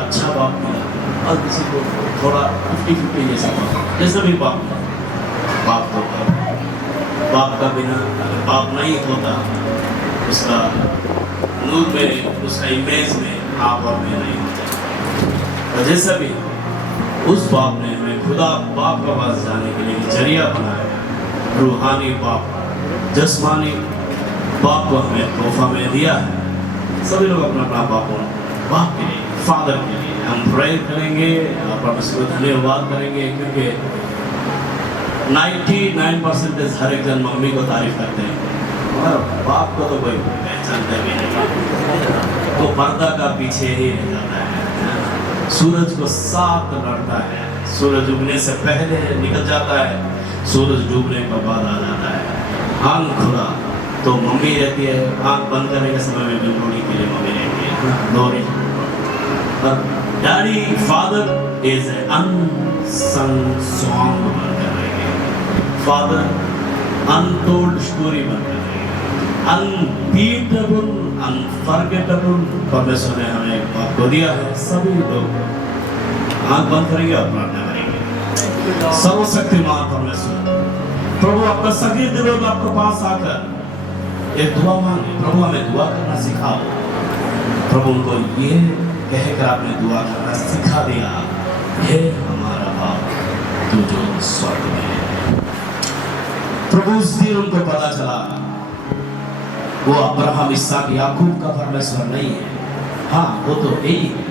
अच्छा बाप मिला और किसी को थोड़ा 50-50 जैसा बाप, जैसा भी बाप तो बाप का बिना अगर बाप नहीं होता उसका नूर में, उसका इमेज में आप और मैं नहीं होता। तो जैसा भी उस बाप ने हमें खुदा बाप का पास जाने के लिए जरिया बनाया। रूहानी बाप, जस्मानी बाप को हमें तोहफा में दिया है। सभी लोग अपना अपना बाप के लिए, फादर के लिए हम प्रे करेंगे और परमेश्वर को धन्यवाद करेंगे, क्योंकि 99% हर एक जन मम्मी को तारीफ करते हैं और बाप को तो कोई पहचानता भी नहीं। वो पर्दा का पीछे ही रह जाता है, सूरज को साथ लड़ता है, सूरज उगने से पहले निकल जाता है, सूरज डूबने के बाद आ जाता है। आंख खुला तो मम्मी रहती है, आंख बंद करने के समय में बिल्कुल के लिए मम्मी रहती है, दोनों। Daddy father is unsung song बनकर रहेंगे, फादर अनटोल्ड स्टोरी बनकर रहेंगे, अनबीटेबल, अनफॉरगेटेबल परमेश्वर ने हमें एक बात को दिया है। सभी लोग आंख बंद करेंगे और प्रार्थना करेंगे। सर्वशक्तिमान परमेश्वर प्रभु, आपका सभी दिलों में आपके पास आकर एक दुआ मांगे। प्रभु हमें दुआ करना सिखाओ। प्रभु उनको ये कहकर आपने दुआ करना सिखा दिया, हे हमारा बाप तू जो स्वर्ग में है। प्रभु उस दिन उनको पता चला वो अब्राहम, इसहाक, याकूब का परमेश्वर नहीं है, हाँ वो तो यही है,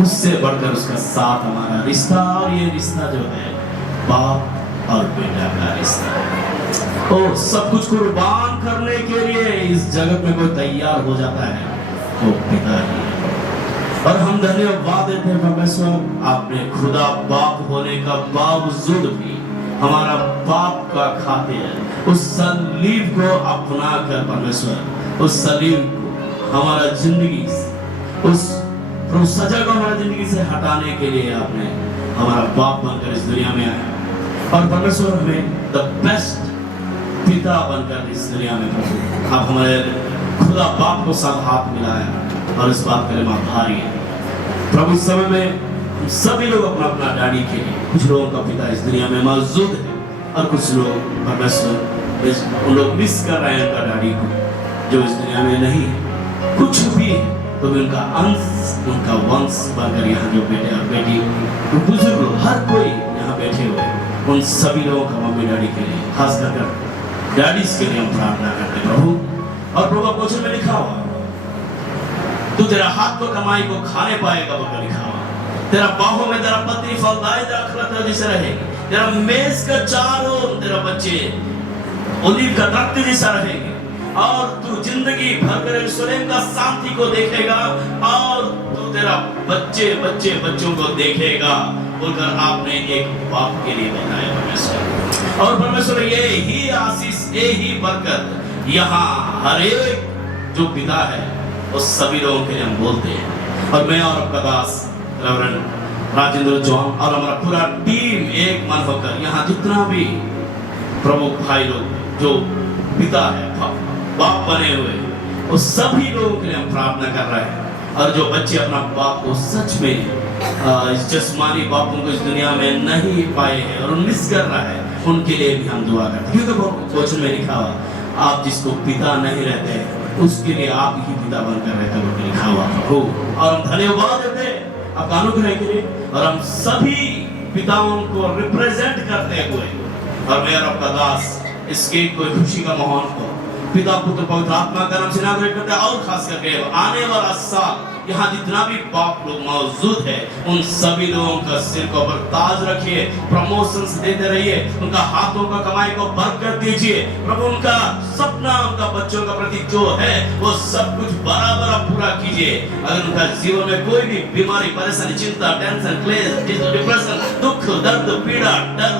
उससे बढ़कर उसका साथ हमारा रिश्ता, और ये रिश्ता जो है बाप और बेटा का रिश्ता है। ओ सब कुछ कुर्बान करने के लिए इस जगत में कोई तैयार हो जाता है वो पिता ही है। और हम धन्यवाद देते हैं परमेश्वर, आपने खुदा बाप होने का बावजूद भी हमारा बाप का खातिर उस सलीब को अपना कर परमेश्वर, उस सलीब को हमारा जिंदगी, उस सजा को हमारी जिंदगी से हटाने के लिए आपने हमारा बाप बनकर इस दुनिया में आया। और परमेश्वर हमें द बेस्ट पिता बनकर इस दुनिया में प्रभु आप हमारे खुदा बाप को साथ हाथ मिलाया, और इस बात के लिए हम आभारी हैं प्रभु। इस समय में हम सभी लोग अपना अपना डैडी के लिए, कुछ लोगों का पिता इस दुनिया में मौजूद है और कुछ लोग परमेश्वर उन लोग मिस कर रहे हैं उनका डैडी को जो इस दुनिया में नहीं है। कुछ भी है तो भी उनका अंश, उनका वंश बनकर यहाँ जो बेटे और बेटी, बुजुर्ग लोग, हर कोई यहाँ बैठे हुए, उन सभी लोगों का मम्मी डैडी के लिए, खास कर डैडीज के लिए हम प्रार्थना करते प्रभु। और प्रभु वचन में लिखा हुआ तू तेरा हाथ को कमाई को खाने पाएगा, बोलकर लिखा हुआ, तेरा बाहों में तेरा पत्नी फलदाई दरख्त जैसे रहेगी, तेरा मेज का चारों तेरा बच्चे ओलीव का दरख्त जैसा रहेंगे, और तू जिंदगी भर कर यरूशलेम का शांति को देखेगा, और तू तेरा बच्चे बच्चे बच्चों को देखेगा, बोलकर आपने एक बाप के लिए बताया परमेश्वर। और परमेश्वर ये ही आशीष, ये ही बरकत यहाँ हर एक जो पिता है उस सभी लोगों के लिए हम बोलते हैं। और मैं और आपका दास रेवरेंड राजेंद्र जॉन और हमारा पूरा टीम एक मन होकर यहाँ जितना भी प्रमुख भाई लोग जो पिता है, बाप बने हुए, उस सभी लोगों के लिए हम प्रार्थना कर रहे हैं। और जो बच्चे अपना बाप को सच में इस जिस्मानी बापों को इस दुनिया में नहीं पाए हैं और मिस कर रहा है, उनके लिए भी हम दुआ करते हैं। क्योंकि वचन में लिखा हुआ आप जिसको पिता नहीं रहते उसके लिए आप ही पिता बनकर रहते हो, लिखा हुआ हो। और हम धन्यवाद देते हैं आपका अनुग्रह के लिए, और हम सभी पिताओं को रिप्रेजेंट करते हुए, और मेरा आपका दास इस केक को खुशी का माहौल को पिता पुत्र पवित्र आत्मा का नाम से इनाग्रेट करते हैं। और खास करके आने वाला साल यहाँ जितना भी बाप लोग मौजूद है उन सभी लोगों का सिर को ऊपर ताज रखिए, प्रमोशंस देते रहिए, उनका हाथों का कमाई को बरकत दीजिए प्रभु। उनका सपना, उनका बच्चों का प्रति जो है वो सब कुछ बराबर पूरा कीजिए। अगर उनका जीवन में कोई भी बीमारी, परेशानी, चिंता, टेंशन, क्लेश, डिप्रेशन, दुख, दर्द, पीड़ा, डर,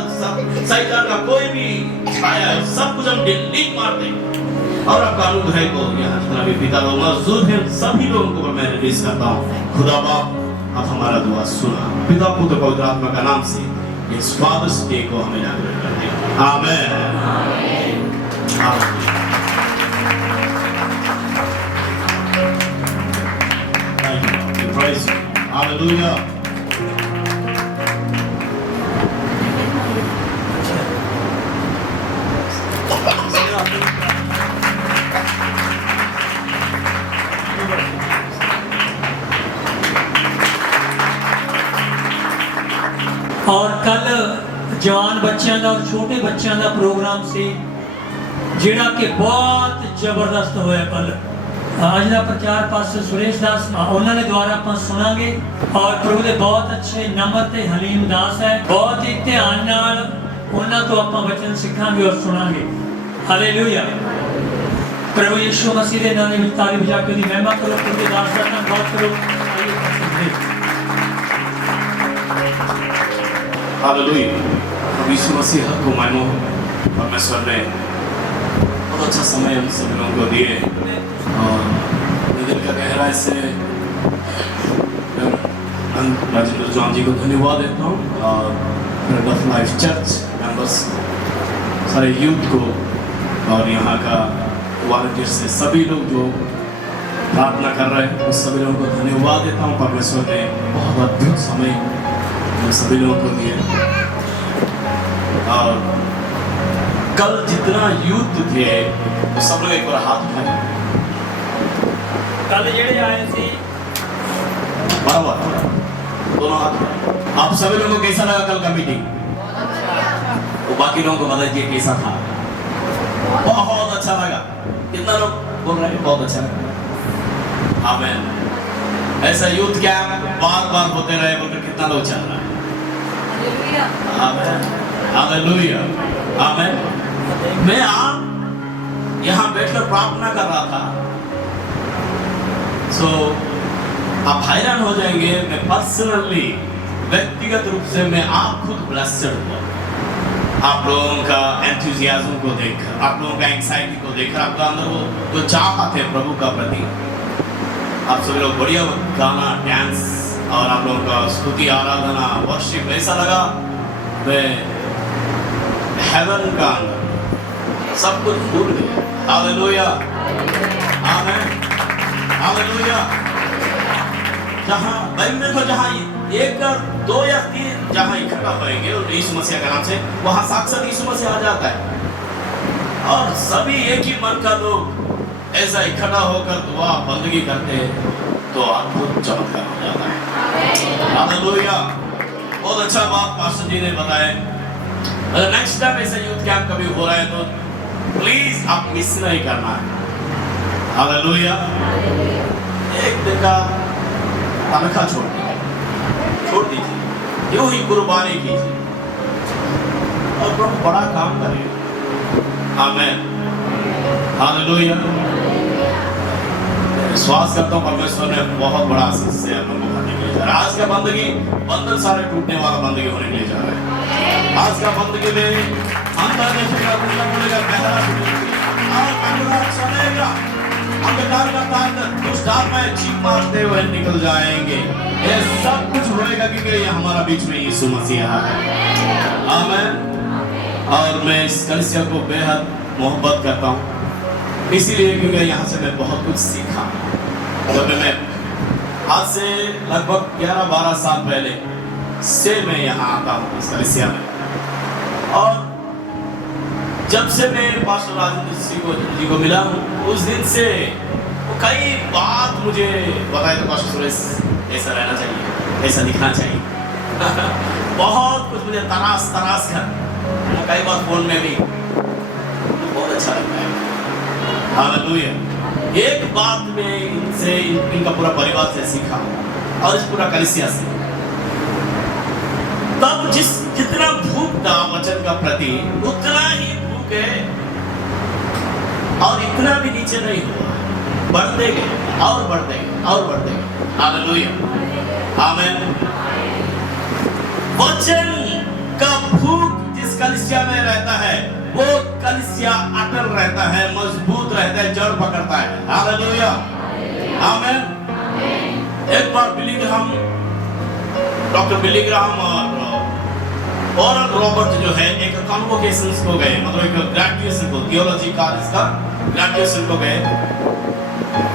शैतान का कोई भी छाया है, सब कुछ हम डिलीट मार दें। और आपका अनुग्रह को यहाँ जितना भी पिता लोग मौजूद हैं सभी लोगों को मैं रिलीज करता हूँ। खुदा बाप आप हमारा दुआ सुना, पिता पुत्र पवित्र आत्मा का नाम से इस फादर्स डे को हमें इनाग्रेट करते हैं। आमीन। आमीन। हालेलुया। और कल जवान बच्चों का और छोटे बच्चों का प्रोग्राम से जिहड़ा कि बहुत जबरदस्त होया कल। आज का प्रचार पास्टर सुरेश दास उन्होंने द्वारा आप सुनांगे और प्रभु के बहुत अच्छे नम्र ते हलीम दास है, बहुत ही ध्यान नाल उन्होंने तो आप वचन सीखांगे और सुनांगे। हालेलुया। प्रभु यीशु मसीह के नाम में तारीफ जाके दी महिमा करो, प्रभु के दास का धन्यवाद करो। हालेलुया। प्रभु यीशु मसीह को मानो। परमेश्वर ने बहुत अच्छा समय हम सब लोगों को दिए और दिल का गहराई से राजेंद्र जॉन जी को धन्यवाद देता हूँ और bread of life church members, सारे यूथ को और यहाँ का वॉलंटियर से सभी लोग जो प्रार्थना कर रहे हैं उस सभी लोगों को धन्यवाद देता हूँ। परमेश्वर ने बहुत अद्भुत समय हम सभी लोगों को दिए और कल जितना यूथ थे तो सब लोग एक बार हाथ उठाए। कल जेड़े आए थे बराबर दोनों हाथ। आप सभी लोगों को कैसा लगा कल का मीटिंग? वो बाकी लोगों को बताइए कैसा था। बहुत अच्छा लगा। कितना लोग बोल रहे हैं बहुत अच्छा लगा? आमीन। ऐसा यूथ क्या बार बार होते रहे बोलकर कितना लोग चल रहा है? आमीन हालेलुया आमीन। मैं आप यहाँ बैठकर प्रार्थना कर रहा था, सो आप हैरान हो जाएंगे। मैं पर्सनली व्यक्तिगत रूप से मैं आप खुद ब्लेस्ड हुआ। आप लोगों का एंथुसियाज्म को देखकर, आप लोगों का एंग्जाइटी को देखकर, आपका अंदर वो जो चाहत है प्रभु का प्रति, आप सभी लोग बढ़िया गाना डांस और आप लोगों का स्तुति आराधना वर्शिप ऐसा लगा मैं हेवन का अंदर सब कुछ भूल गया। हालेलुया आमीन हालेलुया। जहाँ बाइबल को जहाँ एक दो या तीन जहाँ इकट्ठा होंगे और यीशु मसीह का नाम से वहाँ साक्षात यीशु मसीह आ जाता है और सभी एक ही मन का लोग ऐसा इकट्ठा होकर दुआ बंदगी करते तो अद्भुत चमत्कार हो जाता है। हालेलुया। बहुत अच्छा बात पास्टर जी ने बताया। अगर नेक्स्ट टाइम ऐसा यूथ कैंप कभी हो रहा है तो प्लीज आप मिस नहीं करना है। हालेलुया। एक दिन का तनख्वाह छोड़ दीजिए, यूं ही कुर्बानी कीजिए और प्रभु बड़ा काम करेगा। आमीन हालेलुया। विश्वास करता हूँ परमेश्वर ने बहुत बड़ा आशीष से हम लोगों को करने के लिए जा रहा है। आज का बंदगी बंधन सारे टूटने वाला बंदगी होने के लिए जा रहा है। आज का बंदगी में अंदर देखेगा पूरा बोलेगा गहरा और अनुराग चलेगा। अंधकार का ताकत दुष्ट आत्माएं चीख मारते हुए निकल जाएंगे। ये सब कुछ होएगा क्योंकि ये हमारा बीच में यीशु मसीह है। आमीन। और मैं इस कलीसिया को बेहद मोहब्बत करता हूँ इसीलिए क्योंकि यहाँ से मैं बहुत कुछ सीखा। जब मैं आज से लगभग 11-12 साल पहले से मैं यहाँ आता हूँ इस कलीसिया में और जब से मैं पास्टर राजेंद्र जी को मिला हूँ उस दिन से कई बात मुझे बताए तो पास्टर सुरेश ऐसा रहना चाहिए, ऐसा दिखना चाहिए। बहुत कुछ मुझे तराश कर कई बार फोन में भी बहुत अच्छा लगता है। हालेलुया। एक बात में इनसे इनका पूरा परिवार से सीखा और इस पूरा कलीसिया से तब जितना भूख था वचन का प्रति उतना ही भूख है और इतना भी नीचे नहीं हुआ, बढ़ते गए और बढ़ते गए और बढ़ते गए। हालेलुया आमीन। वचन का भूख जिस कलीसिया में रहता है वो कलीसिया अटल रहता है, मजबूत रहता है, जड़ पकड़ता है। हालेलुया आमीन। एक बार डॉक्टर बिली ग्राहम और रॉबर्ट जो है एक कॉन्वोकेशन को गए, मतलब एक ग्रेजुएशन को थियोलॉजी का इसका ग्रेजुएशन को गए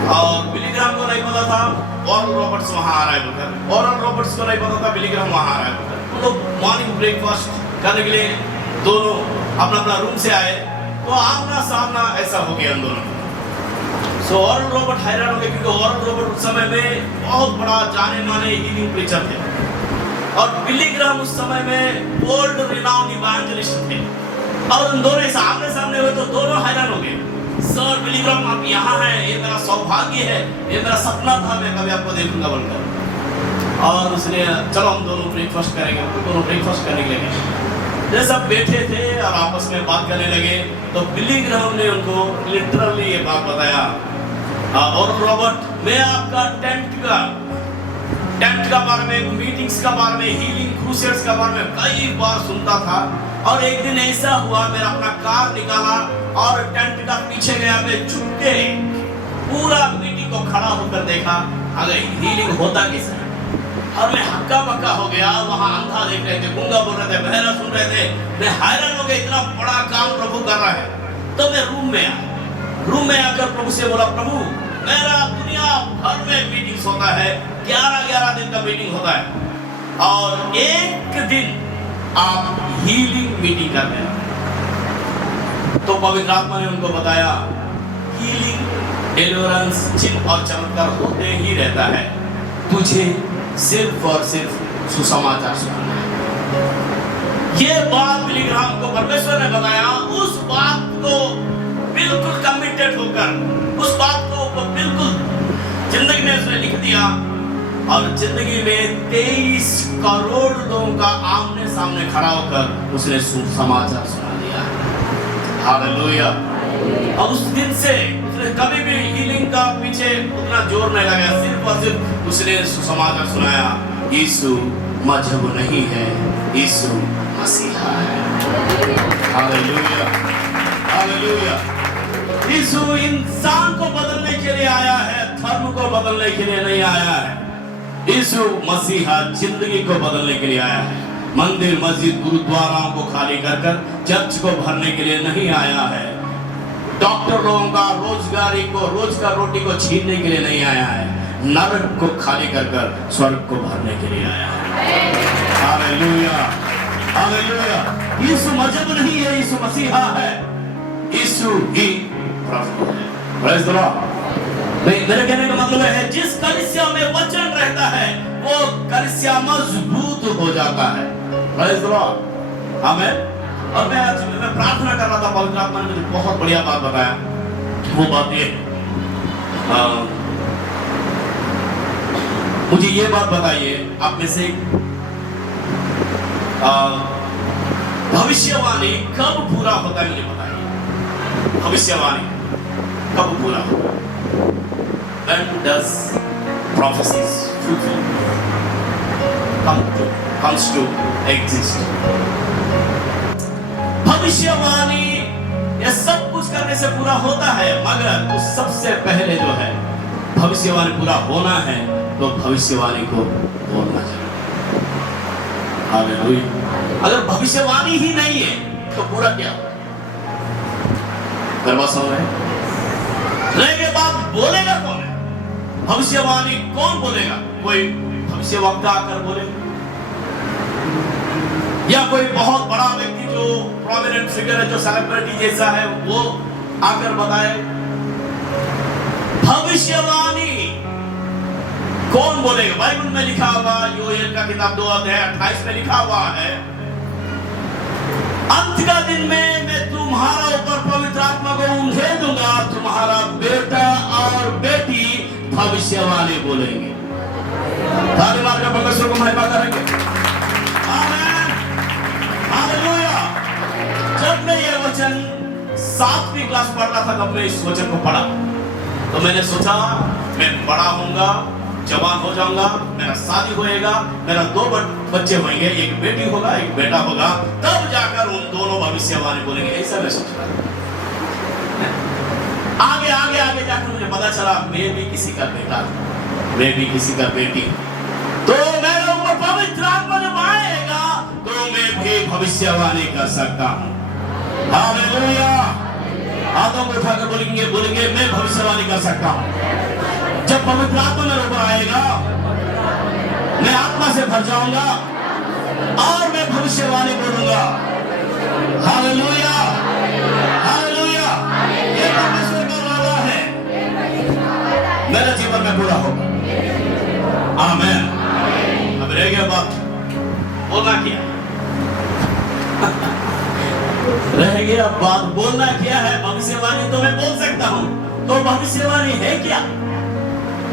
और बिली ग्राहम को नहीं पता था ओरल रॉबर्ट्स वहाँ आ रहा है बोलकर, ओरल रॉबर्ट्स को नहीं पता था बिली ग्राहम वहाँ आ रहा है बोलकर। वो लोग मॉर्निंग ब्रेकफास्ट करने के लिए दोनों अपना अपना रूम से आए, तो आमना सामना ऐसा हो गया उन दोनों। सो ओरल रॉबर्ट हैरान हो गए, क्योंकि ओरल रॉबर्ट उस समय में बहुत बड़ा जाने माने हीलिंग प्रीचर थे, और बिली ग्राहम उस समय में वर्ल्ड रिनाउंड इवेंजलिस्ट थे, और उन दोनों सामने सामने हुए तो दोनों हैरान हो गए। सर बिली ग्राहम आप यहाँ हैं, ये मेरा सौभाग्य है, ये मेरा सपना था, मैं कभी आपको देखूंगा बोलकर। और उसने चलो हम दोनों ब्रेकफास्ट करेंगे, दोनों ब्रेकफास्ट करने के लिए जब सब बैठे थे और आपस में बात करने लगे, तो बिली ग्राहम ने उनको लिटरली ये बात बताया, और रॉबर्ट मैं आपका टेंट का बारे में, मीटिंग्स का बारे में, हीलिंग क्रूसेड्स का बारे में कई बार सुनता था, और एक दिन ऐसा हुआ मैंने अपना कार निकाला और टेंट का पीछे गया, मैं चुपके पूरा मीटिंग को खड़ा होकर देखा अगर हीलिंग होता कैसा, और मैं हक्का बक्का हो गया। वहां अंधा देख रहे थे, गूंगा बोल रहे थे, बहरा सुन रहे थे, मैं हैरान हो गया, इतना बड़ा काम प्रभु कर रहा है। तो मैं रूम में आया, रूम में आकर प्रभु से बोला, प्रभु मेरा दुनिया भर में मीटिंग्स होता है, 11 दिन का मीटिंग होता है, और एक दिन आप हीलिंग मीटिंग कर रहे हैं। तो पवित्र आत्मा ने उनको बताया हीलिंग, डिलीवरेंस, चिन्ह और चमत्कार होते ही रहता है, तुझे सिर्फ और सिर्फ सुसमाचार सुनाना है। ये बात बिली ग्राहम को परमेश्वर ने बताया, उस बात को बिल्कुल कमिटेड होकर, उस बात को बिल्कुल जिंदगी में उसने लिख दिया, और जिंदगी में 23 करोड़ लोगों का आमने सामने खड़ा होकर उसने सुसमाचार सुना दिया। हालेलुया। और उस दिन से उसने कभी भी हीलिंग का पीछे उतना जोर नहीं लगाया, सिर्फ और सिर्फ उसने सुसमाचार सुनाया, यीशु मजहब नहीं है, यीशु मसीहा है। Hallelujah, hallelujah. यीशु इंसान को बदलने के लिए आया है, धर्म को बदलने के लिए नहीं आया है। यीशु मसीहा जिंदगी को बदलने के लिए आया है। मंदिर, मस्जिद, गुरुद्वाराओं को खाली कर कर चर्च को भरने के लिए नहीं आया है। डॉक्टर लोगों का रोजगारी को, रोज का रोटी को छीनने के लिए नहीं आया है। नरक को खाली कर कर स्वर्ग को भरने के लिए आया है। Hallelujah, hallelujah. यीशु मजहब नहीं है, यीशु मसीहा है, यीशु ही प्रभु है। Praise the Lord. मेरे कहने का मतलब है जिस कलीसिया में वचन रहता है वो कलीसिया मजबूत हो जाता है। Praise the Lord. आमीन। और मैं प्रार्थना कर रहा था, पवित्र आत्मा ने मुझे बहुत बढ़िया बात बताया। वो बात ये, मुझे ये बात बताइए, आप में से भविष्यवाणी कब पूरा होता है मुझे बताइए। भविष्यवाणी कब पूरा होता है? When does prophecies fulfill? Comes to exist. भविष्यवाणी ये सब कुछ करने से पूरा होता है, मगर उस सबसे पहले जो है भविष्यवाणी पूरा होना है तो भविष्यवाणी को बोलना चाहिए। हालेलुया। अगर भविष्यवाणी ही नहीं है तो पूरा क्या होगा? गरबा समझ रहे हैं? के बाद बोलेगा कौन है? भविष्यवाणी कौन बोलेगा? कोई भविष्यवक्ता आकर बोले, या कोई बहुत बड़ा व्यक्ति जो प्रोमिनेंट फिगर है, जो सेलिब्रिटी जैसा है, वो आकर बताए। भविष्यवाणी कौन बोलेगा? बाइबल में लिखा हुआ, योएल का किताब 2:28 में लिखा हुआ है, अंत का दिन में मैं तुम्हारा ऊपर पवित्र आत्मा को उंधेल दूंगा, तुम्हारा बेटा और बेटी भविष्यवाणी बोलेंगे। धन्यवाद का परमेश्वर को महिमा करेंगे। आमीन, हालेलुया। जब मैं ये वचन 7वीं क्लास पढ़ रहा था, तब मैं इस वचन को पढ़ा, तो मैंने सोचा मैं बड़ा होऊंगा, जवान हो जाऊंगा, मेरा शादी होएगा, मेरा 2 बच्चे होंगे, एक बेटी होगा, एक बेटा होगा, तब जाकर उन दोनों भविष्यवाणी बोलेंगे। ऐसा मैं सोच रहा था। आगे जाकर मुझे पता चला मैं भी किसी का बेटा, मैं भी किसी का बेटी, तो मेरे ऊपर पवित्र आत्मा जब आएगा तो मैं भी भविष्यवाणी कर सकता हूँ। हालेलुया, हाथों को उठाकर बोलेंगे बोलेंगे मैं भविष्यवाणी कर सकता हूँ। जब पवित्र आत्मा मेरे ऊपर आएगा, मैं आत्मा से भर जाऊंगा और मैं भविष्यवाणी बोलूंगा। Hallelujah, hallelujah. ये परमेश्वर का वादा है, मेरे जीवन में पूरा होगा। आमीन। अब रह गया बात बोलना क्या रह गया बात बोलना क्या है। भविष्यवाणी तो मैं बोल सकता हूं, तो भविष्यवाणी है क्या?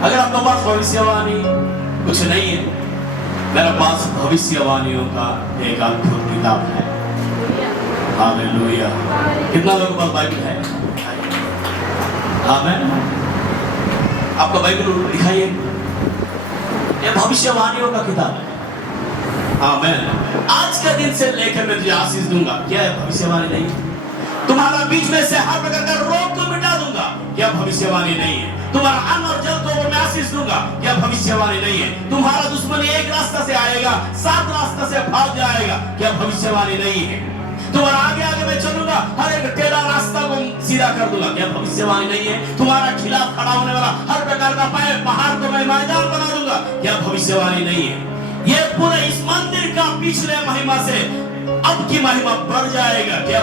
अगर आपके पास भविष्यवाणी कुछ नहीं है, मेरे पास भविष्यवाणियों का एक अद्भुत किताब है। हालेलुया। कितना लोगों के पास बाइबल है? आमीन। आपका बाइबल दिखाइए, ये भविष्यवाणियों का किताब है। आमीन। आज के दिन से लेकर मैं तुझे आशीष दूंगा। क्या है? भविष्यवाणी नहीं। तुम्हारा बीच में से हर प्रकार का रोग को मिटा दूंगा। क्या भविष्यवाणी नहीं है? तुम्हारा अन्न और जल को मैं आशीष दूंगा। क्या भविष्यवाणी नहीं है? तुम्हारा दुश्मन एक रास्ता से आएगा, 7 रास्ता से भाग जाएगा। क्या भविष्यवाणी नहीं है? तुम्हारा आगे आगे मैं चलूंगा, हर एक टेढ़ा रास्ता को सीधा कर दूंगा। क्या भविष्यवाणी नहीं है? तुम्हारा खिलाफ खड़ा होने वाला हर प्रकार का पहाड़ को मैं मैदान बना दूंगा। क्या भविष्यवाणी नहीं है? ये पूरे इस मंदिर का पिछले महिमा से अब की महिमा बढ़ जाएगा। क्या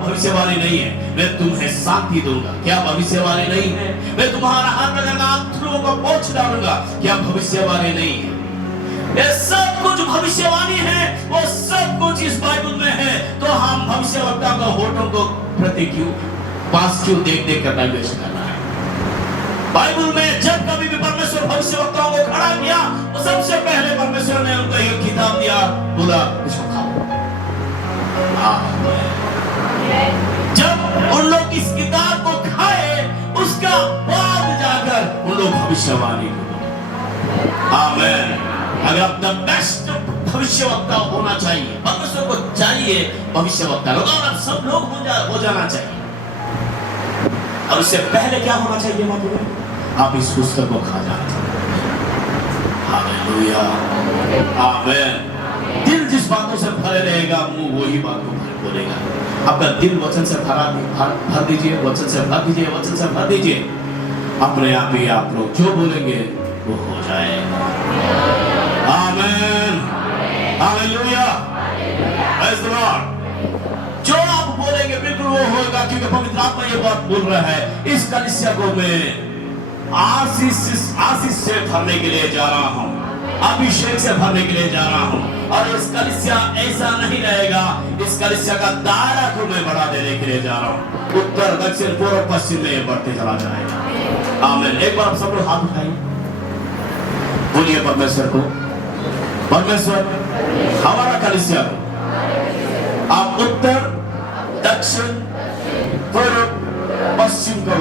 भविष्यवाणी नहीं है? मैं तुम्हें शांति दूंगा। क्या भविष्यवाणी नहीं है? मैं तुम्हारा हर प्रकार का अथरुओं को पोंछ डालूंगा। क्या भविष्यवाणी नहीं है? ये सब कुछ भविष्यवाणी है, वो सब कुछ इस बाइबल में है। तो हम भविष्यवक्ता को होठों को प्रति क्यों देख देख कर टाइम वेस्ट करना है? बाइबल में जब कभी भी परमेश्वर भविष्यवक्ताओं को खड़ा किया, तो सबसे पहले परमेश्वर ने उनको एक किताब दिया, बोला इसको खाओ। जब उन लोग इस किताब को खाए, उसका बाद जाकर उन लोग भविष्यवाणी को। आमीन। अगर अपना बेस्ट भविष्यवक्ता होना चाहिए, परमेश्वर को चाहिए भविष्यवक्ता लोग, और अब सब लोग हो जाना चाहिए। और उससे पहले क्या होना चाहिए मालूम? आप इस पुस्तक को खा जाना चाहिए। हालेलुया, आमीन। दिल जिस बातों से भरे रहेगा, मुंह वही बातों बोलेगा। आपका दिल वचन से भर दीजिए, वचन से भर दीजिए, वचन से भर दीजिए। अपने आप ही आप लोग जो बोलेंगे वो हो जाएगा। आमीन, हालेलुया, प्रेज़ द लॉर्ड। जो आप बोलेंगे बिल्कुल वो होगा, क्योंकि पवित्र आत्मा ये बात बोल रहा है। इस कलीसिया को मैं आशीष से भरने के लिए जा रहा हूँ, अभिषेक से भरने के लिए जा रहा हूँ। और इस कलीसिया ऐसा नहीं रहेगा। इस कलीसिया का दायरा को मैं बढ़ा देने के लिए जा रहा हूँ। उत्तर दक्षिण पूर्व पश्चिम में ये बढ़ते चला जाएगा। आमीन। एक बार आप सब लोग हाथ उठाइए, बोलिए परमेश्वर को, परमेश्वर हमारा कलीसिया को आप उत्तर दक्षिण पूर्व पश्चिम को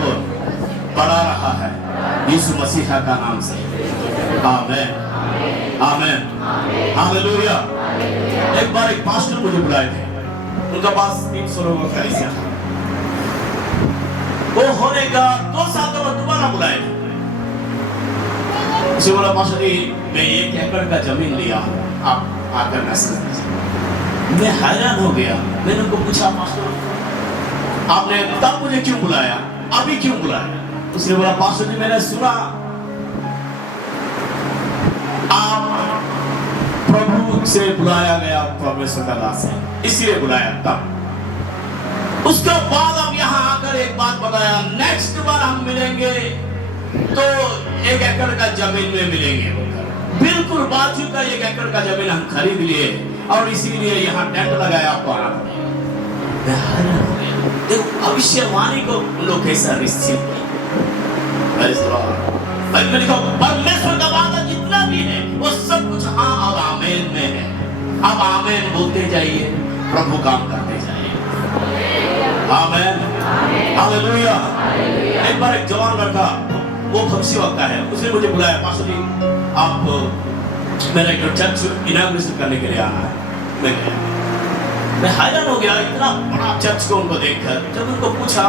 बढ़ा रहा है यीशु मसीहा का नाम से। आमीन, आमीन, हालेलुया। एक बार एक पास्टर मुझे बुलाए थे, उनका पास 300 लोगों का कलीसिया था। वो होने का 2 साल के बाद दोबारा बुलाए थे। उसे बोला पास्टर जी मैं 1 एकड़ का जमीन लिया हूँ, आप आकर मैसेज दीजिए। मैं हैरान हो गया। मैंने उनको पूछा पास्टर आपने तब मुझे क्यों बुलाया, अभी क्यों बुलाया? उसने बोला पास्टर जी मैंने सुना आप प्रभु से बुलाया गया, परमेश्वर का दास है, इसलिए बुलाया। तब उसके बाद अब यहाँ आकर एक बात बताया, नेक्स्ट बार हम मिलेंगे तो 1 एकड़ का जमीन में मिलेंगे। बिल्कुल बाजू का 1 एकड़ का जमीन हम खरीद लिए और इसीलिए यहाँ टेंट लगाया, आपको आना पड़ेगा। देखो भविष्यवाणी को लोग कैसा रिसीव परमेश्वर का वादा जितना भी है वो सब कुछ हाँ और आमीन में है। अब आमीन बोलते जाइए, प्रभु काम करते जाइए। आमीन, हालेलुया। एक बार एक जवान लड़का, वो भविष्यवक्ता है, उसने मुझे बुलाया पास्टर जी आप मेरा एक चर्च इनॉग्रेशन करने के लिए आना है। मैं हैरान हो गया इतना बड़ा चर्च को उनको देखकर। जब उनको पूछा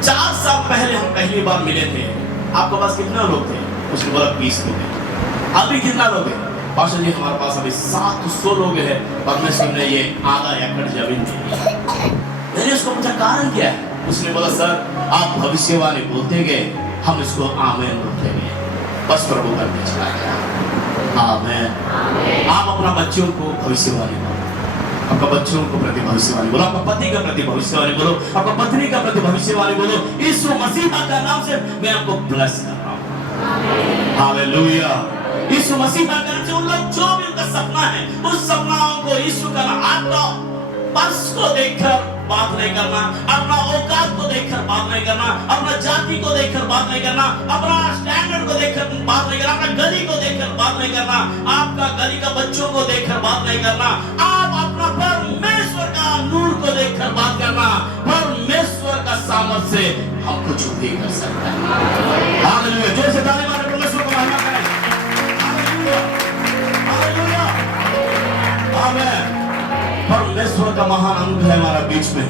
4 साल पहले हम पहली बार मिले थे, आपके पास कितना लोग थे? उसने बोला 20 लोग हैं। अभी कितना लोग हैं? पास्टर जी हमारे पास अभी 700 लोग हैं, परमेश्वर ने ये आधा एकड़ जमीन दी। मैंने उसको पूछा कारण क्या है? उसने बोला सर आप भविष्यवाणी बोलते गए, हम इसको आमेन बोलते गए, बस प्रभु करके चला गया। आमेन। आप अपना बच्चों को भविष्यवाणी बोलो, आपका बच्चों को प्रति भविष्यवाणी बोलो, आपका पति का प्रति भविष्यवाणी बोलो, आपका पत्नी का प्रति भविष्यवाणी बोलो। यीशु मसीह का नाम से मैं आपको ब्लेस कर रहा हूँ। हालेलुया। यीशु मसीह का नाम से उन लोग जो भी उनका सपना है, उस सपनाओं को यीशु का नाम, आपका पर्स को देखकर बात नहीं करना, अपना औकात को देखकर बात नहीं करना, अपना जाति को देखकर बात नहीं करना, अपना स्टैंडर्ड को देखकर बात नहीं करना, अपना गली को देखकर बात नहीं करना, आपका गली का बच्चों को देखकर बात नहीं करना, आप अपना परमेश्वर का नूर को देखकर बात करना। परमेश्वर का सामर्थ्य से हम कुछ भी कर सकते हैं। हालेलुया। जोर से ताली मारो, परमेश्वर को महिमा करें। हालेलुया, हालेलुया, आमीन। परमेश्वर का महान अनुग्रह हमारा बीच में,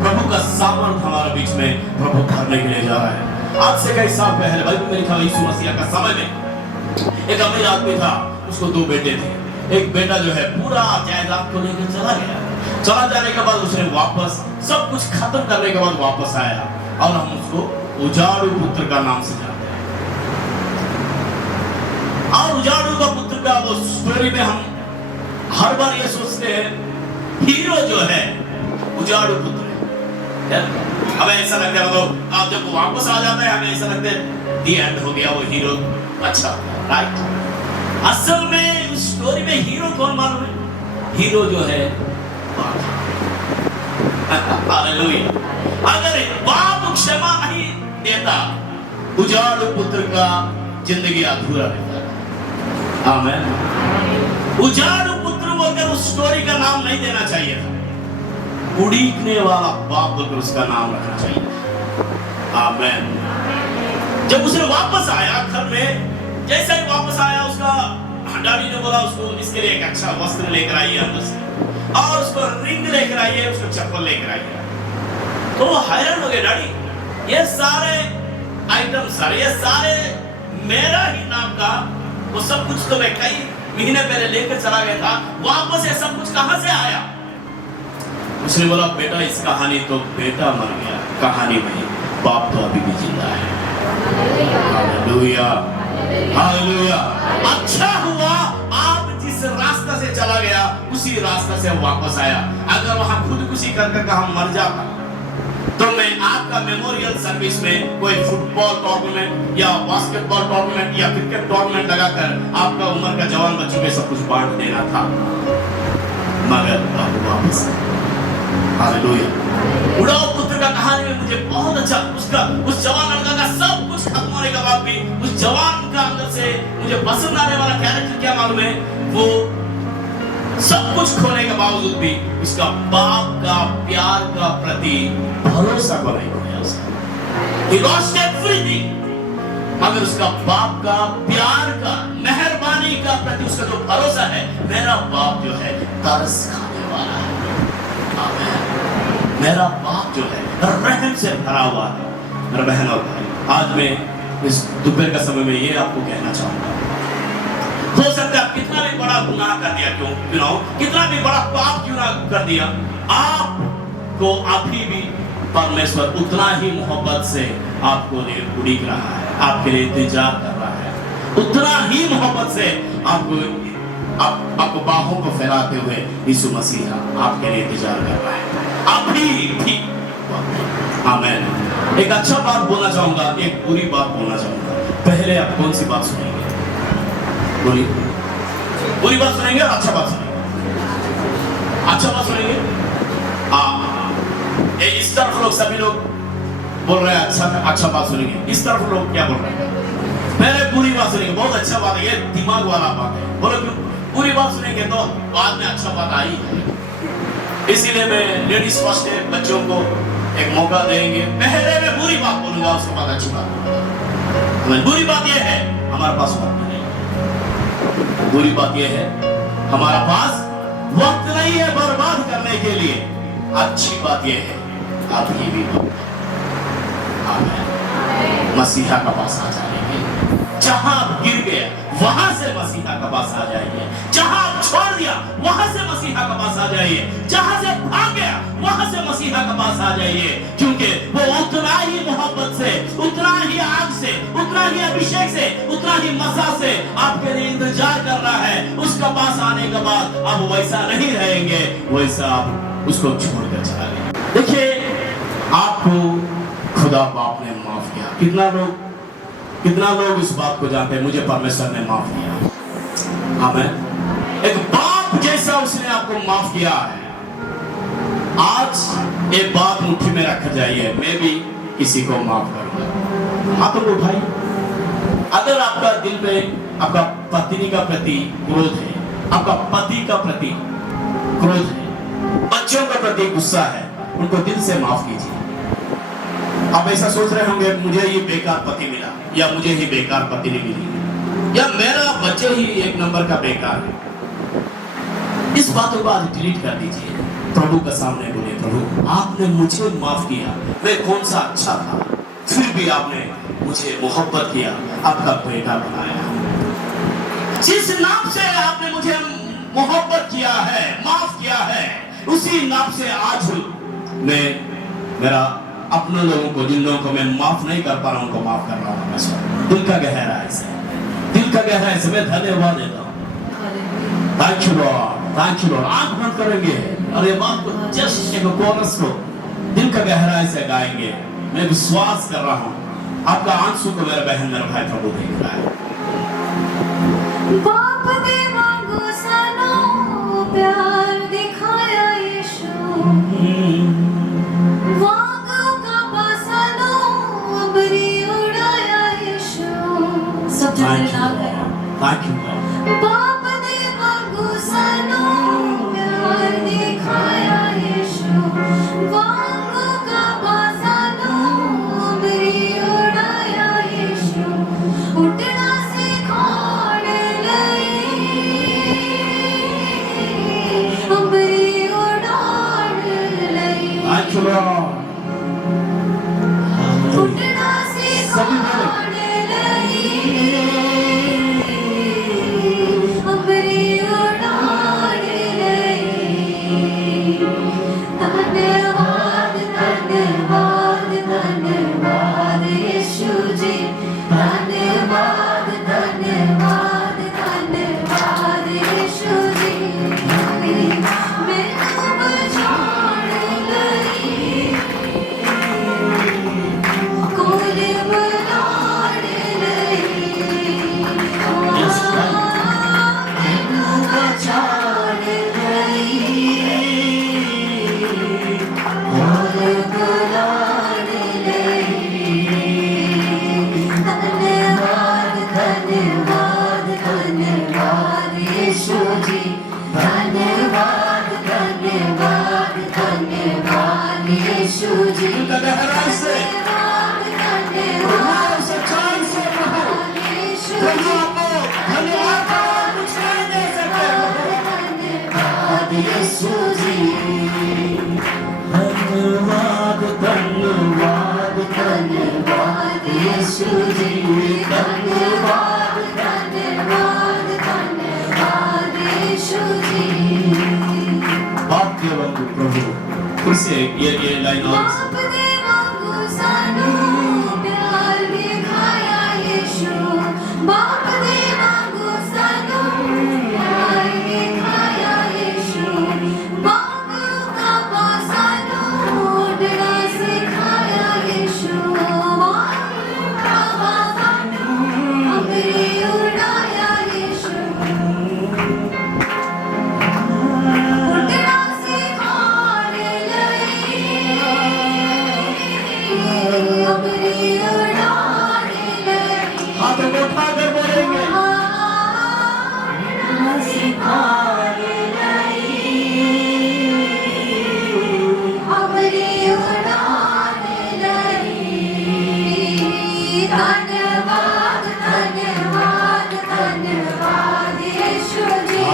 प्रभु का सामर्थ हमारा बीच में प्रभु भरने के लिए जा रहा है। आज से कई साल पहले भाई मेरे ख्याल यीशु मसीह का समय में एक अमीर आदमी था, उसको 2 बेटे थे। एक बेटा जो है पूरा जायदाद को लेकर चला गया, चला जाने के बाद उसने वापस सब कुछ खत्म करने के बाद वापस आया और हम उसको उजाड़ू पुत्र का नाम से जानते हैं। और उजाड़ू का पुत्र का वो स्टोरी में हम हर बार ये सोचते हैं हीरो जो है उजाड़ू पुत्र है। हमें ऐसा लगता है मतलब आप जब वापस आ जाता है हमें ऐसा लगता है दी एंड हो गया, वो हीरो अच्छा, राइट। असल में उस स्टोरी में हीरो कौन मालूम है? हीरो जो है हालेलुया। अगर बाप क्षमा नहीं देता, उजाड़ू पुत्र का जिंदगी अधूरा रहता। आमीन। उजाड़ू बोलकर उस स्टोरी का नाम नहीं देना चाहिए था, उड़ीकने वाला बाप बोलकर उसका नाम रखना चाहिए। आमीन। जब उसने वापस आया घर में, जैसे ही वापस आया उसका डैडी ने बोला उसको इसके लिए एक अच्छा वस्त्र लेकर आइए अंदर से, और उसको रिंग लेकर आइए, उसको चप्पल लेकर आइए। तो वो हैरान हो गए, डैडी ये सारे आइटम सारे ये सारे मेरा ही नाम का, वो सब कुछ तो मैं कई महीने पहले लेकर चला गया था, वापस ये सब कुछ कहां से आया? उसने बोला बेटा इस कहानी तो बेटा मर गया, कहानी में बाप तो अभी भी जिंदा है। Hallelujah, hallelujah. अच्छा हुआ आप जिस रास्ता से चला गया उसी रास्ता से वापस आया। अगर वहां खुदकुशी कर हम मर जाता तो मैं आपका मेमोरियल सर्विस में कोई फुटबॉल टूर्नामेंट या बास्केटबॉल टूर्नामेंट या क्रिकेट टूर्नामेंट लगाकर आपका उम्र का जवान बच्चों के सब कुछ बांट देना था, मगर आप वापस। हालेलुया। उड़ाऊ पुत्र का कहानी में मुझे बहुत अच्छा उसका उस जवान लड़का का सब कुछ खत्म होने के बाद भी उस जवान का अंदर से मुझे पसंद आने वाला कैरेक्टर क्या मालूम है? वो सब कुछ खोने के बावजूद भी उसका बाप का प्यार का प्रति भरोसा को नहीं खोया उसका। He lost everything, मगर उसका बाप का प्यार का मेहरबानी का प्रति उसका जो भरोसा है, मेरा बाप जो है तरस खाने वाला है। आमीन। मेरा बाप जो है रहम से भरा हुआ है। मेरे बहन और भाई, आज मैं इस दोपहर का समय में ये आपको कहना चाहूंगा, हो सकता है आप कितना भी बड़ा गुनाह कर दिया क्यों कितना भी बड़ा पाप क्यों ना कर दिया, आपको अभी भी परमेश्वर उतना ही मोहब्बत से आपको लिए उड़ीक रहा है, आपके लिए इंतजार कर रहा है, उतना ही मोहब्बत से आपको बाहों को फैलाते हुए यीशु मसीह आपके लिए इंतजार कर रहा है अभी भी। आमीन। एक अच्छा बात बोलना चाहूंगा, एक बुरी बात बोलना चाहूंगा। पहले आप कौन सी बात सुनेंगे? बुरी बात सुनेंगे और अच्छा बात सुनेंगे? अच्छा बात सुनेंगे। इस तरफ लोग सभी लोग बोल रहे हैं अच्छा बात सुनेंगे, इस तरफ लोग क्या बोल रहे हैं? पहले बुरी बात सुनेंगे, बहुत अच्छा बात है, ये दिमाग वाला बात है। बोलो क्यों? बुरी बात सुनेंगे तो बाद में अच्छा बात आई है। इसीलिए मैं लेडीज फर्स्ट डे बच्चों को एक मौका देंगे, पहले मैं बुरी बात बोलूंगा, उसके बाद अच्छी बात बोलूंगा। बुरी बात यह है हमारे पास वक्त नहीं, बुरी बात यह है हमारा पास वक्त नहीं है बर्बाद करने के लिए। अच्छी बात यह है आप ये भी मसीहा का पास आ जाएंगे, जहां गिर गए वहां से मसीहा का पास आ जाएंगे, जहां छोड़ दिया वहां से मसीहा के पास आ जाइए, जहां से भाग गया वहां से मसीहा के पास आ जाइए, क्योंकि वो उतना ही मोहब्बत से, उतना ही आग से, उतना ही अभिषेक से, उतना ही मजा से आपके लिए इंतजार कर रहा है। उसके पास आने के बाद अब वैसा नहीं रहेंगे, वैसा आप उसको छोड़कर चला गए। देखिए, आपको खुदा बाप ने माफ किया। कितना लोग इस बात को जानते हैं, मुझे परमेश्वर ने माफ किया। आमीन। एक बाप जैसा उसने आपको माफ किया है। आज एक बात मुट्ठी में रख जाइए, मैं भी किसी को माफ करूंगा। हाथ तो उठाइए। अगर आपका दिल में आपका पत्नी का प्रति क्रोध है, आपका पति का प्रति क्रोध है, बच्चों का प्रति गुस्सा है, उनको दिल से माफ कीजिए। आप ऐसा सोच रहे होंगे मुझे ये बेकार पति मिला, या मुझे ही बेकार पत्नी मिली, या मेरा बच्चे ही एक नंबर का बेकार है। इस बातों को आज डिलीट कर दीजिए। प्रभु के सामने बोले, प्रभु आपने मुझे माफ किया, मैं कौन सा अच्छा था, फिर भी आपने मुझे मोहब्बत किया, आपका बेटा बनाया। जिस नाम से आपने मुझे मोहब्बत किया है, माफ किया है, उसी नाम से आज मैं मेरा अपने लोगों को, जिन लोगों को मैं माफ नहीं कर पा रहा हूं, उनको माफ कर रहा हूं। दिल का गहराई से, दिल का गहराई से मैं धन्यवाद देता हूं। Thank you Lord, thank you Lord. आंख बंद करेंगे और ये बात को जस्ट एक कोरस को दिल का गहराई से गाएंगे। मैं विश्वास कर रहा हूं आपका आंसू को मेरा बहन, मेरा भाई प्रभु देख रहा है। बाप दे वांगू सानो प्यार दिखाया यीशु, वांगू का पासानो अबरी उड़ाया यीशु। सब जने ना गए। Thank you Lord. बाप दे वांगू सानो प्यार दिखाया यीशु, वांगू का पासानो अबरी उड़ाया यीशु। उठना सिखाने अबरी उड़ान लई। Thank you Lord. उठना सिखाने लई अबरी उड़ान लई। धन्यवाद धन्यवाद धन्यवाद यीशु जी, धन्यवाद धन्यवाद धन्यवाद यीशु जी। मैनू बचाण लई कोल बुलाण लई। Yes, मैनू बचाण लई कोल बुलाण लई। धन्यवाद धन्यवाद धन्यवाद यीशु जी, धन्यवाद धन्यवाद धन्यवाद यीशु जी। दिल का गहराई से, धन्यवाद प्रभु धन्यवाद सच्चाई से प्रभु, यीशु प्रभु जी। आपको धन्यवाद का कुछ नहीं दे सकते प्रभु। धन्यवाद यीशु जी, धन्यवाद धन्यवाद धन्यवाद यीशु जी, धन्यवाद धन्यवाद धन्यवाद यीशु जी। वाक्य बंधु प्रभु, फिर से ये लाइन और बाप दे वांगू सानू प्यार दिखाया यीशु, बाप दे वांगू सानू प्यार दिखाया यीशु। वांगू का पासानू उड़ना सिखाया यीशु, वांगू का पासानू अबरी उड़ाया यीशु। उड़ना सिखाने लई अबरी उड़ाने लई। हाथों को उठाकर बोलेंगे, उड़ना सिखाने लई अबरी उड़ाने लई। धन्यवाद धन्यवाद धन्यवाद यीशु जी,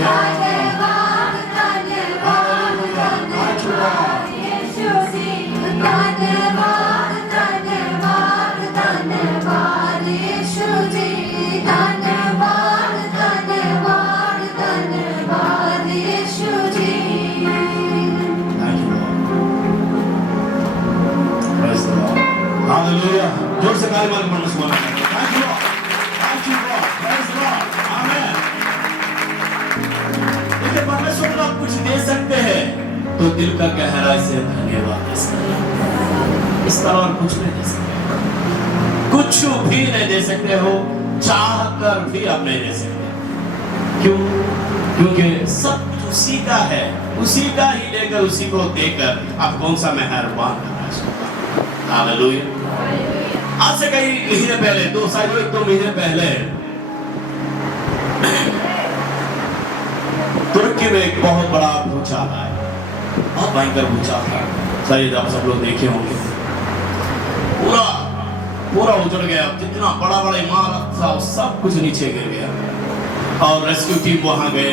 धन्यवाद धन्यवाद धन्यवाद यीशु जी। धन्यवाद धन्यवाद धन्यवाद यीशु जी, धन्यवाद धन्यवाद धन्यवाद तो दिल का गहराई से धन्यवाद दे सकते। इस तरह और कुछ नहीं दे सकते, कुछ भी नहीं दे सकते हो, चाह कर भी आप नहीं दे सकते। क्यों? क्योंकि सब उसी का है, उसी का ही लेकर उसी को देकर आप कौन सा मेहरबान करना चाहते हैं। हालेलुया। आज से कई महीने पहले, शायद 1-2 महीने पहले तुर्की में एक बहुत बड़ा भूचाल आया, बहुत भयंकर भूचाल था। शायद आप सब लोग देखे होंगे। पूरा उजड़ गया, जितना बड़ा बड़ा इमारत था सब कुछ नीचे गिर गया। और रेस्क्यू टीम वहां गए,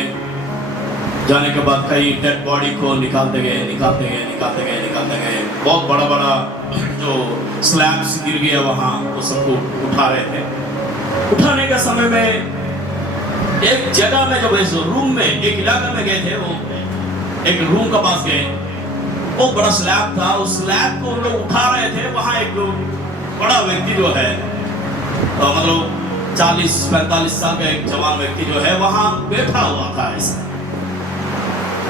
जाने के बाद कई डेड बॉडी को निकालते गए। बहुत बड़ा बड़ा जो स्लैब्स गिर गया वहां, वो सबको उठा रहे थे। उठाने के समय में एक जगह में, जब इस रूम में, एक इलाके में गए थे, वो एक रूम के पास गए, वो बड़ा स्लैब था, उस स्लैब को लोग उठा रहे थे। वहां एक बड़ा व्यक्ति जो है, मतलब 40-45 साल का एक जवान व्यक्ति जो है वहां बैठा हुआ था।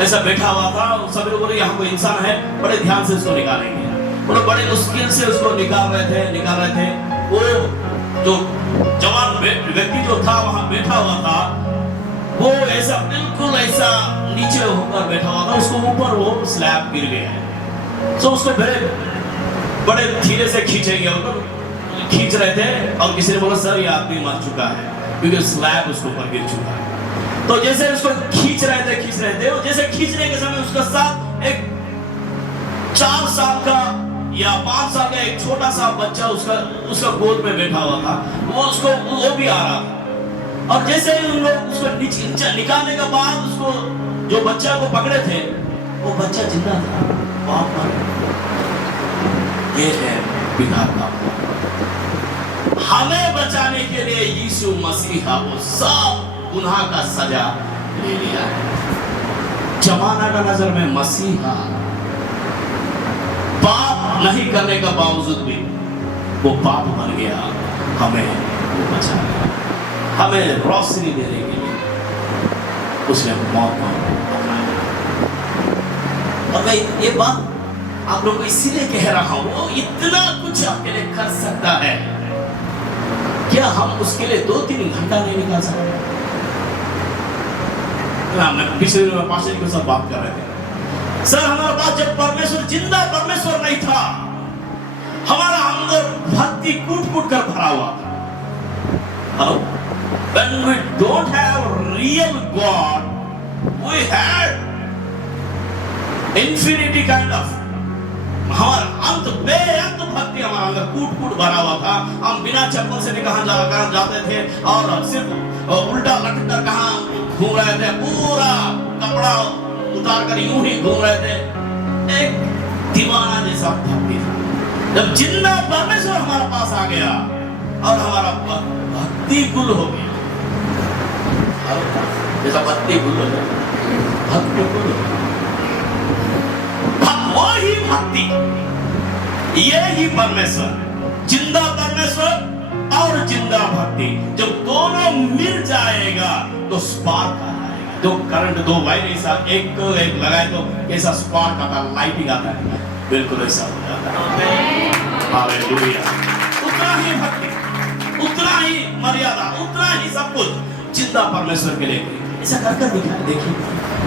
ऐसा बैठा हुआ था। सभी लोग बोले यहाँ कोई इंसान है, बड़े ध्यान से उसको निकालेंगे। वो लोग बड़े मुश्किल से उसको निकाल रहे थे। वो जो जवान व्यक्ति जो था वहां बैठा हुआ था, वो ऐसा बिल्कुल ऐसा नीचे होकर बैठा हुआ था, उसको ऊपर वो स्लैब गिर गया है। तो उसको बड़े धीरे से खींचेंगे, खींच रहे थे। और किसी ने बोला सर ये आदमी मर चुका है, क्योंकि स्लैब उसके ऊपर गिर चुका है। तो जैसे उसको खींच रहे थे, और जैसे खींचने के समय उसका साथ एक 4 साल का या 5 साल का एक छोटा सा बच्चा उसका गोद में बैठा हुआ था, वो भी आ रहा था। और जैसे ही उन लोग उसको निकालने के बाद उसको जो बच्चा को पकड़े थे, वो बच्चा जिंदा था, बाप मर गया। ये है पिता का प्यार। हमें बचाने के लिए यीशु मसीहा वो सब गुनाह का सजा ले लिया है। जमाना का नजर में मसीहा पाप नहीं करने का बावजूद भी वो पाप बन गया, हमें वो बचा लिया। हमें रोशनी देने के लिए उसने मौत को अपनाया। और मैं ये बात आप लोगों को इसीलिए कह रहा हूं, वो इतना कुछ आपके लिए कर सकता है, क्या हम उसके लिए 2-3 घंटा नहीं निकाल सकते? पिछले दिनों में पास्टर जी के साथ बात कर रहे थे। सर हमारे पास जब परमेश्वर जिंदा परमेश्वर नहीं था, हमारा अंदर भक्ति कूट कर भरा हुआ था। When we don't have real God, we had infinity kind of, हमारा बेअंत भक्ति हमारा अंदर कूट भरा हुआ था। हम बिना चप्पल से भी कहां जाते थे, और सिर्फ उल्टा लटक कर कहां घूम रहे थे, पूरा कपड़ा उतार कर यूं ही घूम रहे थे। एक दीवाना जैसा भक्ति था। जब जिंदा परमेश्वर हमारे पास आ गया और हमारा भक्ति गुल हो गया, जैसा भक्ति गुल हो गया, भक्ति गुल हो गया। वही भक्ति, ये ही परमेश्वर, जिंदा परमेश्वर और जिंदा भक्ति, जब दोनों मिल जाएगा तो स्पार्क आ जाएगा। जो करंट 2 वायर ऐसा एक लगाए तो कैसा स्पार्क आता है, लाइटिंग आता है, बिल्कुल ऐसा हो जाता है। हालेलुया। उतना ही भक्ति, उतना ही मर्यादा, उतना ही सब कुछ जिंदा परमेश्वर के लिए ऐसा करके दिखाए। देखिए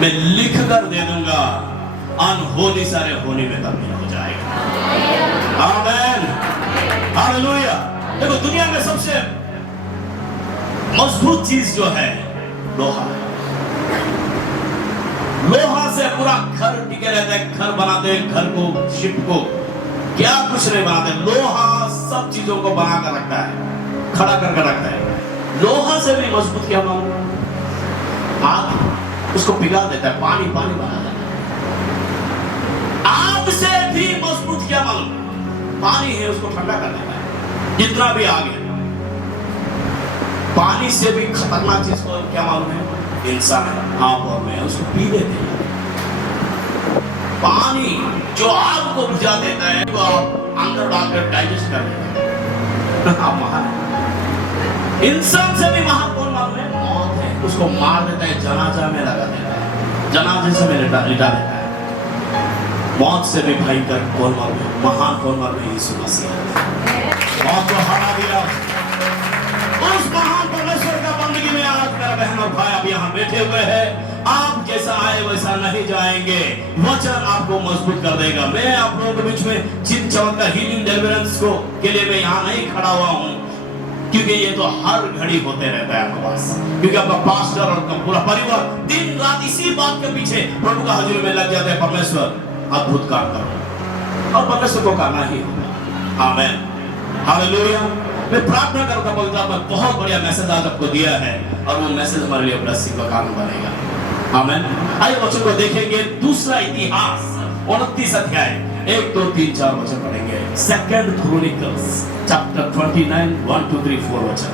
मैं लिख कर दे दूंगा, अनहोनी सारे होने में तब्दील हो जाएगा। आमीन, हालेलुया। देखो दुनिया में सबसे मजबूत चीज जो है लोहा है। लोहा से पूरा घर टिके रहते हैं, घर बनाते हैं, घर को, शिप को, क्या कुछ नहीं बनाते। लोहा सब चीजों को बना कर रखता है, खड़ा करके रखता है। लोहा से भी मजबूत क्या मालूम? आग उसको पिघला देता है, पानी बना देता है। आग से भी मजबूत क्या मालूम? पानी है, उसको ठंडा कर देता है। जितना भी आग है, पानी से भी खतरनाक चीज को क्या मालूम है? इंसान है, आप और मैं, उसको पी लेते हैं। पानी जो आग को बुझा देता है, तो आप अंदर डालकर डाइजेस्ट कर लेते हैं। आप महान है। इंसान से भी महान कौन मालूम है? मौत है, उसको मार देता है, जनाजा में लगा देता है, जनाजे से में लिटा देता है। मौत से भी भयंकर कौन मालूम है? महान कौन मालूम है? यीशु मसीह। मौत को हरा दिया उस महान परमेश्वर का बंदगी में। आज मेरा बहन और भाई आप यहाँ बैठे हुए हैं, आप जैसा आए वैसा नहीं जाएंगे। वचन आपको मजबूत कर देगा। मैं आप लोगों के बीच में चिन्ह चमत्कार हीलिंग डिलीवरेंस को के लिए मैं यहाँ नहीं खड़ा हुआ हूँ, क्योंकि ये तो हर घड़ी होते रहता है आपके पास, क्योंकि आपका पास्टर और आपका पूरा परिवार दिन रात इसी बात के पीछे प्रभु का हजूर में लग जाता है, परमेश्वर अद्भुत काम करो, और परमेश्वर को करना ही होगा। आमीन, हालेलुया। मैं प्रार्थना करूंगा पवित्र आत्मा बहुत बढ़िया मैसेज आज आपको दिया है, और वो मैसेज हमारे लिए ब्लेसिंग का कारण बनेगा। आमीन। आइए वचन को देखेंगे। दूसरा इतिहास 29 अध्याय 1 2 3 4 वचन पढ़ेंगे। सेकंड क्रोनिकल्स चैप्टर 29 1 2 3 4 वचन।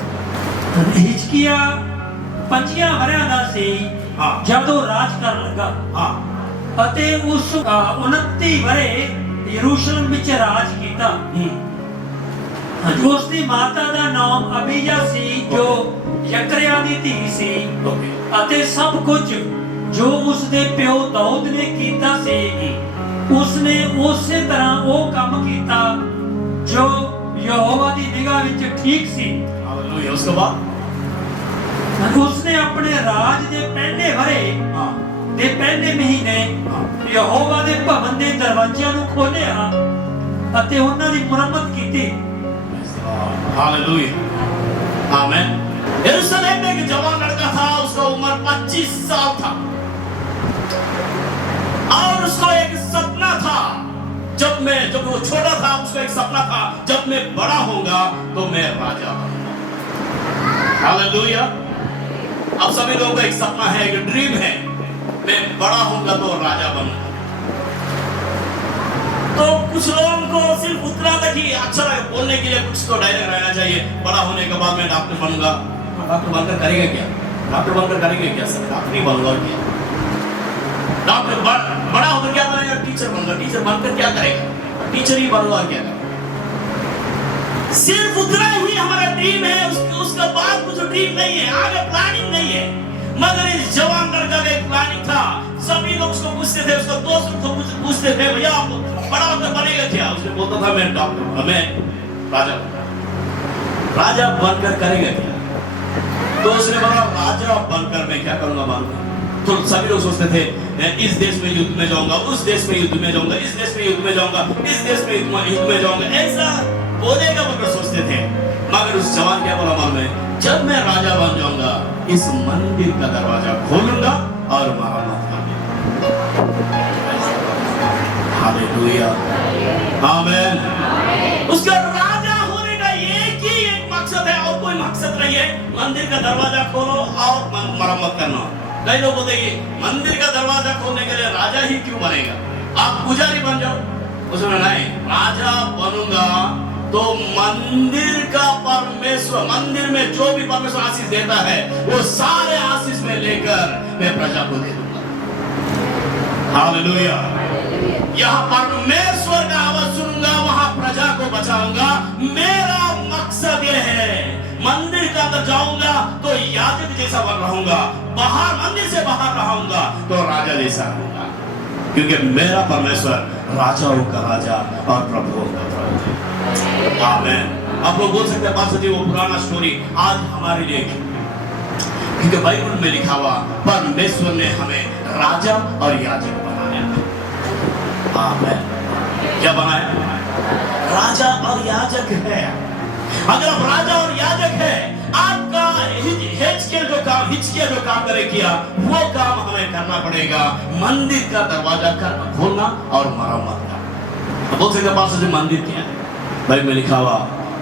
हिजकिया 5 ਵਰਿਆਂ ਦਾ ਸੀ ਜਦੋਂ ਰਾਜ ਕਰਨ ਲੱਗਾ। ਅਤੇ ਉਸ 29 ਵਰੇ ਯਰੂਸ਼ਲਮ ਵਿੱਚ ਰਾਜ ਕੀਤਾ। ਉਸ ਦੀ ਮਾਤਾ ਦਾ ਨਾਮ ਅਬੀਜਾ ਸੀ, ਜੋ ਯਕਰਿਆ ਦੀ ਧੀ ਸੀ। ਅਤੇ ਸਭ ਕੁਝ ਜੋ ਉਸ ਦੇ ਪਿਓ ਦਾਊਦ ਨੇ ਕੀਤਾ ਸੀ, ਉਸਨੇ ਉਸੇ ਤਰ੍ਹਾਂ ਉਹ ਕੰਮ ਕੀਤਾ ਜੋ ਯਹੋਵਾ ਦੀ ਨਿਗਾਹ ਵਿੱਚ ਠੀਕ ਸੀ। हालेलुया। उसके बाद ਉਸਨੇ ਆਪਣੇ ਰਾਜ ਦੇ ਪਹਿਲੇ ਵਰੇ ਦੇ ਪਹਿਲੇ ਮਹੀਨੇ ਯਹੋਵਾ ਦੇ ਭਵਨ ਦੇ ਦਰਵਾਜ਼ਿਆਂ ਨੂੰ ਖੋਲ੍ਹਿਆ ਅਤੇ ਉਹਨਾਂ ਦੀ ਮੁਰੰਮਤ ਕੀਤੀ। हालेलुया। आमीन। यरूशलेम में एक जवान लड़का था, उसका उम्र 25 साल था, और उसको एक सपना था। जब वो छोटा था उसको एक सपना था, जब मैं बड़ा होऊंगा तो मैं राजा बनूंगा। हालेलुया। अब सभी लोगों का एक सपना है, एक ड्रीम है, मैं बड़ा होऊंगा तो राजा बनूंगा। तो कुछ लोगों को सिर्फ उतना तक ही अच्छा लगे, बोलने के लिए कुछ तो डायलॉग रहना चाहिए। बड़ा होने के बाद मैं डॉक्टर बनूंगा। डॉक्टर बनकर करेंगे क्या? डॉक्टर बनकर करेंगे क्या सर? डॉक्टर नहीं बनूंगा क्या? डॉक्टर बड़ा होकर क्या बनेगा? टीचर बनूंगा। टीचर बनकर क्या करेगा? टीचर ही बनूंगा क्या करेगा? सिर्फ उतना ही हमारा ड्रीम है, उसका बाद कुछ ड्रीम नहीं है, आगे प्लानिंग नहीं है। मगर इस जवान लड़का का एक प्लानिंग था। सभी लोग उसको पूछते थे, उसका दोस्त उसको पूछते थे, भैया आप बड़ा होकर बनेगा क्या? उसने बोलता था मैं डॉक्टर, मैं राजा बनूंगा। राजा बनकर करेगा क्या? तो उसने बोला राजा बनकर मैं क्या करूंगा मालूम? तो सभी लोग सोचते थे इस देश में युद्ध में जाऊंगा, उस देश में युद्ध में जाऊंगा, इस देश में युद्ध में जाऊंगा, इस देश में युद्ध में जाऊंगा, ऐसा बोलेगा मगर सोचते थे। मगर उस जवान क्या बोला मालूम है? जब मैं राजा बन जाऊंगा इस मंदिर का दरवाजा खोलूंगा और मरम्मत करूंगा। हालेलुया। आमीन। उसका राजा होने का एक मकसद है, और कोई मकसद नहीं है। मंदिर का दरवाजा खोलो और मरम्मत करना। कई लोग बोलते हैं मंदिर का दरवाजा खोलने के लिए राजा ही क्यों बनेगा? आप पुजारी बन जाओ। उसमें नहीं, राजा बनूंगा तो मंदिर का परमेश्वर, मंदिर में जो भी परमेश्वर आशीष देता है वो सारे आशीष में लेकर मैं प्रजा को दे दूंगा। हालेलुया। यहाँ परमेश्वर का आवाज सुनूंगा, वहां प्रजा को बचाऊंगा। मेरा मकसद यह है, मंदिर के अंदर जाऊंगा तो याजक जैसा बन रहूंगा, बाहर मंदिर से बाहर रहूंगा तो राजा जैसा रहूंगा, क्योंकि मेरा परमेश्वर राजाओं का राजा और प्रभुओं का प्रभु है। आमीन। आप लोग बोल सकते हैं पास्टर जी वो पुराना स्टोरी आज हमारे लिए, क्योंकि बाइबल में लिखा हुआ परमेश्वर ने हमें राजा और याजक बनाया। आमीन। क्या बनाया? राजा और याजक है। अगर आप राजा और याजक है, आपका हिचकिया जो काम करे किया वो काम हमें करना पड़ेगा। मंदिर का दरवाजा खोलना और मरम्मत करना। बोल सकते पास्टर जी मंदिर क्या है? बाइबल में लिखा हुआ,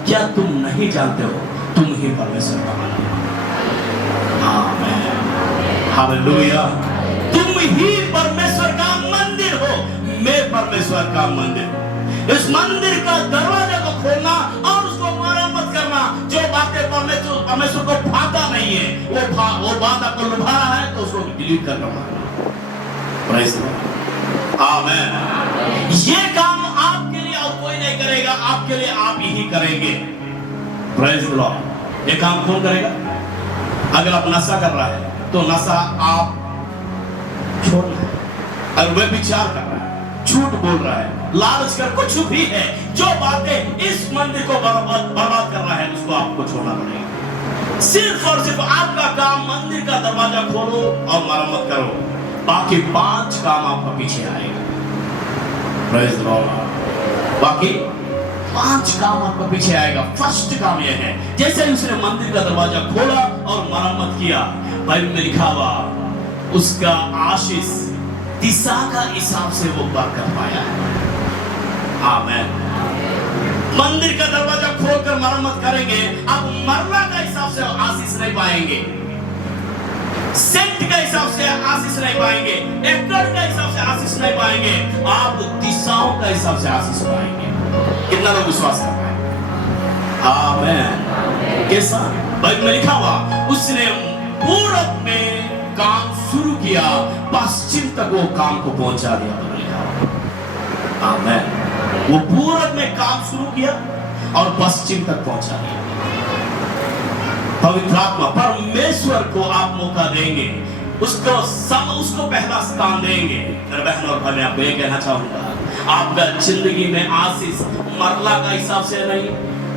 क्या तुम नहीं जानते हो तुम ही परमेश्वर का मंदिर हो। आमीन। हालेलुया। तुम ही परमेश्वर का मंदिर हो। मैं परमेश्वर का मंदिर हूं। इस मंदिर का दरवाजा को खोलना और उसको मरम्मत करना। जो बातें परमेश्वर को भाता नहीं है, वो बात आपको लुभा रहा है तो उसको डिलीट करना पड़ेगा। Praise the Lord. आमीन। ये काम आपके लिए और कोई नहीं करेगा, आपके लिए आप ही करेंगे। Praise the Lord. ये काम कौन करेगा? अगर आप नशा कर रहा है तो नशा आप छोड़ना है। अगर वह विचार कर रहा है झूठ बोल रहा है, लालच कर कुछ भी है, जो बातें इस मंदिर को बर्बाद कर रहा है, उसको आपको छोड़ना पड़ेगा। सिर्फ और सिर्फ आपका काम मंदिर का दरवाजा खोलो और मरम्मत करो, बाकी 5 काम आपका पीछे आएगा। Praise the Lord. बाकी 5 काम आपका पीछे आएगा। फर्स्ट काम यह है, जैसे ही उसने मंदिर का दरवाजा खोला और मरम्मत किया, बाइबल में लिखा हुआ उसका आशीष दिशा का हिसाब से वो बरकत पाया है। आमीन। मंदिर का दरवाजा खोलकर मरम्मत करेंगे, आप मरला का हिसाब से आशीष नहीं पाएंगे, सेंट का हिसाब से आशीष नहीं पाएंगे, एकड़ का हिसाब से आशीष नहीं पाएंगे, आप दिशाओं का हिसाब से आशीष पाएंगे। कितना लोग विश्वास कर रहे हैं? आमीन। कैसा? बाइबल में लिखा हुआ उसने पूरब में काम शुरू किया, पश्चिम तक वो काम को पहुंचा दिया। तो लिखा हुआ आमीन। वो पूरब में काम शुरू किया और पश्चिम तक पहुंचा दिया। पवित्र आत्मा परमेश्वर को आप मौका देंगे, उसको पहला स्थान देंगे। मेरे बहन और भाई, मैं आपको ये कहना चाहूंगा, आपका जिंदगी में आशीष मरला का हिसाब से नहीं,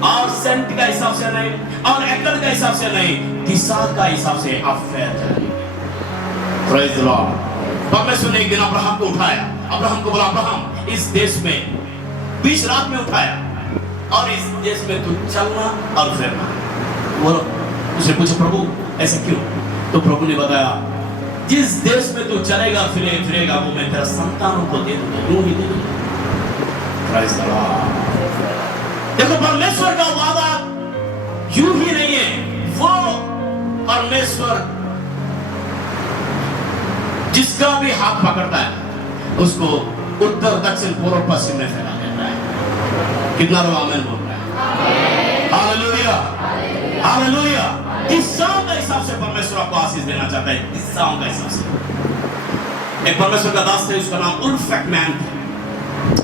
और सेंट का हिसाब से नहीं, और एकड़ का हिसाब से नहीं, दिशा का हिसाब से आप फैल जाएंगे। Praise the Lord. परमेश्वर ने एक दिन अब्राहम को उठाया, अब्राहम को बोला, अब्राहम इस देश में बीच रात में उठाया और इस देश में तू चलना और फिरना। वो उसे पूछा, प्रभु ऐसा क्यों? तो प्रभु ने बताया, जिस देश में तू चलेगा फिरेगा वो मैं तेरा संतानों को दे दूंगा, यूं ही दे दूंगा। Praise the Lord. देखो, परमेश्वर का वादा यूं ही नहीं है। वो परमेश्वर जिसका भी हाथ पकड़ता है उसको उत्तर दक्षिण पूर्व पश्चिम में फैला देता है। कितना लोग आमीन बोल रहे हैं? Hallelujah, hallelujah. दिशाओं का हिसाब से परमेश्वर आपको आशीष देना चाहता है, दिशाओं का हिसाब से। एक परमेश्वर का दास थे, उसका नाम उल्फ मैन था।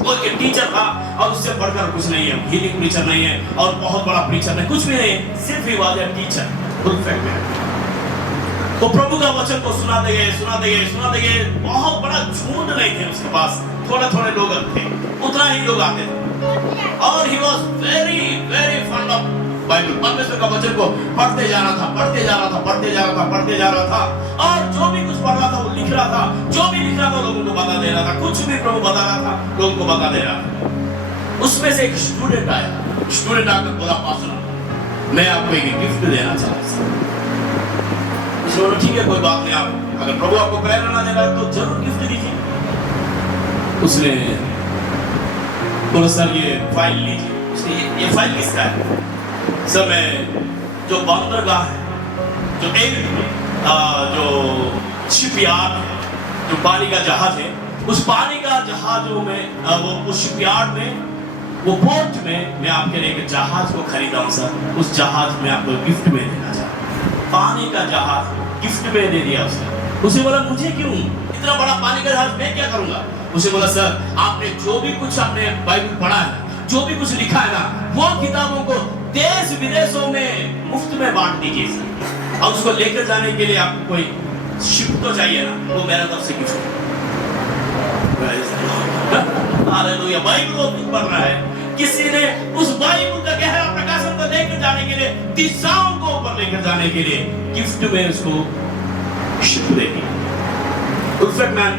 वो एक टीचर था और उससे बढ़कर कुछ नहीं है, हीलिंग प्रीचर नहीं है और बहुत बड़ा प्रीचर नहीं, कुछ भी नहीं, सिर्फ ही वाज टीचर। उल्फ मैन वो प्रभु का वचन को सुनाते गए। बहुत बड़ा झुंड नहीं थे उसके पास, थोड़े लोग थे, उतना ही लोग आते थे। और he was very fond of Bible. परमेश्वर का वचन को पढ़ते जा रहा था और जो भी कुछ पढ़ रहा था वो लिख रहा था, जो भी लिख रहा था लोगों को बता दे रहा था, कुछ भी प्रभु बता रहा था लोगों को बता दे रहा था। उसमें से एक स्टूडेंट आकर बोला, पास्टर मैं आपको एक गिफ्ट देना चाहता हूँ। ठीक है, कोई बात नहीं, आप अगर प्रभु आपको प्रेरणा दे रहा है तो जरूर गिफ्ट दीजिए। उसने बोला, सर ये फाइल लीजिए। उसने ये फाइल किसका है? सर मैं जो बंदरगाह है, जो शिपयार्ड है, जो पानी का जहाज है, उस पानी का जहाजों में वो उस शिपयार्ड में, वो पोर्ट में मैं आपके लिए एक जहाज को खरीदा हूँ सर। उस जहाज में आपको गिफ्ट में देना चाहता हूँ। पानी का जहाज गिफ्ट में दे दिया उसने। उसे बोला, मुझे क्यों? इतना बड़ा पानी का जहाज मैं क्या करूंगा? उसे बोला, सर आपने जो भी कुछ आपने बाइबल पढ़ा है, जो भी कुछ लिखा है ना, वो किताबों को देश विदेशों में मुफ्त में बांट दीजिए सर। और उसको लेकर जाने के लिए आपको कोई शिप तो चाहिए ना, वो मेरा तरफ से गिफ्ट है। हालेलुया। बाइबल को कुछ पढ़ रहा है, किसी ने उस बाइबल का गहरा प्रकाशन को लेकर जाने के लिए, दिशाओं को ऊपर लेकर जाने के लिए गिफ्ट में उसको शिप दे दी। उल्फेट मैन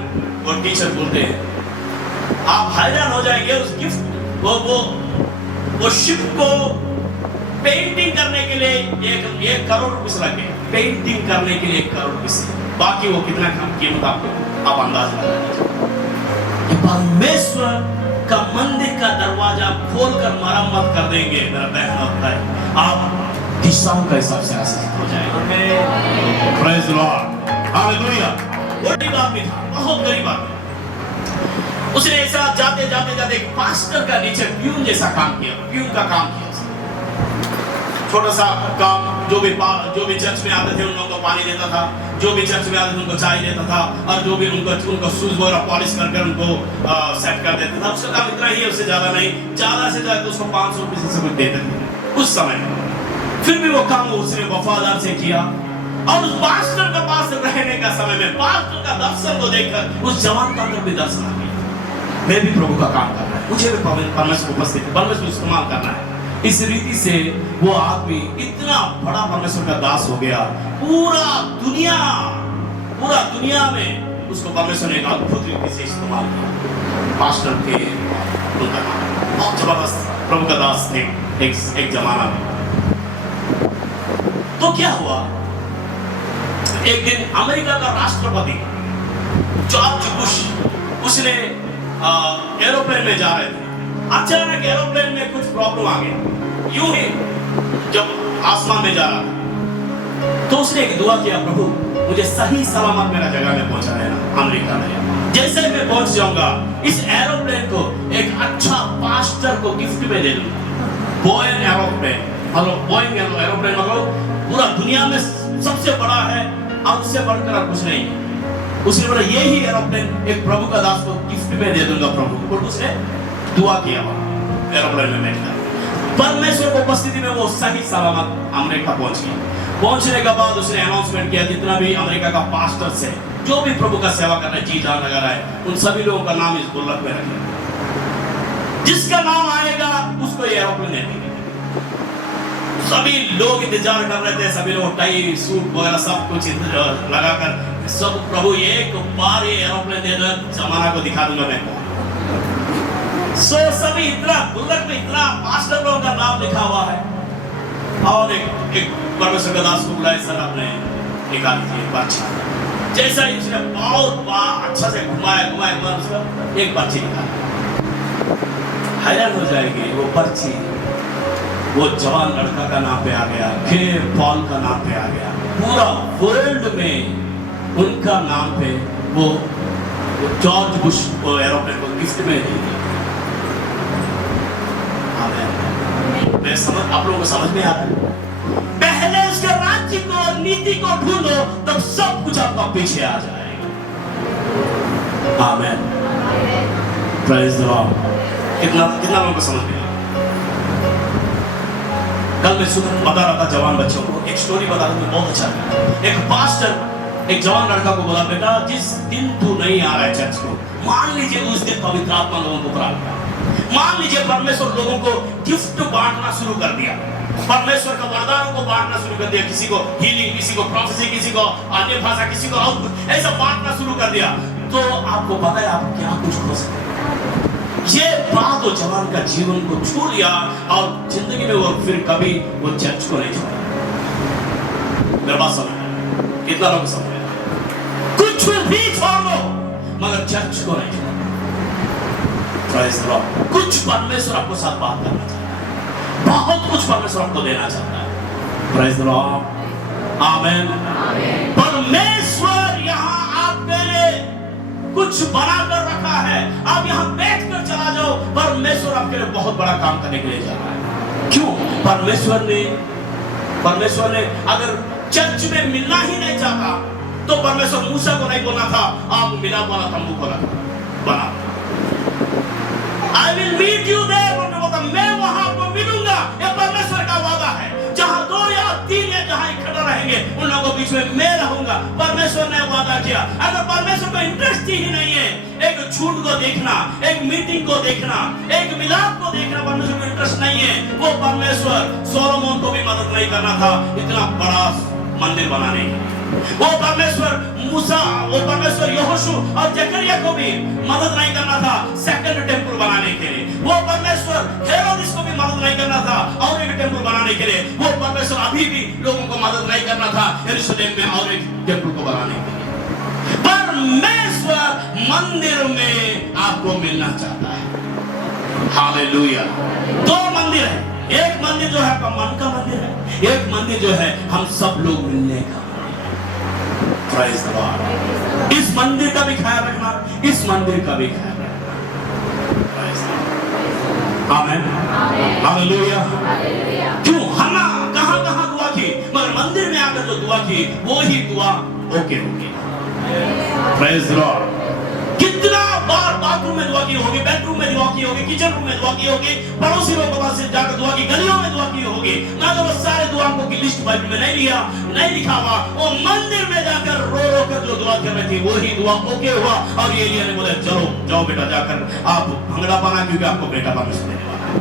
और टीचर बोलते हैं, आप हैरान हो जाएंगे उस गिफ्ट वो शिप को पेंटिंग करने के लिए 1 करोड़ रुपए लगे। पेंटिंग करने के लिए 1 करोड़ रुपए, बाकी वो कितना कम कीमत आपको आप अंदाज लगा लीजिए। परमेश्वर का मंदिर का दरवाजा खोलकर मरम्मत कर देंगे मेरा बहन और भाई, आप दिशाओं का हिसाब से आशीषित हो जाएंगे। Praise the Lord, hallelujah. गरीब आदमी था, बहुत गरीब आदमी। उसने ऐसा जाते एक पास्टर का नीचे प्यून जैसा काम किया, प्यून का काम किया। छोटा सा काम, जो भी चर्च में आते थे उन लोगों को पानी देता था, जो भी चर्च में आते थे उनको चाय देता था, और जो भी उनको शूज वगैरह पॉलिश करके उनको सेट कर देता था। उसका काम इतना ही है, उससे ज्यादा नहीं, ज्यादा से ज्यादा उसको 500 रुपये से कुछ देते थे उस समय। फिर भी वो काम उसने वफादार से किया, और उस पास्टर के पास रहने का समय में पास्टर का दर्शन को देखकर उस जवान का अंदर भी दर्शन आ गया। मैं भी प्रभु का काम करना है, मुझे भी परमेश्वर की उपस्थिति, परमेश्वर इस्तेमाल करना है। इस रीति से वो आदमी इतना बड़ा परमेश्वर का दास हो गया, पूरा दुनिया में उसको परमेश्वर ने एक अद्भुत रीति से इस्तेमाल किया। पास्टर के उनका नाम बहुत जबरदस्त प्रभु का दास थे एक जमाना में। तो क्या हुआ, एक दिन अमेरिका का राष्ट्रपति जॉर्ज बुश, उसने एरोप्लेन में जा रहे थे, अचानक एरोप्लेन में कुछ प्रॉब्लम आ गई। यूं ही जब आसमान में जा रहा था तो उसने एक दुआ किया, प्रभु मुझे सही सलामत मेरा जगह में पहुंचा देना अमेरिका में। जैसे मैं पहुंच जाऊंगा, इस एरोप्लेन को एक अच्छा पास्टर को गिफ्ट में दे दूंगा। बोइंग एरोप्लेन मतलब पूरा दुनिया में सबसे बड़ा है और उससे बढ़कर कुछ नहीं। उसने बोला यही एरोप्लेन एक प्रभु का दास को गिफ्ट में दे दूंगा प्रभु। और उसने दुआ किया एरोप्लेन में बैठकर। परमेश्वर की उपस्थिति में वो सही सलामत अमेरिका पहुंच गया। पहुंचने के बाद उसने अनाउंसमेंट किया, जितना भी अमेरिका का पास्टर्स है, जो भी प्रभु का सेवा कर रहे हैं, जी जान लगा रहा है, उन सभी लोगों का नाम इस गुल्लक में रखें। जिसका नाम आएगा उसको ये एरोप्लेन देंगे। सभी लोग इंतजार कर रहे थे, सभी लोग टाई सूट वगैरह सब कुछ लगाकर, सब प्रभु एक बार ये एरोप्लेन दे दो, जमाना को दिखा दूंगा मैं। सभी इतना गुल्लक में इतना पास्टर लोगों का नाम लिखा हुआ है। और एक परमेश्वर का दास को बुलाए, सर आपने निकाल दिए पर्ची। जैसा ही उसने बहुत बार अच्छा से घुमाया उसका एक पर्ची निकाला। हैरान हो जाएगी, वो पर्ची वो जवान लड़का का नाम पे आ गया, के पॉल का नाम पे आ गया। पूरा वर्ल्ड में उनका नाम पे वो जॉर्ज बुश को एरोप्लेन को गिफ्ट में दे दिया। मैं समझ, आप लोगों को समझ में आ रहा है? पहले उसके राज्य को और नीति को ढूंढो, तब सब कुछ आपका पीछे आ जाएगा। आमेन, प्रेज द लॉर्ड। कितना लोगों को समझ में आ? कल मैं सुबह बता रहा था जवान बच्चों को, एक स्टोरी बता रहा था, बहुत अच्छा लगा। एक पास्टर एक जवान लड़का को बोला, बेटा जिस दिन तू नहीं आ रहा है चर्च को, मान लीजिए उस दिन पवित्र आत्मा लोगों को प्राप्त, मान लीजिए परमेश्वर लोगों को गिफ्ट बांटना शुरू कर दिया, परमेश्वर का वरदानों को बांटना शुरू कर दिया, किसी को हीलिंग, किसी को प्रोफेसी, किसी को अन्य भाषा, किसी को और कुछ ऐसा बांटना शुरू कर दिया, तो आपको पता है आप क्या कुछ हो सकते हैं। ये बात वो जवान का जीवन को छू लिया और जिंदगी में वो फिर कभी वो चर्च को नहीं छोड़ा। मेरा बात समझ, कितना लोग समझ, कुछ भी छोड़ दो मगर चर्च को नहीं छोड़ा। Praise the Lord. कुछ परमेश्वर आपको साथ बात करना चाहता है, बहुत कुछ परमेश्वर आपको देना चाहता है। प्रेज़ द लॉर्ड, आमेन। परमेश्वर यहाँ आपके लिए कुछ बना कर रखा है, आप यहाँ बैठ कर चला जाओ, परमेश्वर आपके लिए बहुत बड़ा काम करने के लिए जा रहा है। क्यों? परमेश्वर ने अगर चर्च में मिलना ही नहीं चाहता तो परमेश्वर मूसा को नहीं बोलना था, आप मिलाप वाला तंबू को बना। I will meet you there, मैं वहां आपको मिलूंगा, ये परमेश्वर का वादा है। जहां 2 या 3 या जहां इकट्ठा रहेंगे उन लोगों के बीच में मैं रहूंगा, परमेश्वर ने वादा किया। अगर परमेश्वर को इंटरेस्ट ही नहीं है एक छूट को देखना, एक मीटिंग को देखना, एक मिलाप को देखना, परमेश्वर को इंटरेस्ट नहीं है, वो परमेश्वर सोलोमन को भी मदद नहीं करना था इतना बड़ा मंदिर बनाने की। वो परमेश्वर यहोशू और जकरिया को भी मदद नहीं करना था सेकंड टेंपल बनाने के लिए। वो परमेश्वर हेरोदिस को भी मदद नहीं करना था और एक टेंपल बनाने के लिए। वो परमेश्वर अभी भी लोगों को मदद नहीं करना था यरूशलेम में और एक टेंपल को बनाने के लिए। परमेश्वर मंदिर में आपको मिलना चाहता है। हालेलुया। 2 मंदिर है, एक मंदिर जो है आपका मन का मंदिर है, एक मंदिर जो है हम सब लोग मिलने का। Praise the Lord. इस मंदिर का भी ख्याल रखना, इस मंदिर का भी ख्याल रखना। आमीन, हालेलुया। क्यों हन्ना कहां दुआ की, मगर मंदिर में आकर जो दुआ की वो ही दुआ ओके होगी। Praise the Lord. कितना बार बाथरूम में दुआ की होगी, बेडरूम में दुआ की होगी, किचन रूम में दुआ की होगी, पड़ोसी लोगों के पास से जाकर दुआ की, गलियों में दुआ की होगी, मगर वो सारे दुआओं की लिस्ट बाइबल में नहीं लिखा हुआ। वो मंदिर में जाकर रो कर जो दुआ दुआ कर रही थी, वही दुआ ओके हुआ और एलिया ने बोला चलो जाओ बेटा जाकर आप भंगड़ा पाना क्योंकि आपको बेटा परमेश्वर देने वाला है।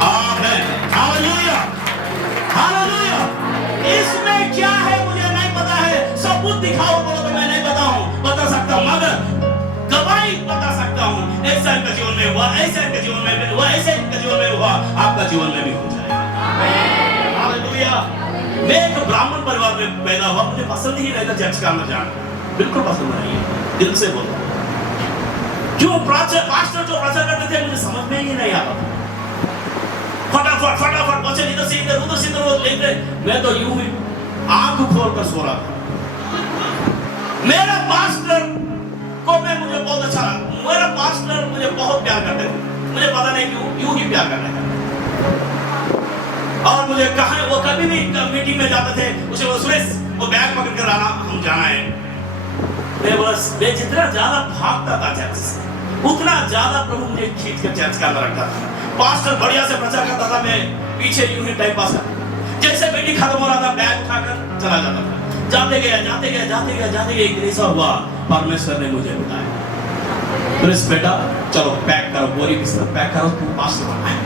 आमीन, हालेलुया, हालेलुया। इसमें क्या है मुझे नहीं पता है, सबूत दिखाओ बोलो तो मैं नहीं बता सकता हूँ, मगर गवाही बता सकता हूँ। ऐसा इनका जीवन में हुआ, ऐसा इनका जीवन में हुआ, ऐसा इनका जीवन में हुआ, आपका जीवन में भी हो जाएगा। हालेलुया। मैं एक ब्राह्मण परिवार में पैदा हुआ, मुझे पसंद ही नहीं था चर्च का अंदर जाना, बिल्कुल पसंद नहीं है, दिल से बोलता हूं। जो पास्टर जो प्रचार करते थे मुझे समझ में ही नहीं आता, फटाफट वचन इधर से इधर उधर से इधर लेते, मैं तो यूं ही आंख खोलकर सो रहा था। मेरा पास्टर को मुझे बहुत अच्छा लगा, मेरा पास्टर मुझे बहुत प्यार करते थे, मुझे पता नहीं क्यों यूं ही प्यार करने लगा। और मुझे कहा वो कभी भी मीटिंग में जाते थे, उसे वो सुरेश वो बैग पकड़ कर आना, हम जाना है। मैं जितना ज्यादा भागता था चर्च से, उतना ज्यादा प्रभु मुझे खींच कर चर्च के अंदर रखता था। पास्टर बढ़िया से प्रचार करता था, मैं पीछे यूं ही टाइम पास करता। जैसे मीटिंग खत्म हो रहा था बैग उठाकर चला जाता था। जाते गए एक दिन ऐसा हुआ, परमेश्वर ने मुझे बुलाया, प्लीज बेटा चलो पैक करो, बोरी बिस्तर पैक करो, तुम पास्टर बनना है।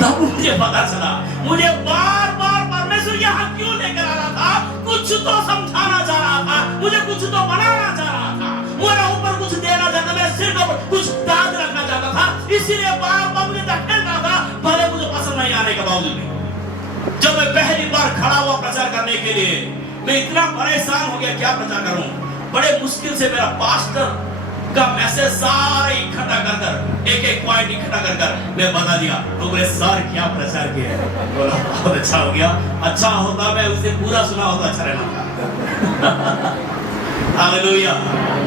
तब मुझे पता चला, मुझे बार बार परमेश्वर यहाँ क्यों लेकर आ रहा था, कुछ तो समझाना चाह रहा था, मुझे कुछ तो बनाना चाह रहा था, मेरे ऊपर कुछ देना चाहता, मैं सिर पर कुछ ताज रखना चाहता था, इसीलिए बार बार मुझे धकेलता था, भले मुझे पसंद नहीं आने के बावजूद भी। जब मैं पहली बार खड़ा हुआ प्रचार करने के लिए, मैं इतना परेशान हो गया, क्या प्रचार करूं। बड़े मुश्किल से मेरा पास्टर का मैसेज सारे इकट्ठा कर एक पॉइंट इकट्ठा कर मैं बता दिया। तो बोले सर क्या प्रचार किया है, बोला बहुत अच्छा हो गया, अच्छा होता मैं उसे पूरा सुना होता अच्छा रहना था। हालेलुया।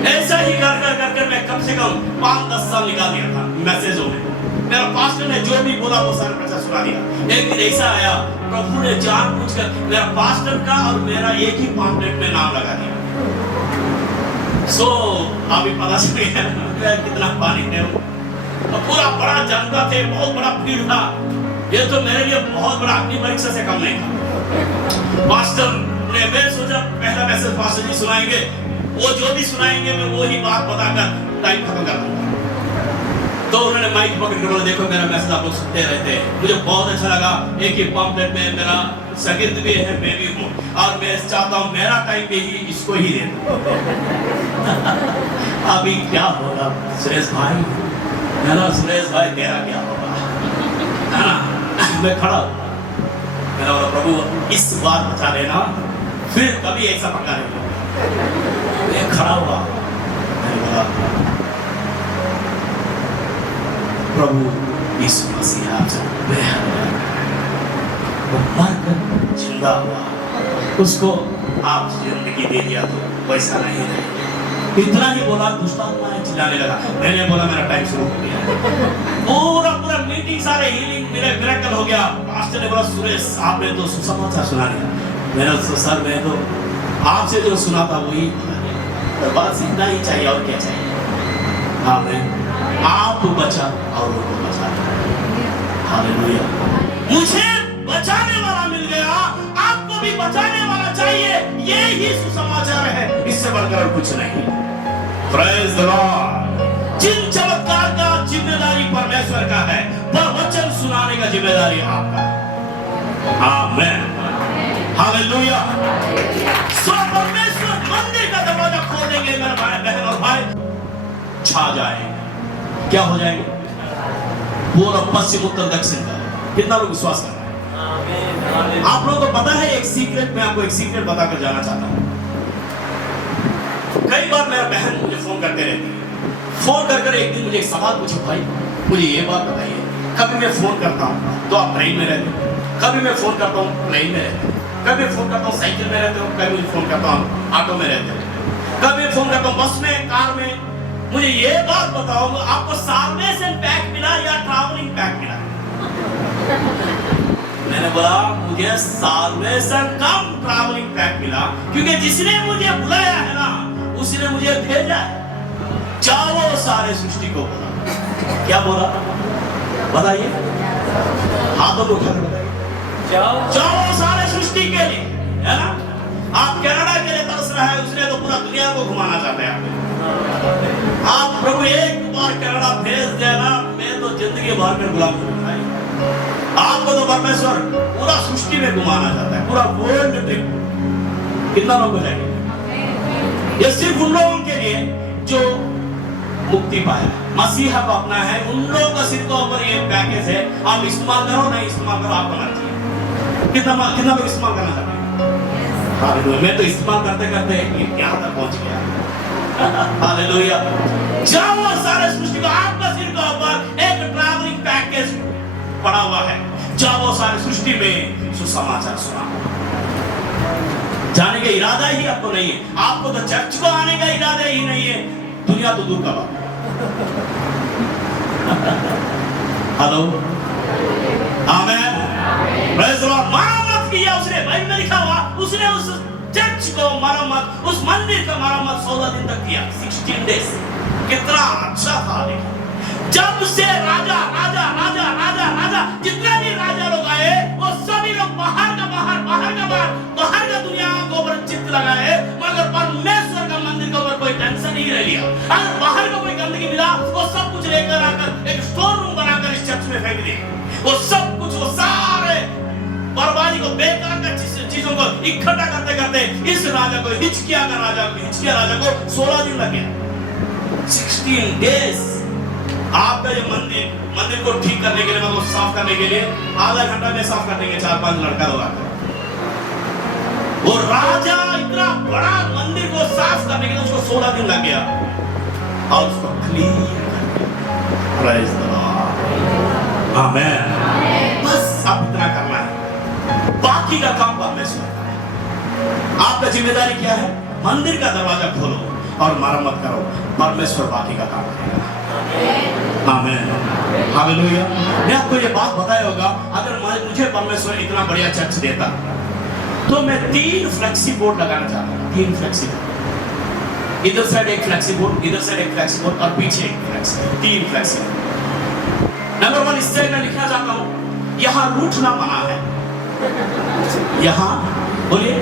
ऐसा ही कर मैं कम से कम 5-10 साल निकाल दिया था मैसेजों में। मेरा पास्टर ने जो भी बोला वो सारा प्रचार सुना दिया। एक दिन ऐसा आया, प्रभु ने जानबूझकर मेरा पास्टर का और मेरा एक ही पॉम्पलेट में नाम लगा दिया। अभी पता चल गया मैं कितना पानी है। पूरा बड़ा जनता थे, बहुत बड़ा भीड़ था, ये तो मेरे लिए बहुत बड़ा अग्नि परीक्षा से कम नहीं था। पास्टर ने, मैं सोचा पहला मैसेज पास्टर जी सुनाएंगे, वो जो भी सुनाएंगे मैं वो ही बात बताकर टाइम खत्म कर दूंगा। तो उन्होंने माइक पकड़ कर बोला देखो मेरा मैसेज आप लोग सुनते रहते हैं। मुझे बहुत अच्छा लगा, एक ही पॉम्पलेट में मेरा शागिर्द भी है, मैं भी हूँ, और मैं चाहता हूँ मेरा टाइम भी इसको ही दे दूं। अभी क्या होगा सुरेश भाई, मेरा सुरेश भाई तेरा क्या होगा, है ना। मैं खड़ा मैंने बोला प्रभु इस बार बचा लेना, फिर कभी ऐसा पक्का नहीं। मैं खड़ा हुआ, मैंने बोला प्रभु यीशु मसीह आपसे वो मर कर जिंदा हुआ, उसको आप जिंदगी दे दिया तो वैसा नहीं है। इतना ही बोला, दुष्टात्माएं चिल्लाने लगा। मैंने बोला मेरा टाइम शुरू हो गया। पूरा मीटिंग सारे हीलिंग मेरे मिरेकल हो गया। पास्टर ने बोला सुरेश आपने तो सुसमाचार सुना दिया। मैंने सर मैं तो आपसे जो सुना था वही, तो बस इतना ही चाहिए और क्या चाहिए। आमीन। आप बचा और लोगों को बचा। हालेलुया। मुझे बचाने वाला मिल गया, आपको भी बचाने वाला चाहिए, ये ही सुसमाचार है, इससे बढ़कर कुछ नहीं। Praise the Lord. जिन चमत्कार का जिम्मेदारी परमेश्वर का है, पर वचन सुनाने का जिम्मेदारी आपका है। आमीन। हालेलुया। सो परमेश्वर मंदिर का दरवाजा खोल देंगे मेरे भाई बहन और भाई, छा जाएंगे। क्या हो जाएंगे? पूरा पश्चिम उत्तर दक्षिण का। कितना लोग विश्वास कर रहे हैं? आप लोगों को पता है एक सीक्रेट, मैं आपको एक सीक्रेट बताकर जाना चाहता हूं। कई बार मेरा बहन मुझे फोन करते रहती है। फोन कर एक दिन मुझे एक सवाल पूछो, भाई मुझे ये बात बताइए, कभी मैं फोन करता हूँ तो आप ट्रेन में रहते हो, कभी मैं फोन करता हूँ प्लेन में रहते हो, कभी फोन करता हूँ साइकिल में रहते हो, कभी फोन करता हूँ ऑटो में रहते हो, कभी फोन करता हूँ बस में, कार में। मुझे ये बात बताओ, आपको साल्वेशन पैक मिला या ट्रैवलिंग पैक मिला? मैंने बोला मुझे साल्वेशन कम ट्रैवलिंग पैक मिला, क्योंकि जिसने मुझे बुलाया है ना उसने मुझे भेजा है। जाओ सारे सृष्टि को बोला। क्या बोला बताइए? हाथों को उठाकर बताइए। जाओ सारे सृष्टि के लिए, है ना। आप कनाडा के लिए तरस रहा है, उसने तो पूरा दुनिया दुनिया को घुमाना चाहते हैं आप। प्रभु एक बार कनाडा भेज देना, मैं तो जिंदगी भर में गुलाम हूं। आपको तो परमेश्वर पूरा सृष्टि में घुमाना चाहता है, पूरा वर्ल्ड ट्रिप। कितना लोग हो जाएंगे? ये सिर्फ उन लोगों के लिए जो मुक्ति पाया, मसीहा को अपना है, उन लोगों का सिर के ऊपर ये पैकेज है। आप इस्तेमाल करो, नहीं इस्तेमाल करो, आपका मर्जी है। कितना लोग इस्तेमाल करना चाहते हैं? हालेलुया। मैं तो इस्तेमाल करते करते यहाँ तक पहुंच गया। हालेलुया। जाओ सारे सृष्टि को, आपका सिर के ऊपर एक ट्रैवलिंग पैकेज पड़ा हुआ है। जाओ सारे सृष्टि में सुसमाचार सुनाओ। जाने का इरादा ही आपको नहीं है, आपको तो चर्च को आने का इरादा ही नहीं है, दुनिया तो दूर का बात। Hello, amen, praise the Lord. मरम्मत किया उसने, बाइबल में लिखा हुआ, उसने उस चर्च को मरम्मत, उस मंदिर का मरम्मत 16 दिन तक किया, 16 डेज। कितना अच्छा था। देखो, जब से राजा राजा राजा राजा राजा जितने भी राजा लोग आए, वो सभी लोग बाहर का दुनिया को ऊपर चित्त लगाए, मगर परमेश्वर का मंदिर के ऊपर कोई टेंशन नहीं रह लिया। अगर बाहर का कोई गंदगी मिला, वो सब कुछ लेकर आकर एक स्टोर रूम बनाकर इस चर्च में फेंक दिए। वो सब कुछ, वो सारे बर्बादी को, बेकार का चीजों को इकट्ठा करते करते इस राजा को, हिजकिया राजा को 16 दिन लगे, 16 डेज। आपका ये मंदिर को ठीक करने के लिए, मतलब साफ करने के लिए आधा घंटा में साफ करने के 4-5 लड़का लोग आते। वो राजा इतना बड़ा मंदिर को साफ करने के लिए उसको 16 दिन लग गया और उसको क्लीन। प्रेज़ द लॉर्ड, आमेन। बस आप इतना करना है, बाकी का काम परमेश्वर का है। आपका जिम्मेदारी क्या है? मंदिर का दरवाजा खोलो और मरम्मत करो, परमेश्वर बाकी का काम करेगा। आमेन, हालेलुया। मैं आपको ये बात बताया होगा, अगर मुझे परमेश्वर इतना बढ़िया चर्च देता तो मैं 3 फ्लेक्सी बोर्ड लगाना चाहता हूँ। 3 फ्लेक्सी बोर्ड, इधर साइड एक फ्लेक्सी बोर्ड, इधर साइड एक फ्लेक्सी बोर्ड और पीछे एक फ्लेक्सी, 3 फ्लेक्सी बोर्ड। नंबर 1 इससे मैं लिखना चाहता हूँ, यहाँ रूठना मना है। यहाँ बोलिए,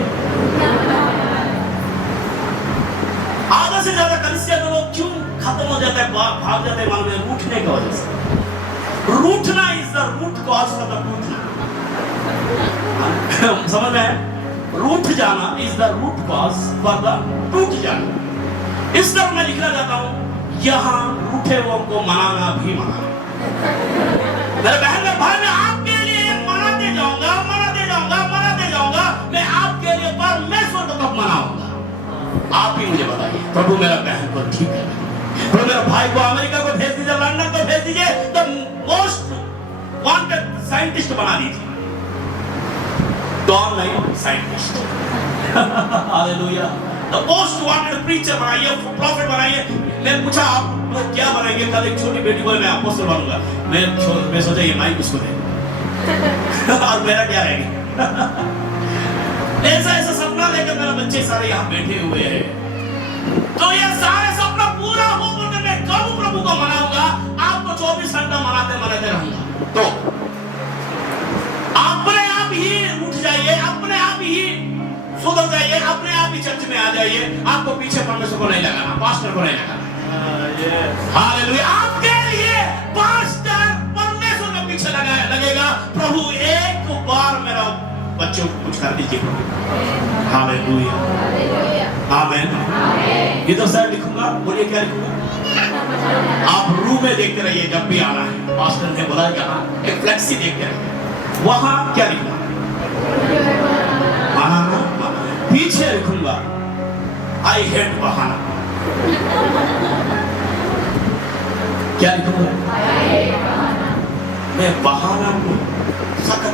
आधा से ज्यादा कलीसिया के लोग क्यों खत्म हो जाता है, भाग जाते हैं मालूम है? रूठने की वजह से। रूठना is the root cause for the टूटना। समझ में है? रूठ जाना is the root cause for the टूट जाना। इस तरह मैं लिखना चाहता हूं, यहाँ रूठे हुओं को मनाना भी मना। मेरे बहन भाई, मैं आपके लिए मनाते जाऊंगा। मैं आपके लिए परमेश्वर को कब मनाऊंगा? आप ही मुझे बताइए। प्रभु मेरा बहन को ठीक है, प्रभु मेरे भाई को अमेरिका को भेज दीजिए, लंदन को भेज दीजिए, द मोस्ट वांटेड साइंटिस्ट बना दीजिए, online scientist. Hallelujah. The most wanted preacher बनाइए, प्रॉफिट बनाइए। मैं पूछा आप लोग क्या बनाएंगे? कल एक छोटी बेटी को मैं अपोस्टल बनूंगा। मैं सोचा ये माइक उसको दे और मेरा क्या रहेगा? ऐसा सपना लेकर मेरे बच्चे सारे यहाँ बैठे हुए हैं। तो ये सारे सपना पूरा हो बोलकर मैं कब प्रभु को मनाऊंगा? आपको 24 घंटा मनाते रहूंगा। तो अपने आप ही उठ जाइए, अपने आप ही सुधर जाइए, अपने आप ही चर्च में आ जाइए। आपको पीछे परमेश्वर को नहीं लगाना, पास्टर को नहीं लगाना। हालेलुया। आपके लिए पास्टर परमेश्वर के पीछे लगेगा। प्रभु एक बार मेरा बच्चों को कुछ कर दीजिए प्रभु। हालेलुया, आमीन। इधर साइड लिखूंगा, बोलिए क्या लिखूंगा? आप रूम में देखते रहिए, जब भी आना है पास्टर ने बोला यहाँ एक फ्लेक्सी देखते रहिए। वहां क्या लिखूंगा? बहाना। पीछे लिखूंगा आई हेट बहाना। क्या लिखूंगा? मैं बहाना को सख्त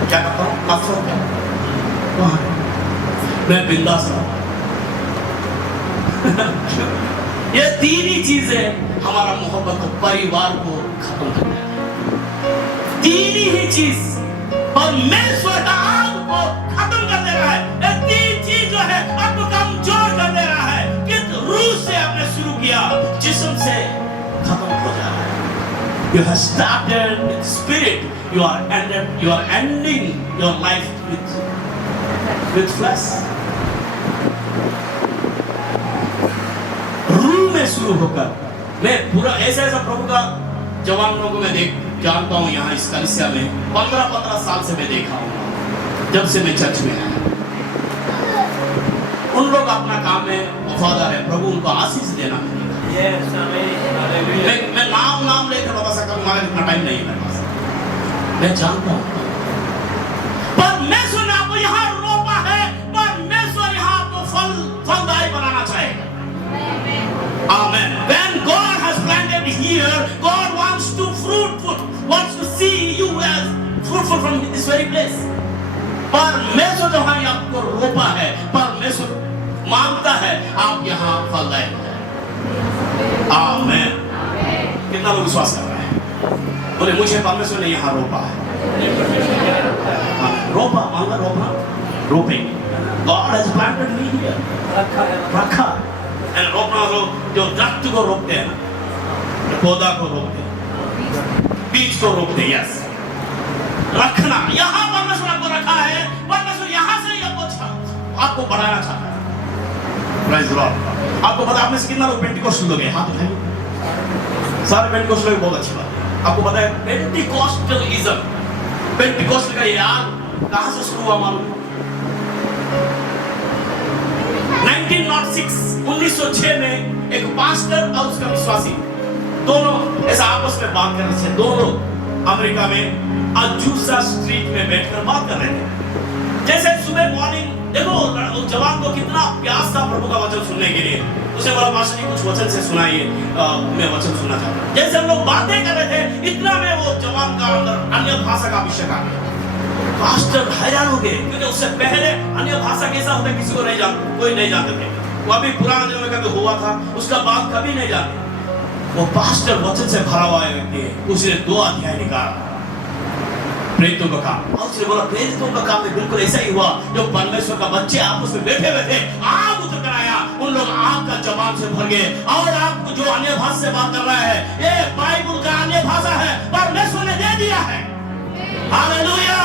क्या करता हूँ? नफरत करता हूँ। मैं बिंदास रहूं। ये 3 ही चीजें हमारा मोहब्बत को, परिवार को खत्म कर देता है। 3 ही चीज परमेश्वर का आपको खत्म कर दे रहा है। ये 3 चीज जो है आपको कमजोर कर दे रहा है। किस रूह से आपने शुरू किया, जिस्म से खत्म हो जा रहा है। You have started with spirit. You are ending your life with flesh. शुरू होकर मैं पूरा ऐसा ऐसा प्रभु का जवान लोगों को मैं जानता हूँ यहाँ इस कलिसिया में 15 साल से मैं देखा हूँ, जब से मैं चर्च में आया। उन लोग अपना काम में वफादार है, प्रभु उनको आशीष देना। मैं नाम लेकर बता सकता हूँ, हमारा इतना टाइम नहीं है मेरे पास, मैं जानता हूँ। परमेश्वर ने आपको यहाँ रोपा है, परमेश्वर यहाँ आपको फलदायी बनाना चाहेगा। Amen. When God has planted here, God wants to see you as fruitful from this very place. परमेश्वर जो यहाँ आपको रोपा है, परमेश्वर मांगता है आप यहाँ फलदायी हो जाए। आमेन। कितना लोग विश्वास कर रहे हैं? बोले मुझे परमेश्वर ने यहाँ रोपा है। रोपा मांगा, रोपेंगे। God has planted me here. रखा। And रोपना जो दरख्त को रोपते हैं, पौधा को रोपते हैं, बीज को रोपते हैं, यस। रखना, यहाँ परमेश्वर आपको रखा है, परमेश्वर यहाँ से ही आपको बढ़ाना चाहता है। Praise the Lord। आपको पता आपने से कितना लोग पेंटिकोस्टल लोग हैं? हाथ उठाइए। सारे पेंटिकोस्टल लोग बहुत अच्छी बात है। आपको पता है पेंटिकोस्टलिज्म, पेंटिकोस्टल का याद कहाँ से शुरू हुआ मालूम? 1906 में एक पास्टर और उसका विश्वासी दोनों ऐसा आपस में बात कर रहे थे। दोनों अमेरिका में अजूसा स्ट्रीट में बैठकर बात कर रहे थे। जैसे सुबह मॉर्निंग देखो जवान को कितना प्यास था प्रभु का वचन सुनने के लिए। उसे बोला पास्टर जी कुछ वचन से सुनाइए, मैं वचन सुनना चाहता हूँ। जैसे हम लोग बातें कर रहे थे, इतना में वो जवान का अंदर अन्य भाषा का अभिषेक आ गया। पास्टर हैरान हो गए, क्योंकि उससे पहले अन्य भाषा कैसा होता है किसी को नहीं जानते, कोई नहीं जानते थे। वो अभी पुराने दिनों में कभी हुआ था, उसका बात कभी नहीं जानते। वो पास्टर वचन से भरा हुआ व्यक्ति है, उसने 2 अध्याय निकाला प्रेरितों का काम। और उसने बोला प्रेरितों का काम में बिल्कुल ऐसा ही हुआ, जो परमेश्वर का बच्चे आपस में बैठे हुए थे, आग उतर कर आया, उन लोग आग का जवाब से भर गए। और आपको जो अन्य भाषा से बात कर रहा है, ये बाइबल का अन्य भाषा है, परमेश्वर ने दे दिया है। हालेलुया।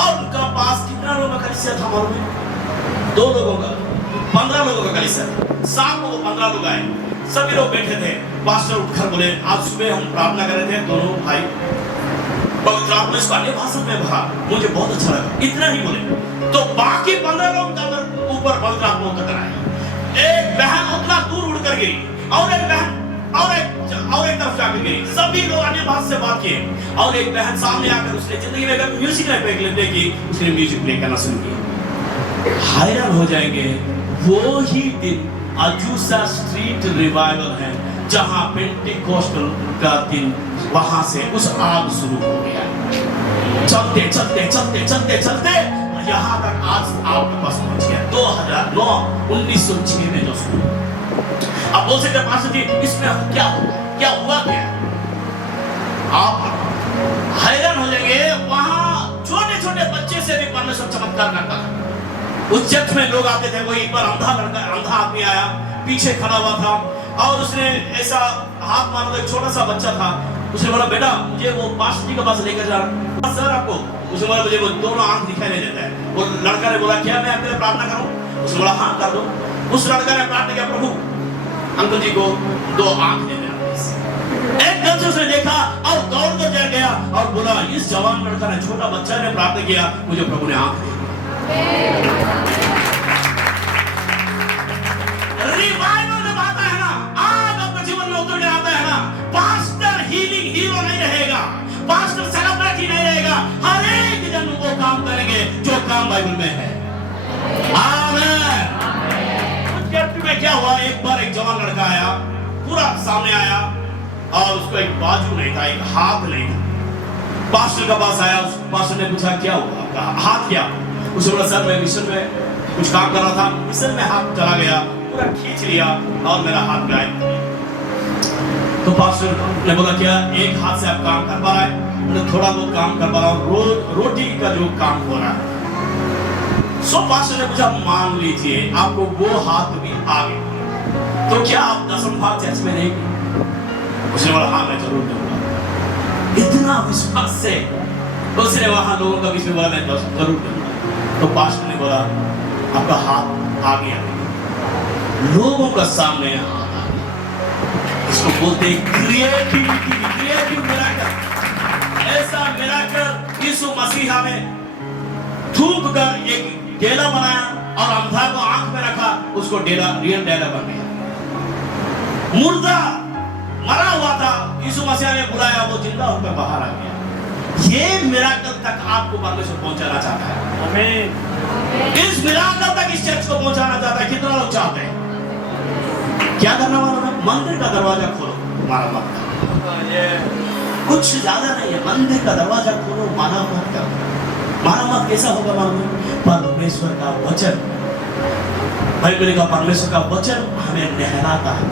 और उनका पास कितना लोगों का कलीसिया था मालूम है? 2 लोगों का, 15 लोगों का कलीसिया। शाम को 15 लोग आए, सभी लोग बैठे थे। पास्टर उठकर बोले आज सुबह हम प्रार्थना कर रहे थे, दोनों भाई पवित्र आत्मा इसको अन्य भाषा में भरा, मुझे बहुत अच्छा लगा। इतना ही बोले तो बाकी 15 लोग का ऊपर पवित्र आत्मा उतर कर आए। एक बहन उतना दूर उड़कर गिरी, और एक बहन और एक तरफ जाकर गई। सभी लोग अन्य भाषा से बात किए, और एक बहन सामने आकर उसने जिंदगी में कभी म्यूजिक नहीं प्ले की, उसने म्यूजिक प्ले करना शुरू किया। हैरान हो जाएंगे, वो ही दिन अजूसा स्ट्रीट रिवाइवल है, जहां पेंटिकोस्टल का दिन, वहां से उस आग शुरू हो गया। चलते यहाँ तक आज आपके पास पहुंच गया। 1906 में जो शुरू। अब बोल सकते पास्टर जी इसमें क्या हुआ? आप हैरान हो जाएंगे, वहां छोटे बच्चे से भी परमेश्वर चमत्कार करता है। उस चर्च में लोग आते थे, कोई पर अंधा आदमी आया, पीछे खड़ा हुआ था, और उसने ऐसा हाथ मारा, एक छोटा सा बच्चा था। उसने बोला बेटा मुझे वो पास्टर जी के पास लेकर जा रहा सर आपको। उसने बोला मुझे वो दोनों आंख दिखाई नहीं देता है। वो लड़का ने बोला क्या मैं आपके लिए प्रार्थना करूं? उसने बोला हाँ कर दो। उस लड़का ने प्रार्थना किया, प्रभु अंकल जी को 2 आंख दे देना। एकदम से उसने देखा और दौड़ कर चल गया और बोला इस जवान लड़का ने, छोटा बच्चा ने प्रार्थना किया, मुझे प्रभु ने आंख दी। रिवाइवल जब आता है ना, आग आपके जीवन में उतर के आता है ना, पास्टर हीलिंग हीरो नहीं रहेगा, पास्टर सेलिब्रिटी नहीं रहेगा। हर एक जन वो काम करेंगे जो काम बाइबल में है। आमीन। में क्या हुआ, एक बार एक जवान लड़का आया, पूरा सामने आया, और उसको एक बाजू नहीं था, एक हाथ नहीं था। पास्टर के पास आया, उस पास्टर ने पूछा क्या हुआ आपका हाथ? क्या? उसने बोला सर मैं मिशन में कुछ काम कर रहा था, मिशन में हाथ चला गया, पूरा खींच लिया और मेरा हाथ गायब। तो पास्टर ने बोला क्या एक हाथ से आप काम कर पा रहे हैं? थोड़ा बहुत काम कर पा रहा हूँ, रोटी का जो काम हो रहा है। सो पास्टर ने पूछा मान लीजिए आपको वो हाथ भी आ गया, तो क्या आप 10 भाग चर्च में रहेंगे? उसने बोला हाँ मैं जरूर दूंगा। इतना विश्वास से उसने वहां लोगों का बीच में बोला मैं जरूर दूंगा। तो पास्टर ने बोला आपका हाथ आ गया, लोगों का सामने हाथ आ इसको बोलते हैं क्रिएटिविटी, क्रिएटिव मिराकल। ऐसा मिराकल यीशु मसीहा ने थूक कर एक डेला बनाया और अंधा को आंख में रखा, उसको डेला, रियल डेला बन गया। मुर्दा मरा हुआ था, यीशु मसीहा ने बुलाया, वो जिंदा होकर बाहर आ गया। ये मिराकल तक आपको परमेश्वर पहुंचाना चाहता है। आमीन। इस मिराकल तक इस चर्च को पहुंचाना चाहता है। कितना लोग चाहते हैं? क्या करना वाला है? मंदिर का दरवाजा खोलो, मारा मत करो। कुछ ज्यादा नहीं है, मंदिर का दरवाजा खोलो, मारा मत करो। मारा मत कैसा होगा मालूम? परमेश्वर का वचन, बाइबल का परमेश्वर का वचन हमें नहलाता है।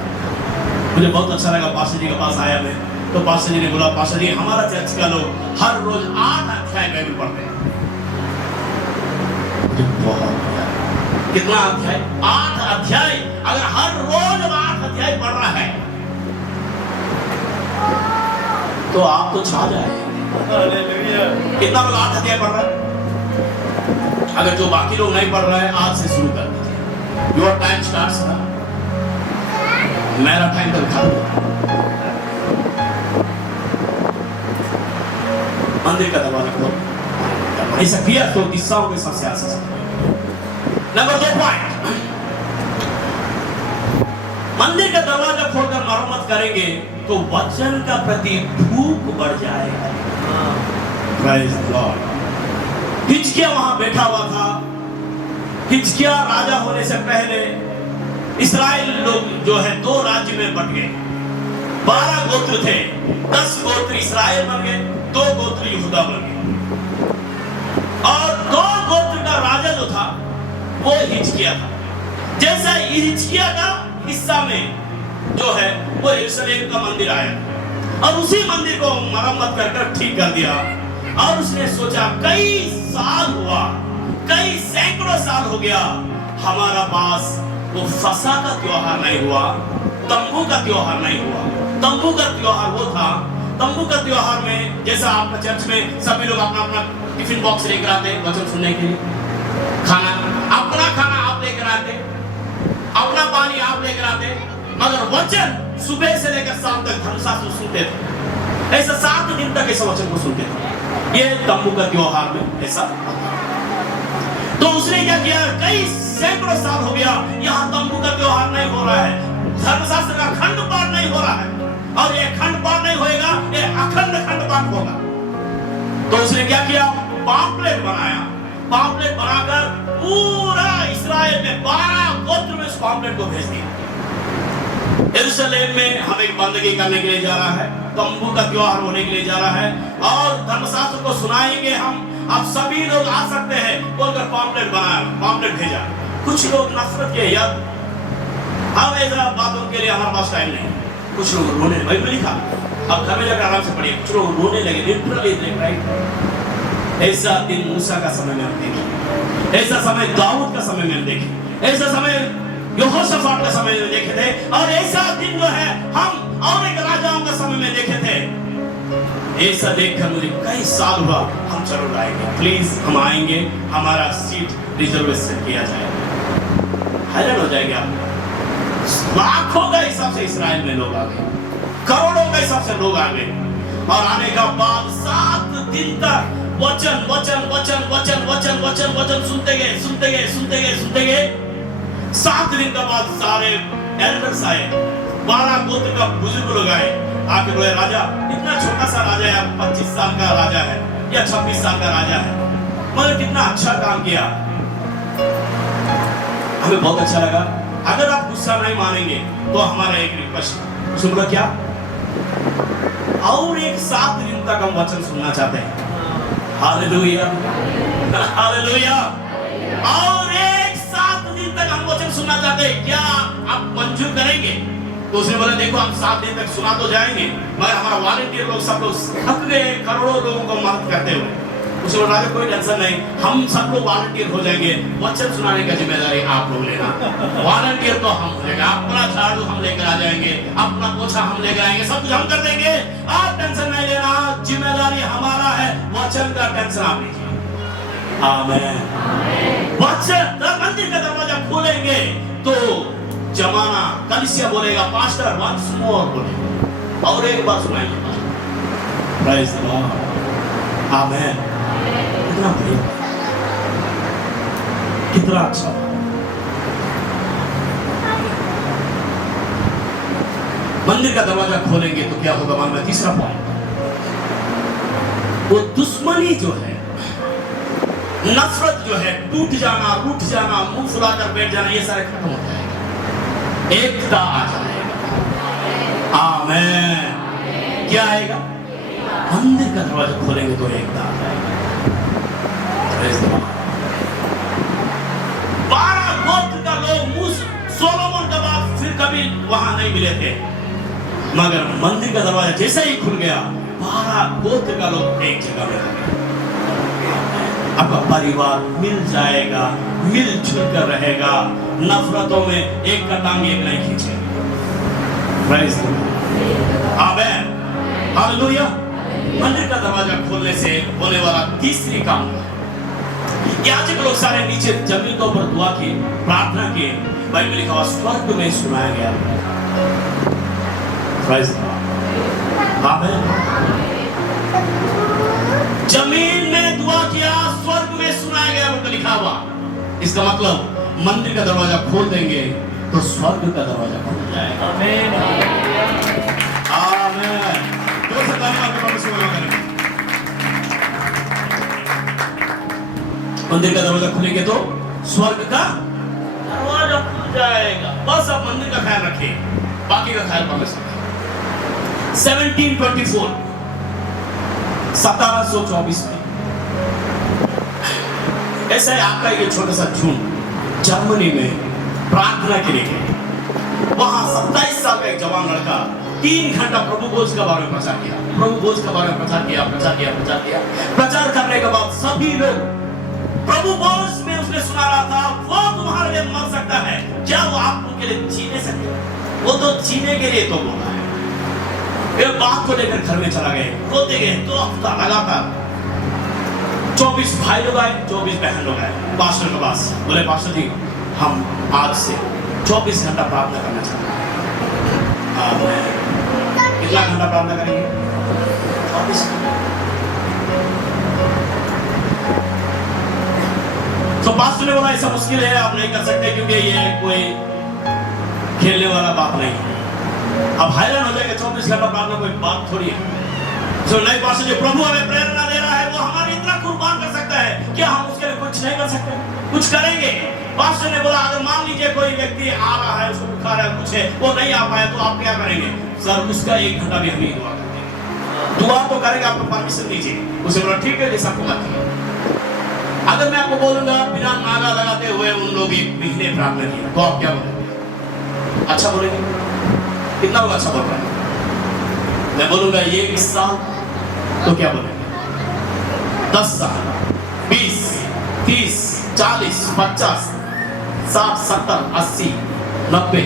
मुझे बहुत अच्छा लगा, पास्टर जी के पास आया मैं, तो पास्टर जी ने बोला, पास्टर जी हमारा चर्च का लोग हर रोज 8 अध्याय बाइबल पढ़ते हैं। बहुत कितना अध्याय? 8 अध्याय। अगर हर रोज 8 अध्याय पढ़ रहा है तो आप तो छा जाए। कितना लोग 8 अध्याय पढ़ रहा है? अगर जो बाकी लोग नहीं पढ़ रहे हैं, आज से शुरू कर दीजिए। योर टाइम स्टार्ट्स ना, मेरा टाइम तो खत्म। मंदिर का दरवाजा खोलो। ऐसा किया तो दिशाओं के सबसे आसान। नंबर 2 पॉइंट, मंदिर का दरवाजा खोलकर मरम्मत करेंगे तो वचन का प्रति भूख बढ़ जाएगा। Praise the Lord। हिजकिया वहां बैठा हुआ था। हिजकिया राजा होने से पहले इस्राएल लोग जो है 2 राज्य में बट गए। 12 गोत्र थे, 10 गोत्र इस्राएल बन गए, 2 गोत्र यहूदा बन गए। और 2 गोत्र का राजा जो था वो हिजकिया था। जैसा हिजकिया का हिस्सा में जो है वो यरूशलेम का मंदिर आया और उसी मंदिर को मरम्मत कर ठीक कर दिया। और उसने सोचा, कई साल हुआ, कई सैकड़ों साल हो गया, हमारा पास वो फसह का त्योहार नहीं हुआ, तंबू का त्योहार नहीं हुआ। तंबू का त्योहार वो था, तंबू का त्योहार में जैसा आपका चर्च में सभी लोग अपना अपना टिफिन बॉक्स लेकर आते हैं वचन सुनने के लिए, खाना अपना खाना आप लेकर आते, अपना पानी आप लेकर आते, मगर वचन सुबह से लेकर शाम तक धर्मशास्त्र सुनते थे। ऐसा 7 दिन तक ऐसा वचन को सुनते थे। ये तंबू का त्योहार में ऐसा। तो उसने क्या किया, कई सैकड़ों साल हो गया यहाँ तंबू का त्योहार नहीं हो रहा है, धर्मशास्त्र का खंड पाठ नहीं हो रहा है, और ये खंड पाठ नहीं होएगा, ये अखंड खंड पाठ होगा। तो उसने क्या किया, पॉम्पलेट बनाया। पॉम्पलेट बनाकर पूरा इस्राएल में 12 गोत्र में उस पॉम्पलेट को भेज दिया। यरूशलेम में हम एक बंदगी करने के लिए जा रहा है, तंबू का त्योहार होने के लिए जा रहा है, और धर्मशास्त्र को सुनाएंगे हम, आप सभी लोग आ सकते हैं बोलकर पॉम्पलेट बनाया, पॉम्पलेट भेजा। कुछ लोग नफरत के यार, अब ऐसा बातों के लिए हमारे पास टाइम नहीं। कुछ लोग रोने, भाई लिखा, अब घर में जाकर आराम से पढ़िए। कुछ लोग रोने लगे, लिटरली राइट। ऐसा दिन मूसा का समय में हम देखे, ऐसा समय दाऊद का समय में हम देखे, ऐसा समय यहोशाफाट का समय में देखे थे, और ऐसा दिन जो है हम और एक राजाओं का समय में देखे थे। ऐसा देखकर मुझे कई साल हुआ, हम जरूर आएंगे, प्लीज हम आएंगे, हमारा सीट रिजर्वेशन किया जाएगा। हैरान हो जाएंगे आप, लाखों का हिसाब से इस्राएल में लोग आ गए, करोड़ों का हिसाब से लोग आ गए, और आने का बाद 7 दिन तक वचन वचन वचन वचन वचन वचन वचन सुनते गए, सुनते गए, सुनते गए, सुनते गए। 7 दिन के बाद सारे एल्डर्स आए, 12 गोत्र का बुजुर्ग लोग आए, आके बोले, राजा इतना छोटा सा राजा है, 25 साल का राजा है या 26 साल का राजा है, मगर कितना अच्छा काम किया, हमें बहुत अच्छा लगा। अगर आप गुस्सा नहीं मानेंगे तो हमारा एक रिक्वेस्ट सुन लो, क्या और एक 7 दिन तक हम वचन सुनना चाहते हैं। Hallelujah, hallelujah. और एक 7 दिन तक हम वचन सुनना चाहते हैं, क्या आप मंजूर करेंगे? तो उसने बोला, देखो हम 7 दिन तक सुना तो जाएंगे, मगर हमारा वॉलंटियर लोग सब लोग थक गए, करोड़ों लोगों को मदद करते हुए। उसने बोला, कोई टेंशन नहीं, हम सब लोग वॉलंटियर हो जाएंगे, वचन सुनाने का जिम्मेदारी आप लोग लेना, वॉलंटियर तो हम हो जाएंगे, अपना झाड़ू हम लेकर आ जाएंगे, अपना पोछा हम लेकर आएंगे, सब कुछ हम कर देंगे, आप टेंशन नहीं लेना, जिम्मेदारी हमारा है, वचन का टेंशन आप लीजिए। आमीन। वचन, मंदिर का दरवाजा खोलेंगे तो जमाना कलीसिया बोलेगा पास्टर वंस मोर बोलेगा, और एक बार सुनाइए। प्रेज द लॉर्ड, आमेन। कितना बढ़िया, कितना अच्छा। मंदिर का दरवाजा खोलेंगे तो क्या होगा मालूम है? तीसरा पॉइंट, वो दुश्मनी जो है, नफरत जो है, टूट जाना, रूठ जाना, मुंह फुलाकर बैठ जाना, ये सारे खत्म हो जाएगा, एकता आ जाएगा। आमेन। क्या आएगा? मंदिर का दरवाजा खोलेंगे तो एकता आ जाएगा। 12 गोत्र का लोग सोलोमन के बाद फिर कभी वहां नहीं मिले थे, मगर मंदिर का दरवाजा जैसे ही खुल गया 12 गोत्र का लोग एक जगह में आ गए। आपका परिवार मिल जाएगा, मिलजुल कर रहेगा, नफरतों में एक का टांग एक नहीं खींचेगा। Praise the Lord, amen, hallelujah. मंदिर का दरवाजा खोलने से होने वाला तीसरी काम, याजक लोग सारे नीचे जमीन के ऊपर दुआ की, प्रार्थना की। बाइबल लिखा हुआ स्वर्ग में सुनाया गया। प्रेज द लॉर्ड, आमेन। जमीन में दुआ किया, स्वर्ग में सुनाया गया, वो लिखा हुआ। इसका मतलब मंदिर का दरवाजा खोल देंगे तो स्वर्ग का दरवाजा खुल जाएगा। आमेन, आमेन। मंदिर का दरवाजा खुलेंगे तो स्वर्ग का दरवाजा खुल जाएगा। बस आप मंदिर का ख्याल रखिए, बाकी का ख्याल परमेश्वर। 1724 1724 में ऐसा है, आपका ये छोटा सा झुंड जर्मनी में प्रार्थना के लिए, वहां 27 साल का एक जवान लड़का 3 घंटा प्रभु भोज के बारे में प्रचार किया, प्रभु भोज के बारे में प्रचार किया। प्रचार करने के बाद सभी लोग प्रभु भोज में उसने सुना रहा था, वो तुम्हारे लिए मर सकता है, क्या वो आप उनके लिए जी नहीं सकते? वो तो जीने के लिए तो बोला है। वे बात को लेकर घर में चला गए, रोते गए 2 हफ्ता लगातार। 24 भाई लोग आए, 24 बहन लोग आए पास्टर के पास, बोले पास्टर जी हम आज से 24 घंटा प्रार्थना करना चाहते हैं। कितना घंटा प्रार्थना करेंगे? 24 घंटा। तो पास्टर ने बोला ऐसा मुश्किल है, आप नहीं कर सकते, क्योंकि ये कोई खेलने वाला बात नहीं है। अब हैरान हो जाएगा, 24 घंटा प्रार्थना कोई बात थोड़ी है। तो नहीं पास्टर जी, प्रभु हमें प्रेरणा दे रहा है, वो हमारी इतना कुर्बान कर सकता है, क्या हम उसके लिए कुछ नहीं कर सकते? कुछ करेंगे। पास्टर ने बोला अगर मान लीजिए कोई व्यक्ति आ रहा है, उसको बुखार है, कुछ है, वो नहीं आ पाया, तो आप क्या करेंगे? सर उसका 1 घंटा भी हम ही दुआ करेंगे। दुआ तो करेंगे, आपको परमिशन दीजिए। उसे बोला ठीक है, जैसा आपको बात। अगर मैं आपको बोलूंगा बिना नागा लगाते हुए उन लोग 1 महीने प्रार्थना किया, तो आप क्या बोलेंगे? अच्छा बोलेंगे? कितना लोग अच्छा बोल रहे हैं? मैं बोलूंगा 1 साल, तो क्या बोलेंगे? 10 साल, 20, 30, 40, 50, 60, 70, 80, 90,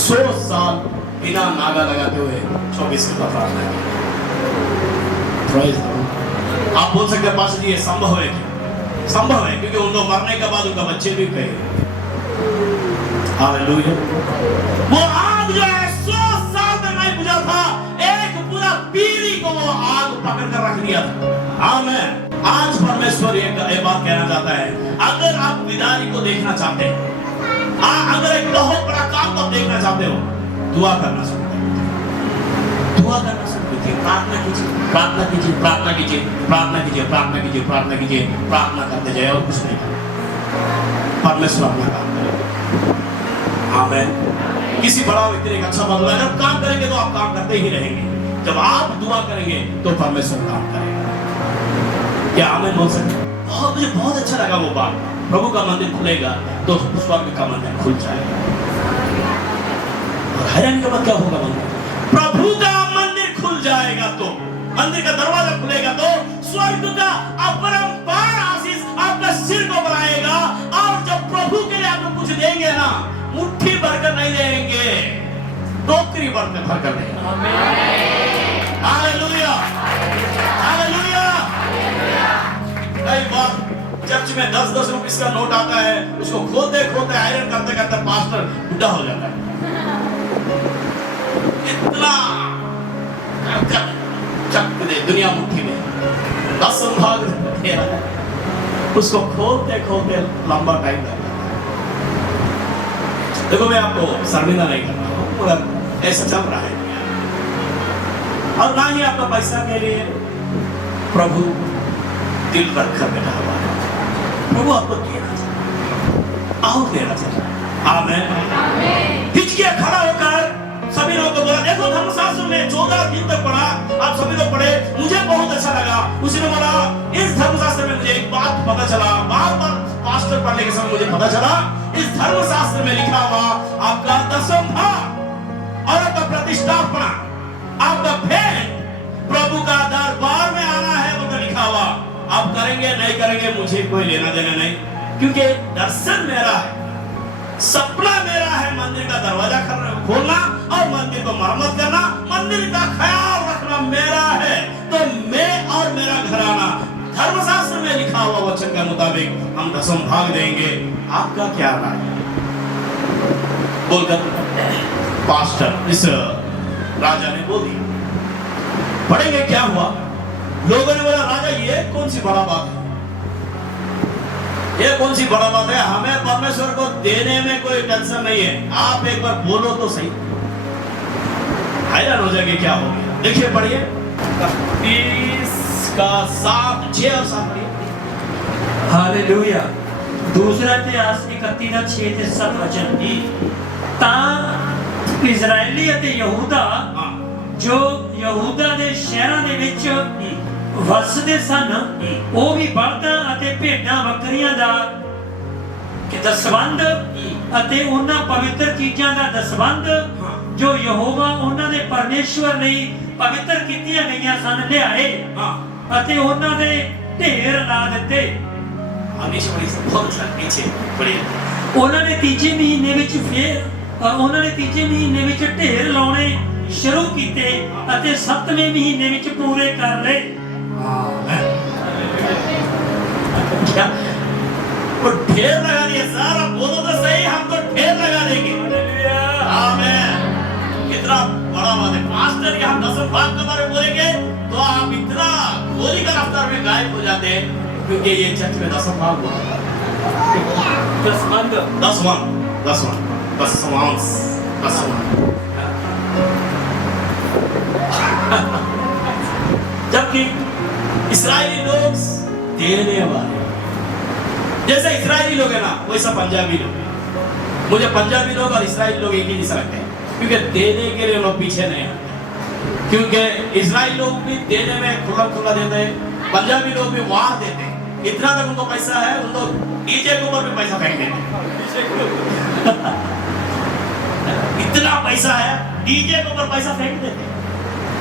100 साल बिना नागा लगाते हुए 24 घंटा प्रार्थना किया। आप बोल सकते हैं पास्टर जी ये संभव है क्या? संभव है, क्योंकि उन लोग मरने के बाद उनका बच्चे भी कहे। हालेलुया। वो आग जो है 100 साल तक नहीं बुझा था, एक पूरा पीढ़ी को वो आग पकड़ कर रख दिया था। आमीन। आज परमेश्वर ये बात कहना चाहता है, अगर आप विदाई को देखना चाहते हैं, अगर एक बहुत बड़ा काम को देखना चाहते हो, दुआ करना शुरू करो, दुआ करना शुरू कीजिए, प्रार्थना कीजिए, प्रार्थना कीजिए, प्रार्थना कीजिए, प्रार्थना कीजिए, प्रार्थना कीजिए, प्रार्थना कीजिए, प्रार्थना करते जाए और कुछ नहीं करें। परमेश्वर अपना काम करेगा। आमीन। किसी बड़ा व्यक्ति ने अच्छा बात बोला, जब काम करेंगे तो आप काम करते ही रहेंगे, जब आप दुआ करेंगे तो परमेश्वर काम करेगा। क्या आमीन बोल सकते? मुझे बहुत अच्छा लगा वो बात। प्रभु का मंदिर खुलेगा तो स्वर्ग का मंदिर खुल जाएगा। और हैरान के बाद क्या होगा? मंदिर, प्रभु का मंदिर खुल जाएगा तो, मंदिर का दरवाजा खुलेगा तो स्वर्ग का अपरंपार आशीष आपका सिर को बनाएगा। और जब प्रभु के लिए आपको कुछ देंगे ना, मुट्ठी भरकर नहीं देंगे, टोकरी भरकर देंगे। Hallelujah, hallelujah. कई बार चर्च में 10-10 रुपए का नोट आता है, उसको खोलते खोलते आयरन करते करते पास्टर बुढ़ा हो जाता है। उतना चक दे दुनिया मुट्ठी में, 10 भाग दे रहा है, उसको खोलते खोलते लंबा टाइम लगता है। देखो मैं आपको शर्मिंदा नहीं करता हूँ, मगर ऐसा चल रहा है और ना ही आपका पैसा के लिए प्रभु दिल रखकर बैठा हुआ है। प्रभु आपको देना चाहता और देना चाहता है। आमीन। हिचकिया खड़ा होकर सभी लोगों को बोला, देखो धर्मशास्त्र में 14 दिन तक पढ़ा, आप सभी लोग पढ़े, मुझे बहुत अच्छा लगा। उसी ने बोला, इस धर्मशास्त्र में मुझे एक बात पता चला, बार-बार पास्टर पढ़ने के समय मुझे पता चला, इस धर्मशास्त्र में लिखा हुआ आपका दसम भाग और आपका प्रतिष्ठापना, आपका भेंट प्रभु का दरबार में आना है, वो लिखा हुआ। आप करेंगे नहीं करेंगे मुझे कोई लेना देना नहीं, क्योंकि दर्शन मेरा है, सपना मेरा है मंदिर का दरवाजा खोलना और मंदिर को मरम्मत करना, मंदिर का ख्याल रखना मेरा है। तो मैं और मेरा घराना धर्मशास्त्र में लिखा हुआ वचन के मुताबिक हम दसम भाग देंगे। आपका क्या राय है? बोलकर पास्टर इस राजा ने बोल दिया। पढ़ेंगे क्या हुआ? लोगों ने बोला, राजा ये कौन सी बड़ा बात है, ये कौन सी बड़ा बात है, हमें परमेश्वर को देने में कोई टेंशन नहीं है, आप एक बार बोलो तो सही। हैरान हो जाएंगे क्या हो गया। देखिए पढ़िए 30 का 7 6 और 7 पढ़िए। हालेलुया। दूसरा इतिहास 31:6-7 वचन। ता इजराइली ਅਤੇ ਯਹੂਦਾ ਜੋ ਯਹੂਦਾ ਦੇ ਸ਼ਹਿਰਾਂ ਦੇ ਵਿੱਚ ਵਸਦੇ ਸਨ, ਉਹ ਵੀ ਬਲਦਾਂ ਅਤੇ ਭੇਡਾਂ ਬੱਕਰੀਆਂ ਦਾ ਦਸਵੰਧ ਅਤੇ ਉਹਨਾਂ ਪਵਿੱਤਰ ਚੀਜ਼ਾਂ ਦਾ ਦਸਵੰਧ ਜੋ ਯਹੋਵਾ ਉਹਨਾਂ ਦੇ ਪਰਮੇਸ਼ਵਰ ਲਈ ਪਵਿੱਤਰ ਕੀਤੀਆਂ ਗਈਆਂ ਸਨ ਲਿਆਏ ਅਤੇ ਉਹਨਾਂ ਦੇ ਢੇਰ ਲਾ ਦਿੱਤੇ। ਉਹਨਾਂ ਨੇ ਤੀਜੇ ਮਹੀਨੇ ਵਿੱਚ ਢੇਰ ਲਾਉਣੇ ਸ਼ੁਰੂ ਕੀਤੇ ਅਤੇ 7ਵੇਂ ਮਹੀਨੇ ਵਿੱਚ ਪੂਰੇ ਕਰ ਲਏ। क्या वो ढेर लगा दिया? सारा बोलो तो सही, हम तो ढेर लगा देंगे। आमीन। कितना बड़ा बात है पास्टर के, हम दसम भाग के बारे में बोलेंगे तो आप इतना गोली का रफ्तार में गायब हो जाते हैं, क्योंकि ये चर्च में दसम भाग बोला, जबकि इस्राएली लोग देने वाले, जैसे इस्राएली लोग है ना वैसा पंजाबी लोग। मुझे पंजाबी लोग और इस्राएली लोग एक ही जैसा लगते हैं, क्योंकि देने के लिए लोग पीछे नहीं आते। क्योंकि इस्राएली लोग भी देने में खुला देते हैं, पंजाबी लोग भी वार देते हैं। इतना तक उनको पैसा है, उनको डीजे के ऊपर भी पैसा फेंक देते हैं। इतना पैसा है, डीजे के ऊपर पैसा फेंक देते हैं।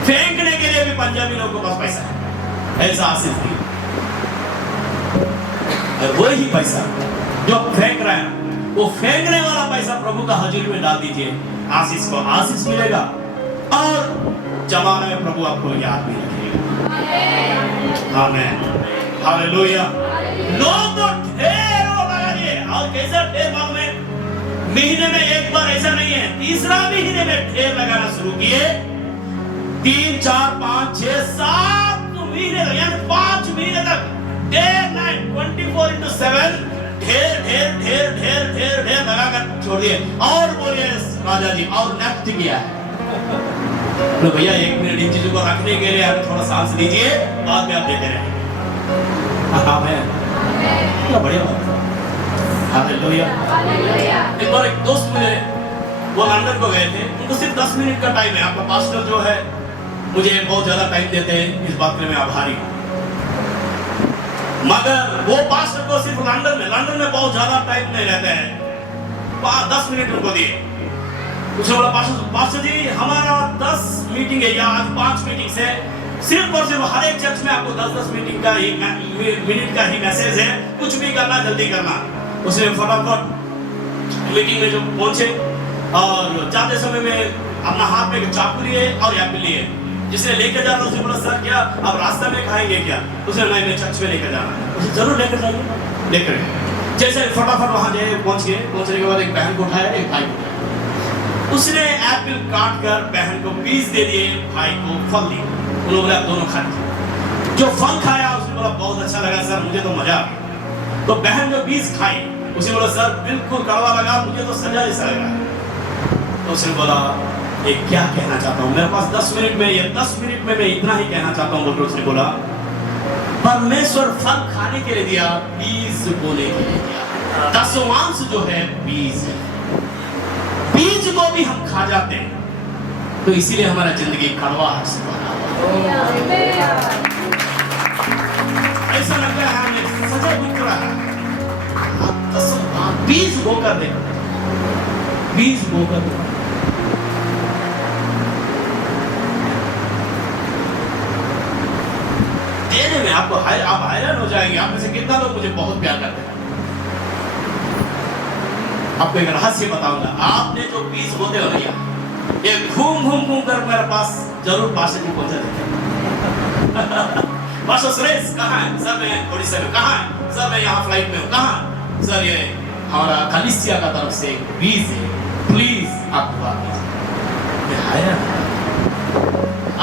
फेंकने के लिए भी पंजाबी लोग के पास पैसा है, ऐसा आशीष दी। वही पैसा जो फेंक रहे हैं, वो फेंकने वाला पैसा प्रभु का हजूरी में डाल दीजिए, आशीष को आशीष मिलेगा और जमाने में प्रभु आपको याद भी रखेगा। आमीन। हालेलुया। लोग तो ढेरों लगा दिए, और कैसा ढेर मालूम है? महीने में एक बार ऐसा नहीं है, तीसरा महीने में ढेर लगाना शुरू किए। 3 4 5 6 7 महीने यानी 5 महीने तक डे नाइट 24/7 ढेर लगाकर छोड़ दिए। और बोलिए राजा जी, और नेक्स्ट किया है तो भैया 1 मिनट इन चीजों को रखने के लिए आप थोड़ा सांस लीजिए, बाद में आप देते रहेंगे। क्या बढ़िया बात है। हालेलुया। एक बार एक दोस्त मेरे वो लंदन को गए थे, उनको सिर्फ 10 मिनट का टाइम है। आपका पास्टर जो है मुझे बहुत ज्यादा टाइम देते हैं, इस बात में मैं आभारी हूँ। मगर वो पास्टर को सिर्फ लंदन में बहुत ज्यादा टाइम नहीं रहता है, 10 मिनट उनको दिए। उसने बोला, पास्टर जी हमारा 10 मीटिंग है या आज 5 मीटिंग से सिर्फ और सिर्फ हर एक चर्च में आपको 10-10 मिनट का ही मैसेज है, कुछ भी करना जल्दी करना। उसने फटाफट मीटिंग में जो पहुंचे और जाते समय में अपना हाथ में चाकू लिए और एप्पल लिए। जिसने लेकर जाना उसने बोला, सर क्या आप रास्ते में खाएंगे क्या? उसने नहीं, चर्च में लेकर जाना है। उसे जरूर लेकर जाइए, लेकर जैसे फटाफट वहां गए, पहुंचने के बाद एक बहन को उठाया, एक भाई को उठाया। उसने एप्पल काट कर बहन को बीज दे दिए, भाई को फल दिए। उन्होंने बोला दोनों खाए। जो फल खाया उसने बोला बहुत अच्छा लगा सर, मुझे तो मजा आ गया। तो बहन जो बीज खाई उसने बोला सर बिल्कुल कड़वा लगा, मुझे तो सजा जैसा लगा। तो उसने बोला ये क्या कहना चाहता हूँ, मेरे पास 10 मिनट में, ये 10 मिनट में मैं इतना ही कहना चाहता हूँ। बोलकर उसने बोला परमेश्वर फल खाने के लिए दिया, बीज बोने के लिए दिया। दसवांश जो है बीज है, बीज को भी हम खा जाते हैं, तो इसीलिए हमारा जिंदगी कड़वा से भरा हुआ है। ऐसा लगता है हमें सजा दिख रहा है। बीज बोकर देखो, बीज बोकर देखो। देने में आपको आप हैरान हो जाएंगे। आप में से कितना लोग मुझे बहुत प्यार करते हैं। आपको एक रहस्य बताऊंगा। आपने जो बीज बोते हो भैया, ये घूम घूम घूम कर मेरे पास जरूर पास में पहुंचा देते। पास्टर सुरेश कहाँ है सर? मैं उड़ीसा में। कहाँ है सर? मैं यहाँ फ्लाइट में हूँ। कहाँ सर? ये हमारा कलिसिया का तरफ से बीज है, प्लीज आप दुआ कीजिए।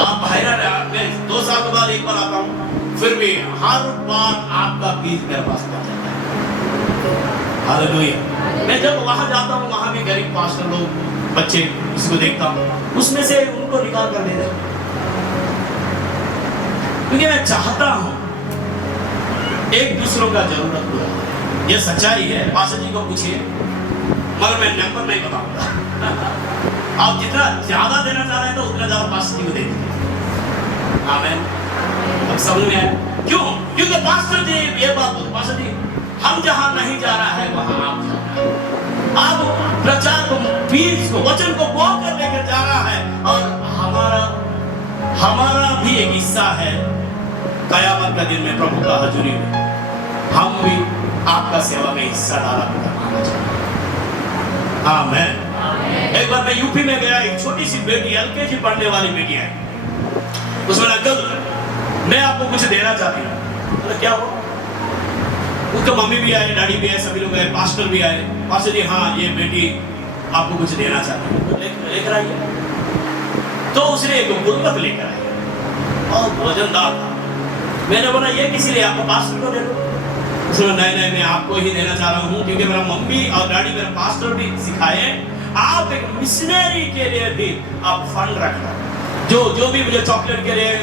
आप हैरान। मैं 2 साल के बाद एक बार आता हूँ, फिर भी हर बार आपका बीज मेरे पास पहुंच जाता है। हालेलुया। मैं जब वहां जाता हूँ, वहां भी गरीब पास्टर लोग, बच्चे, इसको देखता हूँ, उसमें से उनको निकाल कर दे देता हूँ, क्योंकि मैं चाहता हूँ एक दूसरों का जरूरत पूरा। ये सच्चाई है। पास्टर जी को पूछिए, मगर मैं नंबर नहीं बताऊंगा। आप जितना ज्यादा देना चाह रहे हैं तो उतना ज्यादा पास्टर जी को दे दीजिए। आमीन। अब समझ में आया क्यों? क्योंकि पास्टर जी ये बात बोलते, पास्टर जी हम जहां नहीं जा रहा है वहां आप जा रहे हैं। आप प्रचार को, बीज को, वचन को बो कर लेकर जा रहा है, और हमारा भी एक हिस्सा है कयामत का दिन में प्रभु का हजूरी में। हम भी आपका सेवा में हिस्सा डाला करना चाहिए। आमीन। एक बार मैं यूपी में गया, एक छोटी सी बेटी, एलकेजी पढ़ने वाली बेटी है। उसने अंकल मैं आपको कुछ देना चाहती हूँ। मतलब क्या हो? उसका मम्मी भी आए, डैडी भी आए, सभी लोग आए, पास्टर भी आए। पास्टर जी हाँ ये बेटी आपको कुछ देना चाहती है, लेकर आइए। तो उसने एक गुलबत लेकर आई और वजनदार था। मैंने बोला ये किसी लिए, आपको पास्टर को दे दो। उसने नहीं मैं आपको ही देना चाह रहा हूँ, क्योंकि मेरा मम्मी और डैडी, मेरा पास्टर भी सिखाए आप एक मिशनरी के लिए भी आप फंड रखना। जो भी मुझे चॉकलेट के लिए,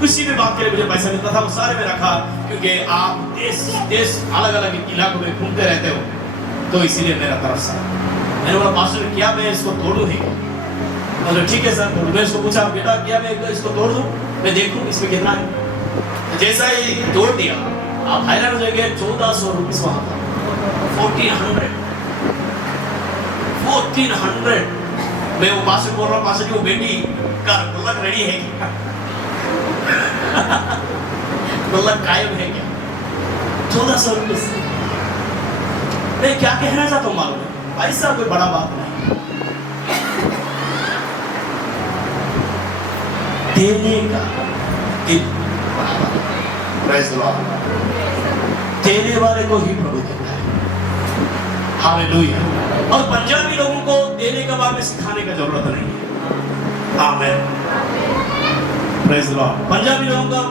किसी भी बात के लिए मुझे पैसा मिलता था वो सारे में रखा, क्योंकि आप देश अलग अलग इलाकों में घूमते रहते हो, तो इसीलिए मेरा तरफ से। मैंने बोला पास्टर क्या मैं इसको तोड़ूं ही? बोले ठीक है सर। मैं इसको पूछा बेटा क्या मैं इसको तोड़ दूं, मैं देखूं इसमें कितना है। जैसा ही तोड़ दिया, आप हैरान हो जाएंगे, 1400 रुपीस वहां था। 1400। मैं वो पास्टर बोल रहा हूँ, पास्टर जी वो बेटी का गुल्लक रेडी है क्या? गुल्लक कायम है क्या? 1400 रुपीस। मैं क्या कहना चाहता हूँ मालूम है? पैसा कोई बड़ा बात नहीं, देने का दिल बड़ा बात है। Praise the Lord. देने वाले को ही प्रभु देता है। हालेलुया। और पंजाबी लोगों को देने के बाद में सिखाने का जरूरत नहीं है। आमीन। Praise the Lord. पंजाबी लोगों का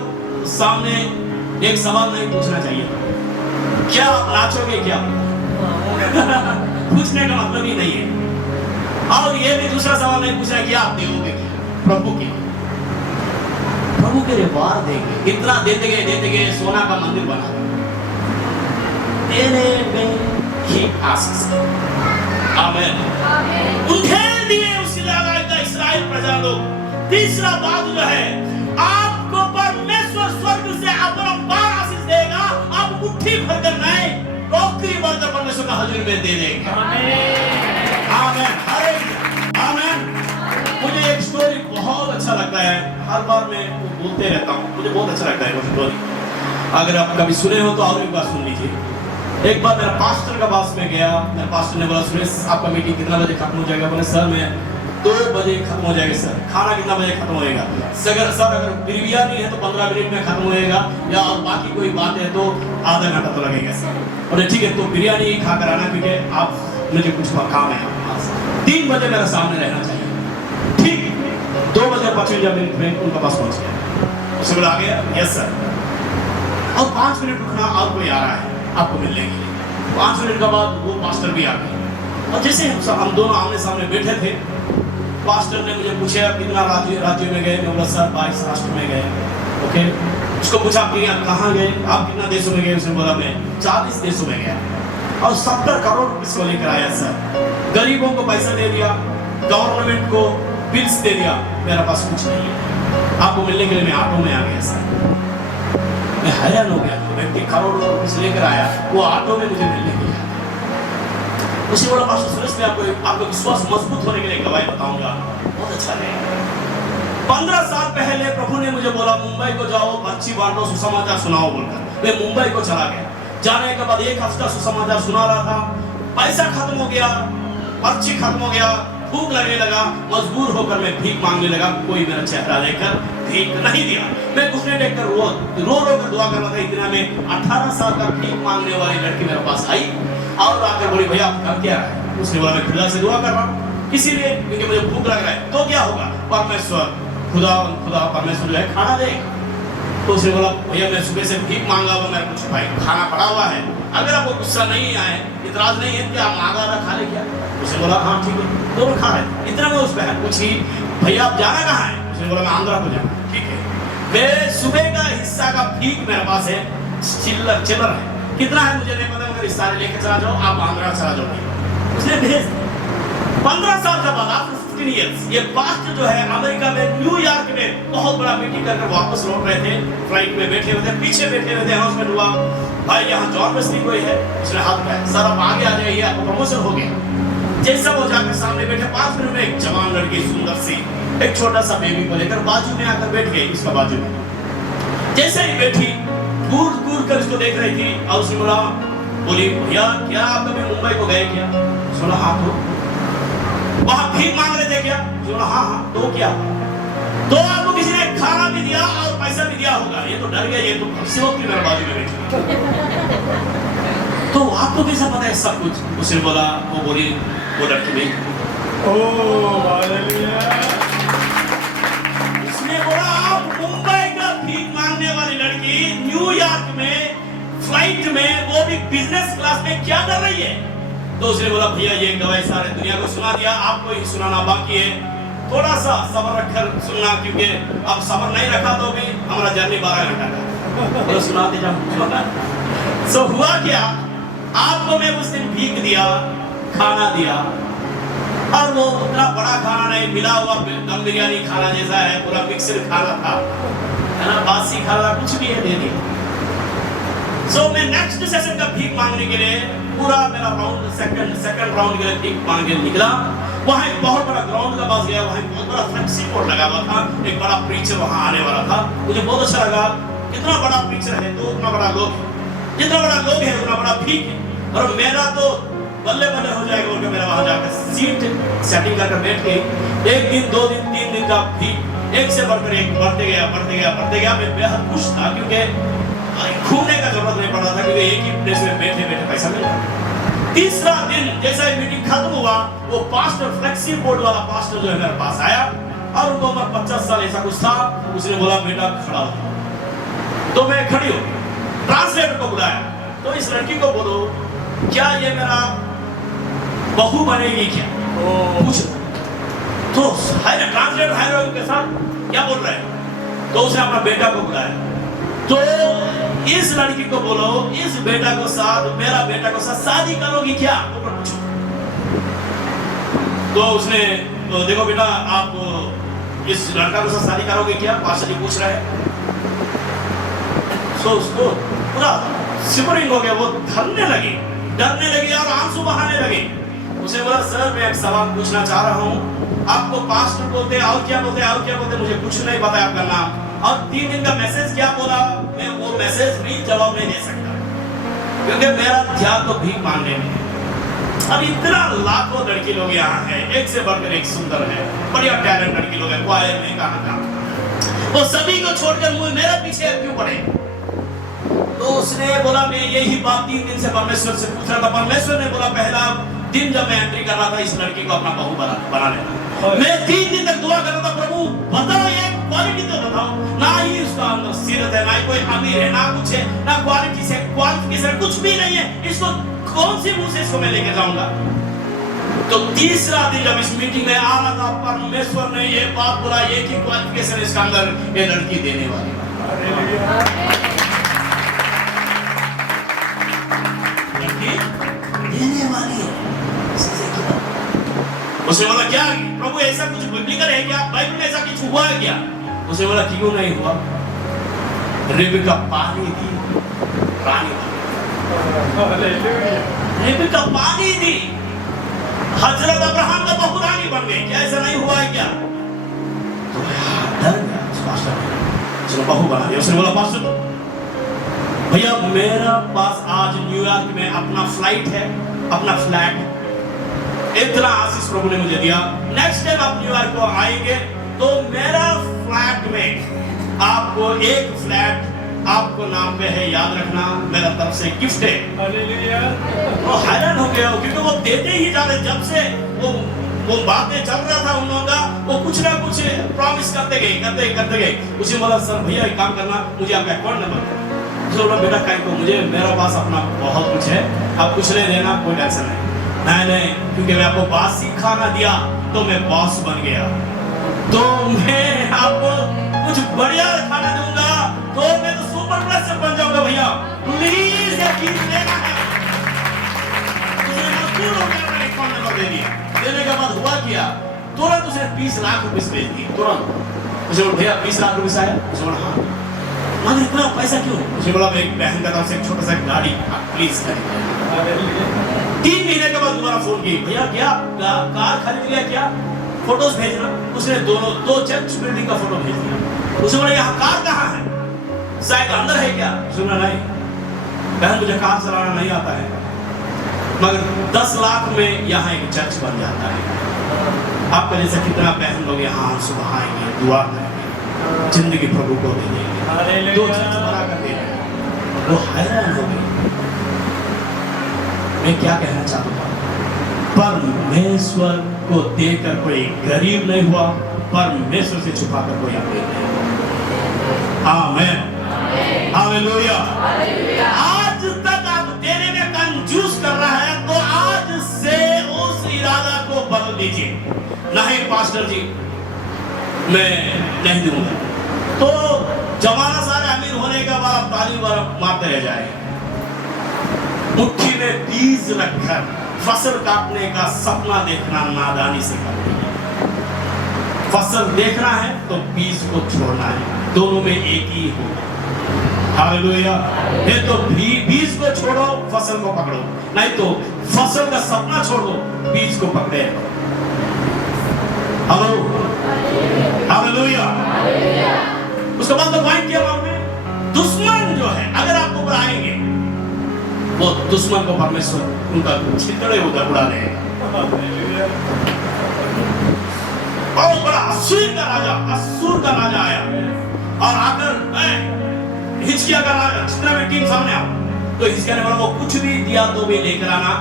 सामने एक सवाल नहीं पूछना चाहिए, क्या आप नाचोगे क्या? पूछने का मतलब ही नहीं है। और ये भी दूसरा सवाल नहीं पूछना कि आप देोगे क्या? प्रभु के लिए वार देंगे। इतना देते गए सोना का मंदिर बना देने में ही आशीष। आमीन। उठे दिए उस इलाके का इस्राएल प्रजा लोग। तीसरा बात जो है, आपको परमेश्वर स्वर्ग से अपरंपार आशीष देगा। आप मुट्ठी भरकर नहीं, टोकरी भरकर परमेश्वर का हजूर में दे देंगे। आमीन। आमीन। मुझे एक स्टोरी बहुत अच्छा लगता है, हर बार मैं वो बोलते रहता हूँ, मुझे बहुत अच्छा लगता है वो स्टोरी। अगर आप कभी सुने हो तो और एक बार सुन लीजिए। एक बार मेरा पास्टर का पास में गया, मेरे पास्टर ने बोला सुरेश आपका मीटिंग कितना बजे खत्म हो जाएगा? बोले सर मैं 2 बजे खत्म हो जाएगा। सर खाना कितना बजे खत्म होएगा? सर अगर बिरयानी है तो 15 मिनट में खत्म होएगा, या और बाकी कोई बात है तो आधा घंटा तो लगेगा। सर बोले ठीक है तो बिरयानी ही खा कर आना, क्योंकि आप मुझे कुछ काम है। 3 बजे मेरे सामने रहना चाहिए। ठीक 2 बजे 55 मिनट में उनका पास पहुंच गया। उससे बोला आ गया, यस सर। और 5 मिनट रुकना, और कोई आ रहा है आपको मिलने के लिए। 5 मिनट के बाद वो पास्टर भी आ गए। और जैसे हम दोनों आमने सामने बैठे थे, पास्टर ने मुझे पूछा कितना राज्य में गए। मैं बोला सर 22 राष्ट्र में गए। ओके, उसको पूछा कि आप कहाँ गए, आप कितना देशों में गए। उसने बोला मैं 40 देशों में गया और 70 करोड़ इसको लेकर आया सर। गरीबों को पैसा दे दिया, गवर्नमेंट को बिल्स दे दिया, मेरा पास कुछ नहीं है। आपको मिलने के लिए मैं ऑटो में आ गया सर। मैं हैरान हो गया, तो व्यक्ति करोड़ों रुपये लेकर आया, वो ऑटो में मुझे मिलने के लिए। उसी बोला पास्टर सुरेश, मैं आपको विश्वास मजबूत होने के लिए गवाही बताऊंगा, बहुत अच्छा रहेगा। 15 साल पहले प्रभु ने मुझे बोला मुंबई को जाओ, पर्ची बांटो, सुसमाचार सुनाओ बोलकर। मैं मुंबई को चला गया। जाने के बाद 1 हफ्ता सुसमाचार सुना रहा था, पैसा खत्म हो गया, पर्ची खत्म हो गया, भूख लगने लगा, मजबूर होकर मैं भीख मांगने लगा। कोई मेरा चेहरा देखकर भीख नहीं दिया। मैं घुटने टेककर रो कर दुआ कर रहा था। इतना में 18 साल का भीख मांगने वाली लड़की मेरे पास आई और आकर बोली भैया आप कर क्या है। उसने बोला मैं खुदा से दुआ कर रहा हूँ, इसीलिए क्योंकि मुझे भूख लग रहा है। तो क्या होगा, परमेश्वर खुदा परमेश्वर जो है खाना देगा। तो उसने बोला भैया मैं सुबह से भीख मांगा हुआ, मेरा कुछ भाई खाना पड़ा हुआ है, अगर आपको गुस्सा नहीं आए, इतराज नहीं है क्या मांगा था खा ले क्या। उसने बोला हाँ ठीक है, तो खा रहे। इतना में उस बहन पूछी भैया आप जाना कहाँ है। उसने बोला मैं आंध्रा को जाना। ठीक है, मैं सुबह का हिस्सा का भीख मेरे पास है, चिल्लर है, कितना है मुझे नहीं पता, मगर इस सारे लेके चला जाओ, आप आंध्रा चला जाओ। उसने भेज 15 साल के बाद, आफ्टर 15 इयर्स, ये पास्टर जो है अमेरिका में न्यूयॉर्क में बहुत बड़ा मीटिंग करके वापस लौट रहे थे। फ्लाइट में बैठे हुए थे, पीछे बैठे हुए थे, अनाउंसमेंट हुआ भाई यहाँ जॉन वेस्ली कोई है। उसने हाथ उठाया, सर आप आगे आ जाइए, आपको प्रमोशन हो गया। जैसा वो जाकर सामने बैठे, 5 मिनट में एक जवान लड़की सुंदर सी एक छोटा सा बेबी को लेकर बाजू में आकर बैठ गई, इसका बाजू में। जैसे ही बैठी दूर कर इसको देख रही थी और उसने बोली भैया क्या आप कभी मुंबई को गए क्या। सुना हाँ, तो वहां भीख मांग रहे थे क्या। सुना हाँ, तो क्या, तो आपको किसी ने खाना भी दिया और पैसा भी दिया होगा। ये तो डर गया, ये तो इसी वक्त मेरे बाजू में बैठी। तो आपको कैसा पता है सब कुछ। उसने बोला वो लड़की नहीं। उसने बोला आप मुंबई का भीख मांगने वाली लड़की न्यूयॉर्क में फ्लाइट में, वो भी बिजनेस क्लास में क्या कर रही है। तो उसने बोला भैया ये गवाही सारे दुनिया को सुना दिया, आपको ही सुनाना बाकी है, थोड़ा सा सब्र रखकर सुनना, क्योंकि अब सब्र नहीं रखा तो भी हमारा जर्नी 12 घंटा का। तो सुनाते जाओ। सो हुआ क्या, आपको मैं उस दिन भीख दिया, खाना दिया, और वो उतना बड़ा खाना नहीं, मिला हुआ दम बिरयानी खाना जैसा है, पूरा मिक्सर खाना था, है ना, बासी खाना कुछ भी है दे दिया। सो मैं नेक्स्ट सेशन का भीख मांगने के लिए पूरा मेरा राउंड सेकंड राउंड के लिए भीख मांगने निकला। वहाँ एक बहुत बड़ा ग्राउंड का पास गया, वहाँ एक बहुत बड़ा फ्लेक्सी बोर्ड लगा हुआ था, एक बड़ा प्रीचर वहाँ आने वाला था। मुझे बहुत अच्छा लगा, कितना बड़ा प्रीचर है तो उतना बड़ा लोग है, जितना बड़ा लोग है उतना बड़ा भीख है। और मेरा तो बल्ले बल्ले हो जाएगा बोलकर मेरा वहाँ जाकर सीट सेटिंग करके बैठ गई। 1 दिन 2 दिन 3 दिन का भीख एक से बढ़कर एक बढ़ते गया। मैं बेहद खुश था क्योंकि घूमने का जरूरत नहीं पड़ा था, क्योंकि एक ही प्लेस में बैठे पैसा मिला। तीसरा दिन जैसा ही मीटिंग खत्म हुआ, वो पास्टर फ्लेक्सी बोर्ड वाला पास्टर जो है मेरे पास आया और उनको उम्र 50 साल ऐसा कुछ था। उसने बोला बेटा खड़ा हो, तो मैं खड़ी हो, ट्रांसलेटर को बुलाया, तो इस लड़की को बोलो क्या ये मेरा बहू बनेगी क्या, पूछ। तो ट्रांसलेटर है के साथ क्या बोल रहे हैं, तो उसने अपना बेटा को बुलाया, तो इस लड़की को बोलो इस बेटा को साथ, मेरा बेटा को साथ शादी करोगी क्या, तो पूछो। तो उसने तो देखो बेटा आप इस लड़का को साथ शादी करोगे क्या, पास्टर जी पूछ रहे हैं। तो उसको पूरा सिमरिंग हो गया, वो डरने लगी और आंसू बहाने लगे। उसे बोला सर मैं एक सवाल पूछना चाह रहा हूँ, आपको पास्टर बोलते और क्या बोलते, मुझे कुछ नहीं पता है आपका नाम, और 3 दिन का मैसेज क्या बोला, मैं वो मैसेज भी जवाब नहीं दे सकता क्योंकि मेरा ध्यान तो भीख मांगने में है। अब इतना लाखों लड़की लोग यहाँ हैं, एक से बढ़कर एक सुंदर है, बढ़िया टैलेंट लड़की लोग हैं, क्वायर में कहाँ, वो सभी को छोड़कर मेरे पीछे क्यों पड़े। तो उसने बोला मैं यही बात 3 दिन से परमेश्वर से पूछ रहा था। परमेश्वर ने बोला पहला दिन जब मैं एंट्री कर रहा था, इस लड़की को अपना बहू बना लेना। मैं 3 दिन तक दुआ कर रहा था, प्रभु बताओ ये क्वालिटी तो बताओ। ना ही उसका अंदर सीरत है, ना ही कोई अमीर है, ना कुछ है, ना क्वालिटी से क्वालिफिकेशन कुछ भी नहीं है। इसको कौन सी मुंह से इसको मैं लेकर जाऊंगा? तो तीसरा दिन जब इस मीटिंग में आ रहा था, परमेश्वर ने ये बात बोला, एक ही क्वालिफिकेशन इसका अंदर ये लड़की देने वाली है। देने वाली है। उसने बोला क्या प्रभु ऐसा कुछ बिब्लिकल है क्या, बाइबल में ऐसा कुछ हुआ है क्या? उसने बोला क्यों नहीं हुआ? रिबका पानी दी, रानी रिबका पानी दी, हजरत अब्राहम का बहू रानी बन गई। क्या ऐसा नहीं हुआ है क्या? तो डर गया, चलो बहू बना दिया। उसने बोला पास्टर भैया मेरा पास आज न्यूयॉर्क में अपना फ्लाइट है, अपना फ्लैट, इतना आशीष प्रभु ने मुझे दिया। नेक्स्ट टाइम आप न्यूयॉर्क को आएंगे तो मेरा फ्लैट में आपको एक फ्लैट आपको नाम पे है, याद रखना, मेरा तरफ से गिफ्ट है। हालेलुया। वो हैरान हो गया क्योंकि वो देते ही जा रहे, जब से वो बातें चल रहा था उन लोगों का, वो कुछ ना कुछ प्रॉमिस करते गए। उसे बोला सर भैया एक काम करना, मुझे आपका अकाउंट नंबर। बोला बेटा कहीं को मुझे, मेरा पास अपना बहुत कुछ है, आप कुछ नहीं देना, कोई टेंशन नहीं, क्योंकि मैं आपको बात सिखाना दिया तो मैं बॉस बन गया, तो मैं आपको कुछ बढ़िया खाना दूंगा, तो मैं तो सुपर प्लस बन जाऊंगा भैया, प्लीज ये चीज लेना है। मुझे मजबूर हो गया, मैंने अकाउंट नंबर दे दिया। देने के बाद हुआ क्या, तुरंत उसे 20 लाख रुपए भेज दिए तुरंत। मुझे बोला भैया 20 लाख रुपए आया? मुझे बोला हाँ। मैंने इतना पैसा क्यों? मुझे बोला मेरी बहन का तरफ से एक छोटा सा गाड़ी प्लीज खरीद। 3 महीने के बाद दोबारा फोन की, भैया क्या कार खरीद लिया क्या, फोटोज भेजना। उसने दो चर्च बिल्डिंग का फोटो भेज दिया। उसे बोला यहाँ कार कहाँ है, शायद अंदर है क्या? सुना नहीं बहन मुझे कार चलाना नहीं आता है, मगर 10 लाख में यहाँ एक चर्च बन जाता है। आपका जैसे कितना बहन लोग यहाँ सुबह आएंगे, दुआ करेंगे, जिंदगी प्रभु को दे देंगे, 2 चर्च बना कर दे रहे हैं। वो हैरान हो गए। मैं क्या कहना चाहता हूँ, परमेश्वर को देकर कोई गरीब नहीं हुआ, परमेश्वर से छुपाकर कोई अमीर नहीं हुआ। आमीन, हालेलुया। आज तक आप देने में कंजूस कर रहा है, तो आज से उस इरादा को बदल दीजिए। नहीं पास्टर जी मैं नहीं दूंगा, तो जमाना सारे अमीर होने के बाद आप ताली मारते रह जाएंगे। मुट्ठी में बीज रखकर फसल काटने का सपना देखना नादानी से करना है। फसल देखना है तो बीज को छोड़ना है, दोनों में एक ही हो। हालेलुया। ये तो बीज को छोड़ो, फसल को पकड़ो, नहीं तो फसल का सपना छोड़ो, बीज को पकड़े। Hello, hallelujah. उसके बाद तो पॉइंट क्या मालूम है, दुश्मन जो है अगर आपको बुलाएंगे, वो दुश्मन को परमेश्वर उनका छितड़े उधर उड़ा देगा। बहुत बड़ा असूर का राजा आया और आकर हिजकिय्याह का राजा, जितना भी टीम सामने आओ, तो हिजकिय्याह ने बोला वो कुछ भी दिया तो भी लेकर आना,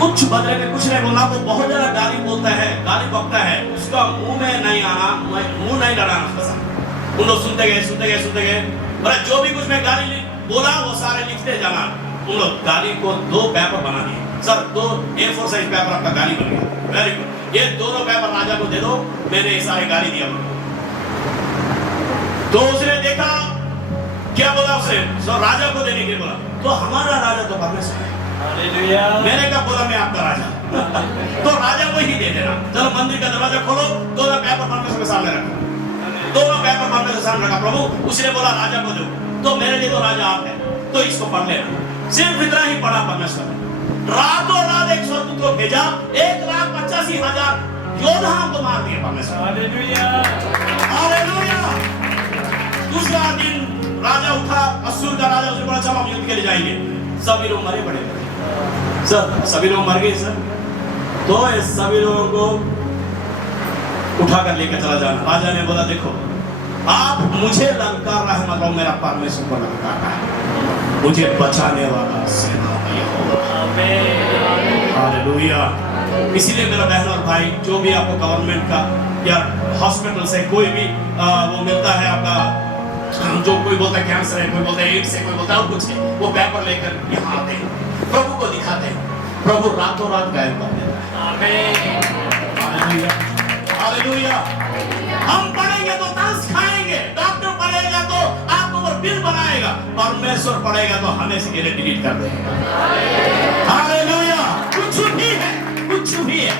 कुछ बदले में कुछ नहीं बोलना। वो बहुत ज्यादा गाली बोलता है, गाली बकता है, उसका मुंह में नहीं आना, मुंह नहीं लड़ाना उसका साथ। उन लोग सुनते गए, बोला जो भी कुछ मैं गाली बोला वो सारे लिखते जाना। उन लोग गाली को 2 पेपर बना दिए। सर 2 A4 साइज पेपर आपका गाली बन गया, वेरी गुड, ये दोनों पेपर राजा को दे दो, मैंने ये सारे गाली दिया। तो उसने देखा, क्या बोला उसने, सर राजा को देने के बोला, तो हमारा राजा तो परमेश्वर है। हालेलुया। मैंने कहा बोला मैं आपका राजा तो राजा को ही दे देना। चलो मंदिर का दरवाजा खोलो, दोनों पेपर परमेश्वर के सामने रखा, दोनों पेपर परमेश्वर के सामने रखा। प्रभु उसने बोला राजा को दो, तो मेरे लिए तो राजा आप है, तो इसको पढ़ लेना। सिर्फ इतना ही पढ़ा परमेश्वर ने। रातों रात एक स्वर्गदूत को भेजा, 1,85,000 योद्धा को मार दिए परमेश्वर। Hallelujah, hallelujah. दूसरा दिन राजा उठा, असूर का राजा, उसने बोला चलो हम युद्ध के लिए जाएंगे। सभी लोग मरे पड़े सर, सभी लोग मर गए सर, तो सभी लोगों को उठाकर लेकर चला जाना। राजा ने बोला देखो आप मुझे ललकार रहा है, मतलब मेरा परमेश्वर को ललकार रहा है, मुझे बचाने वाला सेना का यहोवा। आमीन। हालेलुया। इसीलिए मेरा बहन और भाई, जो भी आपको गवर्नमेंट का या हॉस्पिटल से कोई भी वो मिलता है आपका, जो कोई बोलता है कैंसर है, कोई बोलता है एड्स है, कोई बोलता है और कुछ है, वो पेपर लेकर यहाँ आते हैं, प्रभु को दिखाते हैं, प्रभु रातों रात गायब कर देता है। Hallelujah, hallelujah. हम पढ़ेंगे तो दंस खाएंगे, डॉक्टर पढ़ेगा तो आपको ऊपर बिल बनाएगा, परमेश्वर पढ़ेगा तो हमें से गिरे डिलीट कर देगा। हालेलुया। कुछ भी है, कुछ भी है,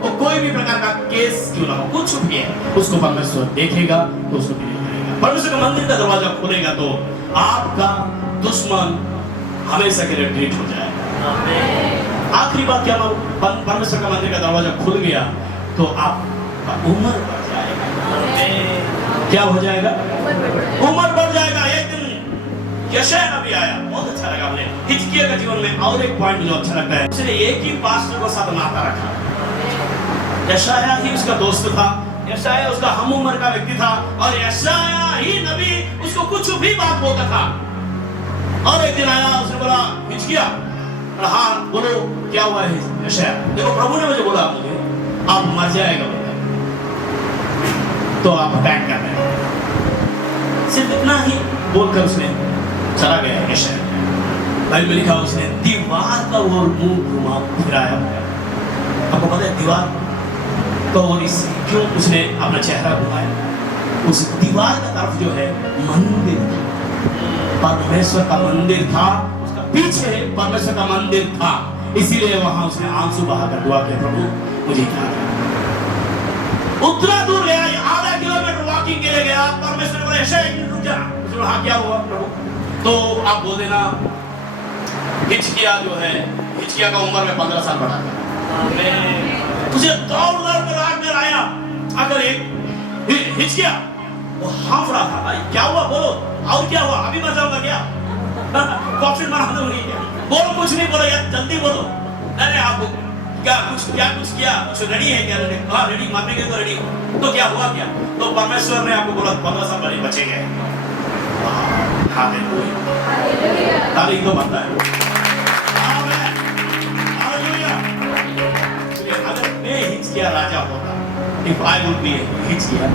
वो कोई भी प्रकार का केस क्यों ना हो, कुछ भी है, उसको परमेश्वर देखेगा तो उसको डिलीट करेगा। परमेश्वर का मंदिर का दरवाजा खुलेगा तो आपका दुश्मन हमेशा के लिए डिलीट हो जाएगा। आखिरी बात क्या मालूम, परमेश्वर का मंदिर का दरवाजा खुल गया तो आपका उम्र बढ़ जाएगा। क्या हो जाएगा? उम्र बढ़ जाएगा। एक दिन यशायाह नबी आया, बहुत अच्छा लगा मुझे। हिजकिय्याह के जीवन में और एक पॉइंट जो अच्छा लगता है, उसने एक ही पास्टर को साथ नाता रखा। यशायाह ही उसका दोस्त था, यशायाह उसका हम उम्र का व्यक्ति था, और यशायाह ही नबी उसको कुछ भी बात बोलता था। और एक दिन आया, उसने बोला हिजकिय्याह, हाँ बोलो क्या हुआ है यशायाह? देखो प्रभु ने मुझे बोला, मुझे आप मर जाएगा तो आप अटैक कर रहे हैं। सिर्फ इतना ही बोलकर उसने चला गया यशायाह। बाइबल में लिखा, उसने दीवार का वो मुंह घुमा फिराया। आपको पता है दीवार तो, और इस क्यों उसने अपना चेहरा घुमाया? उस दीवार का तरफ जो है मंदिर था, परमेश्वर का मंदिर था, उसका पीछे परमेश्वर का मंदिर था। इसीलिए वहां उसने आंसू बहाकर दुआ किया, प्रभु मुझे क्या करें। उतना दूर गया, आधा किलोमीटर वॉकिंग के लिए गया, परमेश्वर ने बोला यशायाह एक मिनट रुक जा। उसने हाँ क्या हुआ प्रभु? तो आप बोल देना हिजकिय्याह जो है, हिजकिय्याह का उम्र में 15 साल बढ़ा था। उसे दौड़ दौड़ कर रात में लाया। अगर एक हिजकिय्याह वो हाँफ रहा था, भाई क्या हुआ बोलो, और क्या हुआ, अभी मर जाऊंगा क्या? कॉफिन बना दूंगी क्या? बोलो, कुछ नहीं बोलो यार, जल्दी बोलो। नहीं आप क्या कुछ किया, कुछ रेडी है क्या? हाँ रेडी, मरने के लिए तो रेडी हो। तो क्या हुआ क्या? तो परमेश्वर ने आपको बोला 15 साल बड़े बचेंगे। हालेलुया, ताली तो बनता है। आमीन, हालेलुया। अगर मैं हिजकिय्याह राजा होता, if I would be हिजकिय्याह,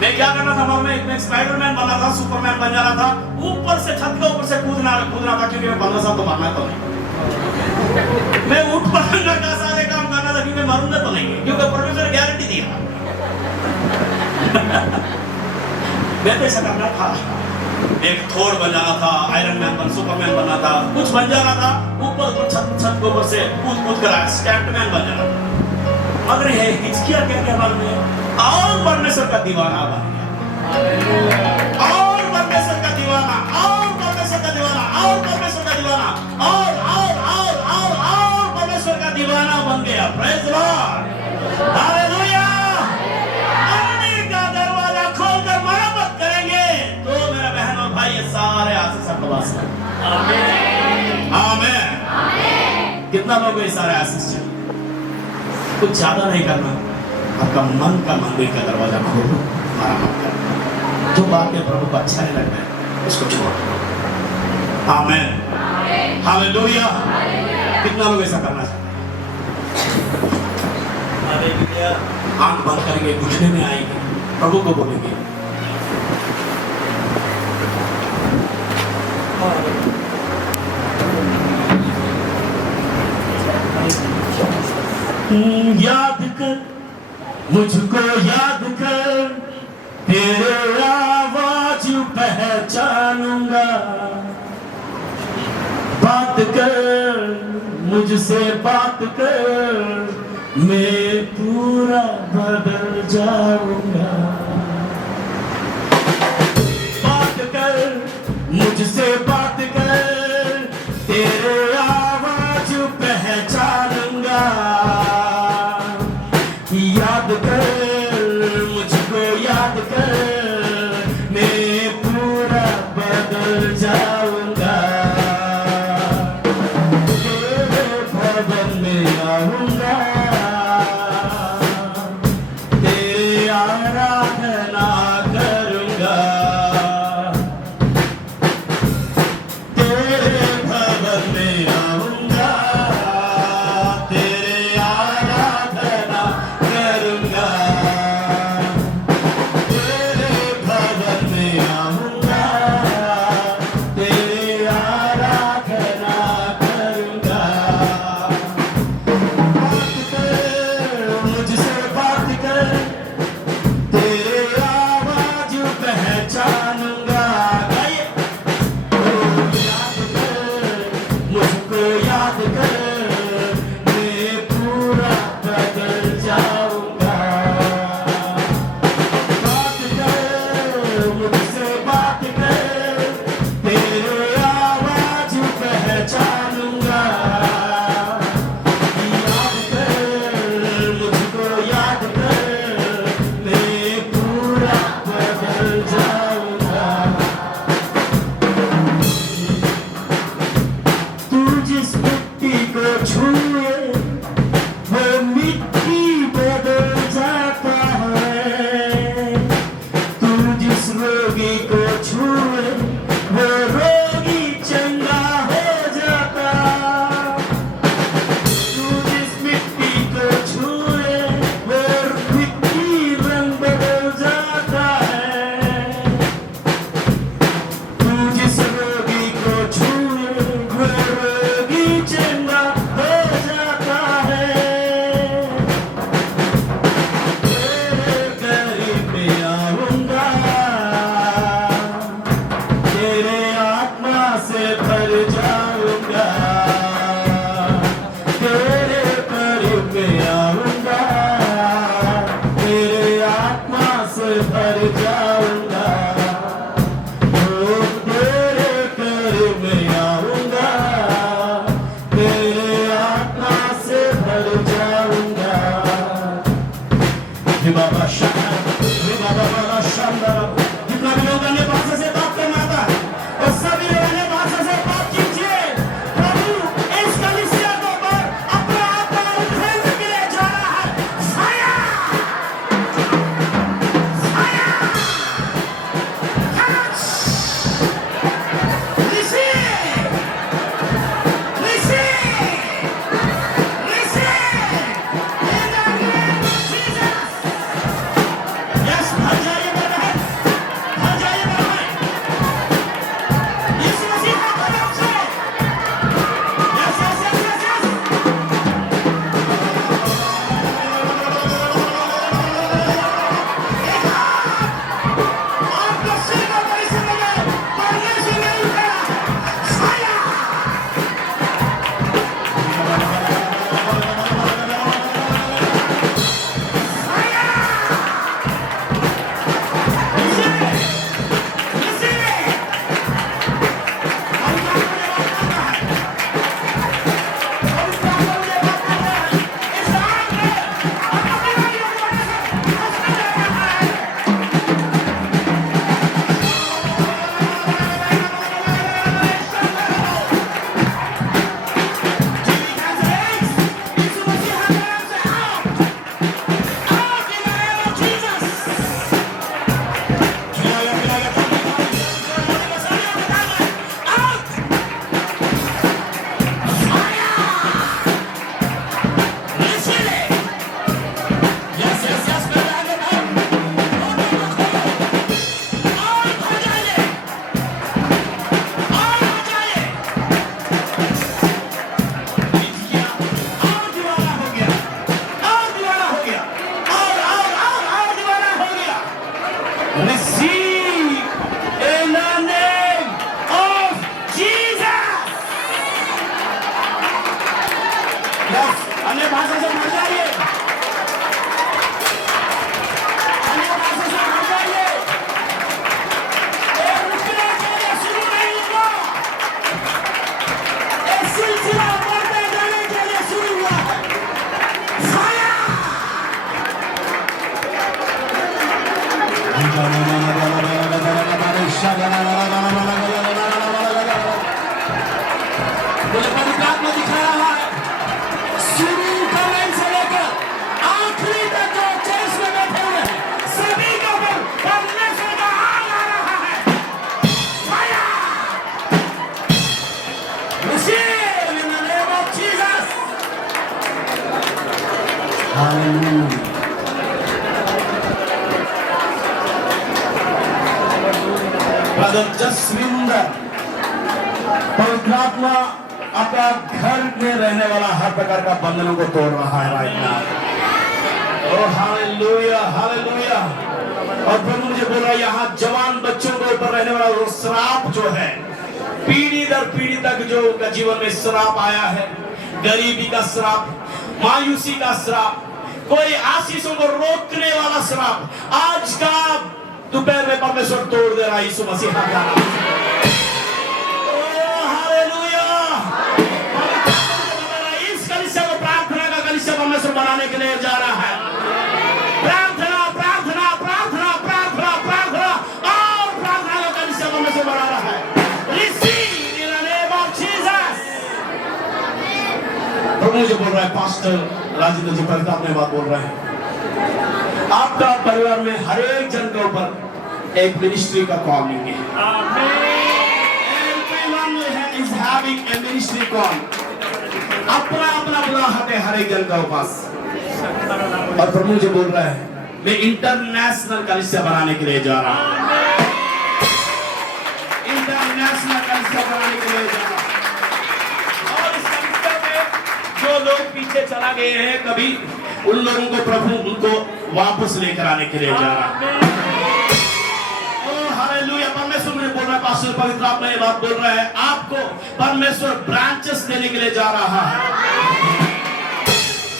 मैं क्या करना था मालूम है? मैं स्पाइडरमैन बनना था, सुपरमैन बन जाना था, ऊपर से छत के ऊपर से कूदना था, क्योंकि मैं 15 साल तो मरना तो नहीं। मैं उठ पड़ूंगा का सारे काम करना था, क्योंकि मैं मरूंगा तो नहीं, क्योंकि परमेश्वर ने गारंटी दिया। मैं तो ऐसा करना था, एक थोर बन जाना था, आयरन मैन बन, सुपरमैन बनना था, कुछ बन जाना था, ऊपर छत के ऊपर से कूद कर स्टैंटमैन बन जाना था। मगर ये हिजकिय्याह क्या मालूम है? और परमेश्वर का दीवाना बन गया, और परमेश्वर का दीवाना, और परमेश्वर का दीवाना, और परमेश्वर का दीवाना, और परमेश्वर का दीवाना बन गया। Praise the Lord, hallelujah. मंदिर का दरवाजा खोलकर मरम्मत करेंगे तो मेरा बहन और भाई ये सारे आशीष आपको वास करेंगे। आमीन, आमीन। कितना लोगों को ये सारे आशीष चाहिए? कुछ ज्यादा नहीं करना, आपका मन का मंदिर का दरवाजा खोलो, मरम्मत करो। जो बातें प्रभु को अच्छा नहीं लगता है उसको छोड़ो। आमीन, हालेलुया। कितना लोग ऐसा करना चाहते हैं? आंख बंद करेंगे, घुटने में आएंगे, प्रभु को बोलेंगे याद कर मुझको, याद कर तेरे आवाज पहचानूंगा। बात कर मुझसे, बात कर, मैं पूरा बदल जाऊंगा। बात कर मुझसे, बात कर, तेरे आवाज पहचानूंगा। याद कर मुझको, याद कर, मैं पूरा बदल जाऊंगा। तेरे भवन में आऊंगा, तेरी आराधना करूंगा। तेरे भवन में आऊंगा, भर जाऊंगा, ओ तेरे कर में आऊंगा, तेरे आत्मा से भर जाऊंगा। हे बाबा शानदार, जितना भी लोग अन्य भाषा से बात करना आता है और सभी लोग अन्य भाषा से बात कीजिए। प्रभु इस कलीसिया को पर अपना आत्मा उद्घोष के लिए जा रहा है। फायर फायर अन्य भाषा से भर जाइए, अन्य भाषा से भर जाइए। एक रुकने के लिए शुरू नहीं हुआ, एक सिलसिला बढ़ते जाने के लिए शुरू हुआ है। मुझे परिकात में दिखा रहा है, शुरू कमेंट से लेकर आखिरी तक जो चर्च में बैठे हुए हैं, सभी के ऊपर परमेश्वर का आग आ रहा है। Fire! Receive in the name of Jesus. Hallelujah. Brother Jaswinder, पवित्र आत्मा आपका घर में रहने वाला हर प्रकार का बंधनों को तोड़ रहा है right now. Oh hallelujah hallelujah. और प्रभु मुझे बोल रहा है, यहाँ जवान बच्चों के ऊपर रहने वाला वो श्राप जो है, पीढ़ी दर पीढ़ी तक जो उनका जीवन में श्राप आया है, गरीबी का श्राप, मायूसी का श्राप, कोई आशीषों को रोकने वाला श्राप, आज का दोपहर में परमेश्वर तोड़ दे रहा है यीशु मसीह का नाम। परमेश्वर बनाने के लिए जा रहा है। प्रार्थना प्रार्थना प्रार्थना प्रार्थना प्रार्थना और प्रार्थना का कलीसिया परमेश्वर बना रहा है। Receive in the name of Jesus। प्रभु मुझे बोल रहा है, पास्टर राजेंद्र जी पर अपने बात बोल रहे हैं, आपका परिवार में हर एक जन के ऊपर एक मिनिस्ट्री का कॉलिंग है। Everyone is having a ministry call। अपना अपना बुलाहट है हर एक जन का उपास। और प्रभु मुझे बोल रहा है, मैं इंटरनेशनल कलीसिया बनाने के लिए जा रहा हूँ, इंटरनेशनल कलीसिया बनाने के लिए जा रहा हूँ। और इस कलीसिया में जो लोग पीछे चला गए हैं कभी, उन लोगों को प्रभु उनको वापस लेकर आने के लिए जा रहा है। हालेलुया। परमेश्वर मुझे बोल रहा है, पास्टर पवित्र आत्मा ये बात बोल रहा है, आपको परमेश्वर ब्रांचेस देने के लिए जा रहा है।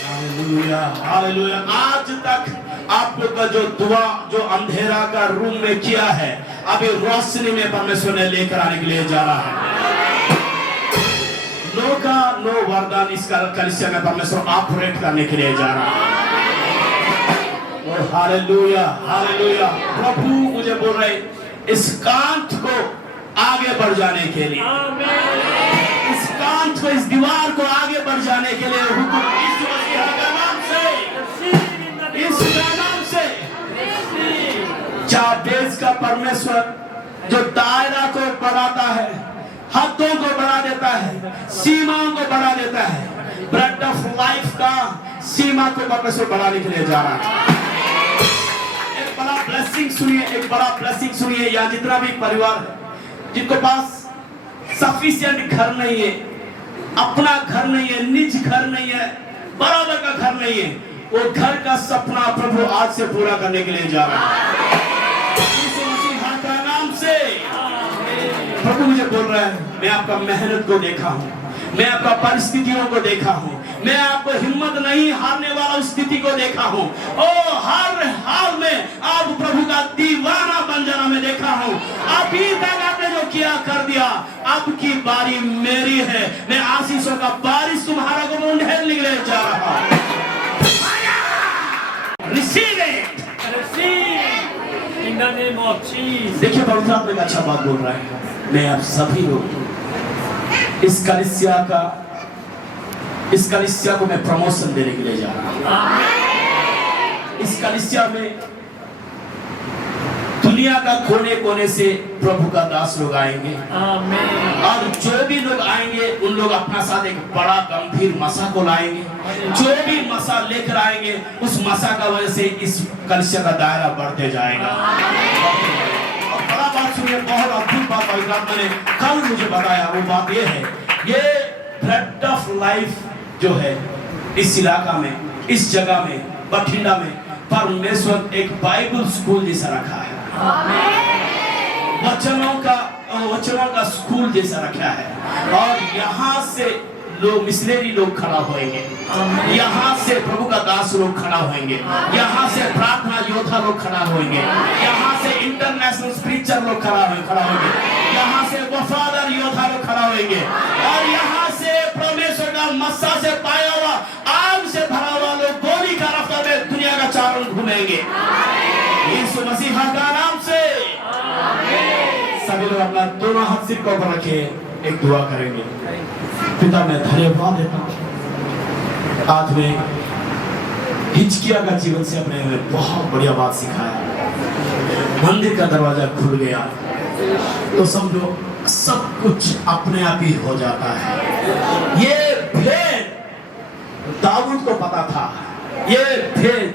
Hallelujah hallelujah. आज तक आप लोग का जो दुआ जो अंधेरा का रूम में किया है, अभी रोशनी में परमेश्वर ने लेकर आने के लिए जा रहा है। नो वरदान इस कलीसिया में परमेश्वर ऑपरेट करने के लिए जा रहा है। और हालेलुया, हालेलुया। प्रभु मुझे बोल रहे इस कांत को आगे बढ़ जाने के लिए, इस कांत को, इस दीवार को आगे बढ़ जाने के लिए हुक्म यीशु मसीह के नाम से, इसका नाम से। जाबेज का परमेश्वर जो दायरा को बढ़ाता है, हदों को बढ़ा देता है, सीमाओं को बढ़ा देता है, ब्रेड ऑफ लाइफ का सीमा को परमेश्वर बढ़ाने के लिए जा रहा है। एक बड़ा ब्लेसिंग सुनिए, एक बड़ा ब्लेसिंग सुनिए। या जितना भी परिवार है जिनके पास सफिशिएंट घर नहीं है, अपना घर नहीं है, निज घर नहीं है, बराबर का घर नहीं है, वो घर का सपना प्रभु आज से पूरा करने के लिए जा रहा है यीशु मसीह का नाम से। प्रभु मुझे बोल रहा है मैं आपका मेहनत को देखा हूँ, मैं आपका परिस्थितियों को देखा हूँ, मैं आपको हिम्मत नहीं हारने वाला स्थिति को देखा हूँ। ओ हर हाल में आप प्रभु का दीवाना बन जाना मैं देखा हूँ। अभी तक आपने जो किया कर दिया, अब की बारी मेरी है। मैं आशीषों का बारिश तुम्हारा को ढेर निकले जा रहा हूँ। Receive it. In the name of Jesus. देखिए पवित्र आत्मा एक अच्छा बात बोल रहा है। मैं आप सभी लोग इस कलीसिया को मैं प्रमोशन देने के लिए जा रहा हूँ। इस कलीसिया में दुनिया का कोने कोने से प्रभु का दास लोग आएंगे, और जो भी लोग आएंगे उन लोग अपना साथ एक बड़ा गंभीर मसा को लाएंगे। जो भी मसा लेकर आएंगे उस मसा का वजह से इस कलीसिया का दायरा बढ़ते जाएगा। और बड़ा बात सुनिए, बहुत अद्भुत बात पवित्र आत्मा ने कल मुझे बताया। वो बात ये है, ये ब्रेड ऑफ लाइफ जो है इस इलाका में, इस जगह में, बठिंडा में परमेश्वर एक बाइबल स्कूल जैसा रखा है। वचनों का स्कूल जैसा रखा है। और यहाँ से लोग मिशनरी लोग खड़ा होंगे, यहाँ से प्रभु का दास लोग खड़ा होंगे, यहाँ से प्रार्थना योद्धा लोग खड़ा होंगे, यहाँ से इंटरनेशनल स्पिरिचुअल लोग खड़ा होंगे, यहाँ से वफादार योद्धा लोग खड़ा होंगे, और यहाँ से परमेश्वर का मस्सा से पाया हुआ आग से भरा हुआ लोग गोली का रफ्तार में दुनिया का चारों घूमेंगे यीशु मसीह का नाम से। सभी लोग अपना दोनों हाथ सिर के ऊपर रखे, एक दुआ करेंगे। पिता मैं धन्यवाद देता हूँ, आज में हिजकिय्याह का जीवन से अपने में बहुत बढ़िया बात सिखाया। मंदिर का दरवाजा खुल गया तो समझो सब कुछ अपने आप ही हो जाता है। ये भेद दाऊद को पता था, ये भेद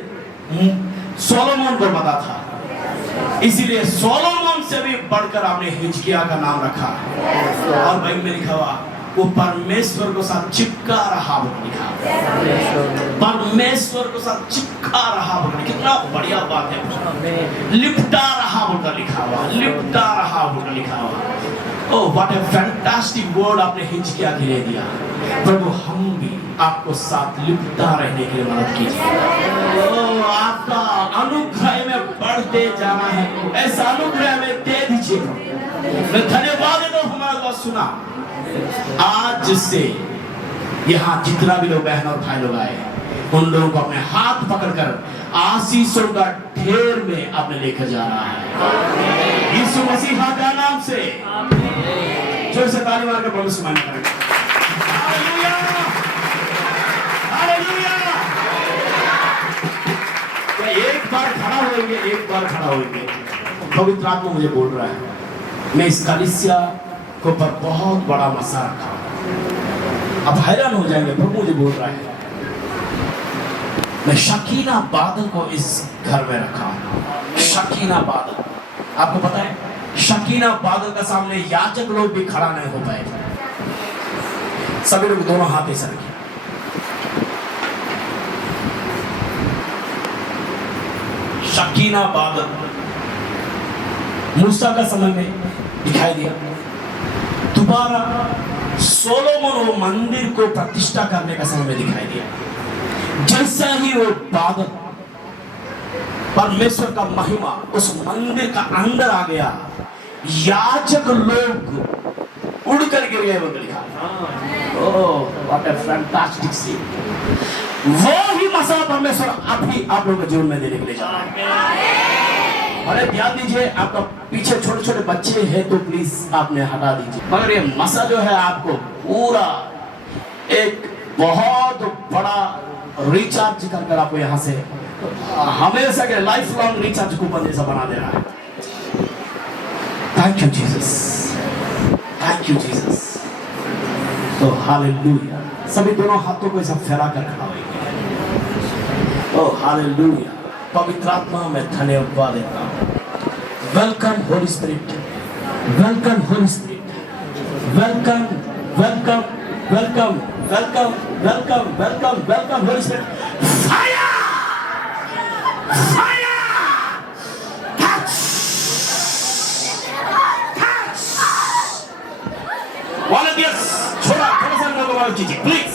सोलोमन को पता था, इसीलिए सोलोमन से भी बढ़कर आपने हिजकिय्याह का नाम रखा। और बाइबल में लिखा हुआ वो परमेश्वर को साथ चिपका रहा लिखा, परमेश्वर को साथ चिपका रहा। कितना बढ़िया बात है, लिपटा रहा बोलकर लिखा हुआ, लिपटा रहा बोलकर लिखा हुआ। Oh what A fantastic word आपने हिजकिय्याह के लिए दिया। प्रभु हम भी आपको साथ लिपटा रहने के लिए मदद कीजिए। ओह आपका अनुग्रह में बढ़ते जाना है, ऐसा अनुग्रह में दे दीजिए। मैं धन्यवाद देता हूँ हमारा बात सुना। आज से यहाँ जितना भी लोग बहन और भाई लोग आए, उन लोगों को अपने हाथ पकड़कर आशीषों का ढेर में आपने लेकर जा रहा है यीशु मसीह का नाम से। जोर से ताली मारकर प्रभु से मान करें। Hallelujah, hallelujah. एक बार खड़ा होंगे, पवित्र आत्मा मुझे बोल रहा है मैं इस कलीसिया के ऊपर बहुत बड़ा मसा रखा। अब हैरान हो जाएंगे, प्रभु मुझे बोल रहा है मैं शकीना बादल को इस घर में रखा। शकीना बादल, आपको पता है शकीना बादल का सामने याजक लोग भी खड़ा नहीं हो पाए। सभी लोग दोनों हाथ ऐसे रखे। शकीना बादल मूसा का समय में दिखाई दिया, दोबारा सोलोमन वो मंदिर को प्रतिष्ठा करने का समय में दिखाई दिया। जैसा ही वो बादल परमेश्वर का महिमा उस मंदिर का अंदर आ गया। याजक लोग उड़ कर गिर गए, वो लिखा। Oh what a fantastic scene. वो ही मसा परमेश्वर अभी आप लोगों के जीवन में देने के लिए जा रहा है। अरे ध्यान दीजिए, आपका पीछे छोटे छोटे बच्चे हैं तो प्लीज आपने हटा दीजिए। मगर ये मसा जो है आपको पूरा एक बहुत बड़ा रिचार्ज कर आपको यहाँ से हमेशा के लाइफ लॉन्ग रिचार्ज कूपन जैसा बना दे रहा है। Thank you Jesus, thank you Jesus. तो हालेलुया, सभी दोनों हाथों को ऐसा फैला कर खड़ा होइए। ओह हालेलुया, पवित्र आत्मा में धन्यवाद देता हूँ। Welcome Holy Spirit, welcome Holy Spirit, welcome welcome welcome welcome welcome welcome welcome Holy Spirit. Fire fire touch touch. Volunteers थोड़ा सा लोगों को कीजिए please.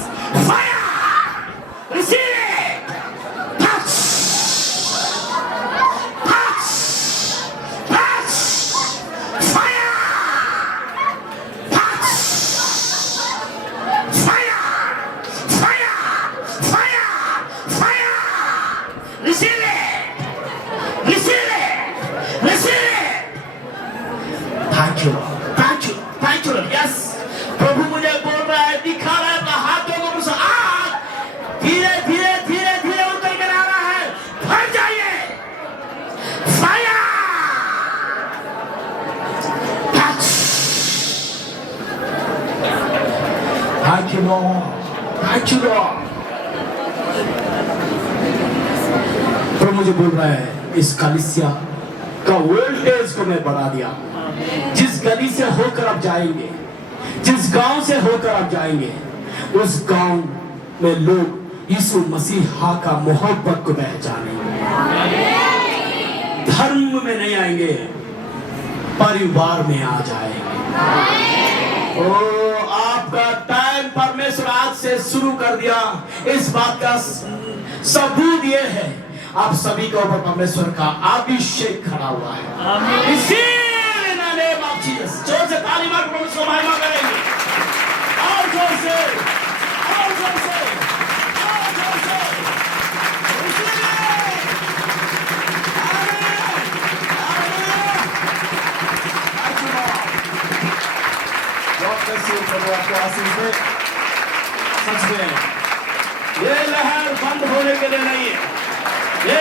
Fire receive it, touch touch touch, fire touch, fire fire fire fire. Receive it, receive it, receive it. Thank you, thank you, thank you. Yes, प्रभु मुझे बोल रहा है, दिखा रहा है, अपना हाथ दोनों को आग धीरे धीरे धीरे धीरे उतर कर आ रहा है। भर जाइए, fire touch. Thank you Lord, thank you Lord. प्रभु मुझे बोल रहा है, इस कलीसिया का वोल्टेज को मैं बढ़ा दिया। जिस गली से होकर आप जाएंगे, जिस गांव से होकर आप जाएंगे, उस गांव में लोग यीशु मसीहा का मोहब्बत को पहचानेंगे। धर्म में नहीं आएंगे, परिवार में आ जाएंगे। ओ आपका टाइम परमेश्वर आज से शुरू कर दिया। इस बात का सबूत ये है, आप सभी के ऊपर परमेश्वर का अभिषेक खड़ा हुआ है। इसी नेम ऑफ जीसस, जोर से ताली मार के उसको महिमा करेंगे। और जोर से, और जोर से, और जोर से। आपको आशीष दे। सच में ये लहर बंद होने के लिए नहीं है, ये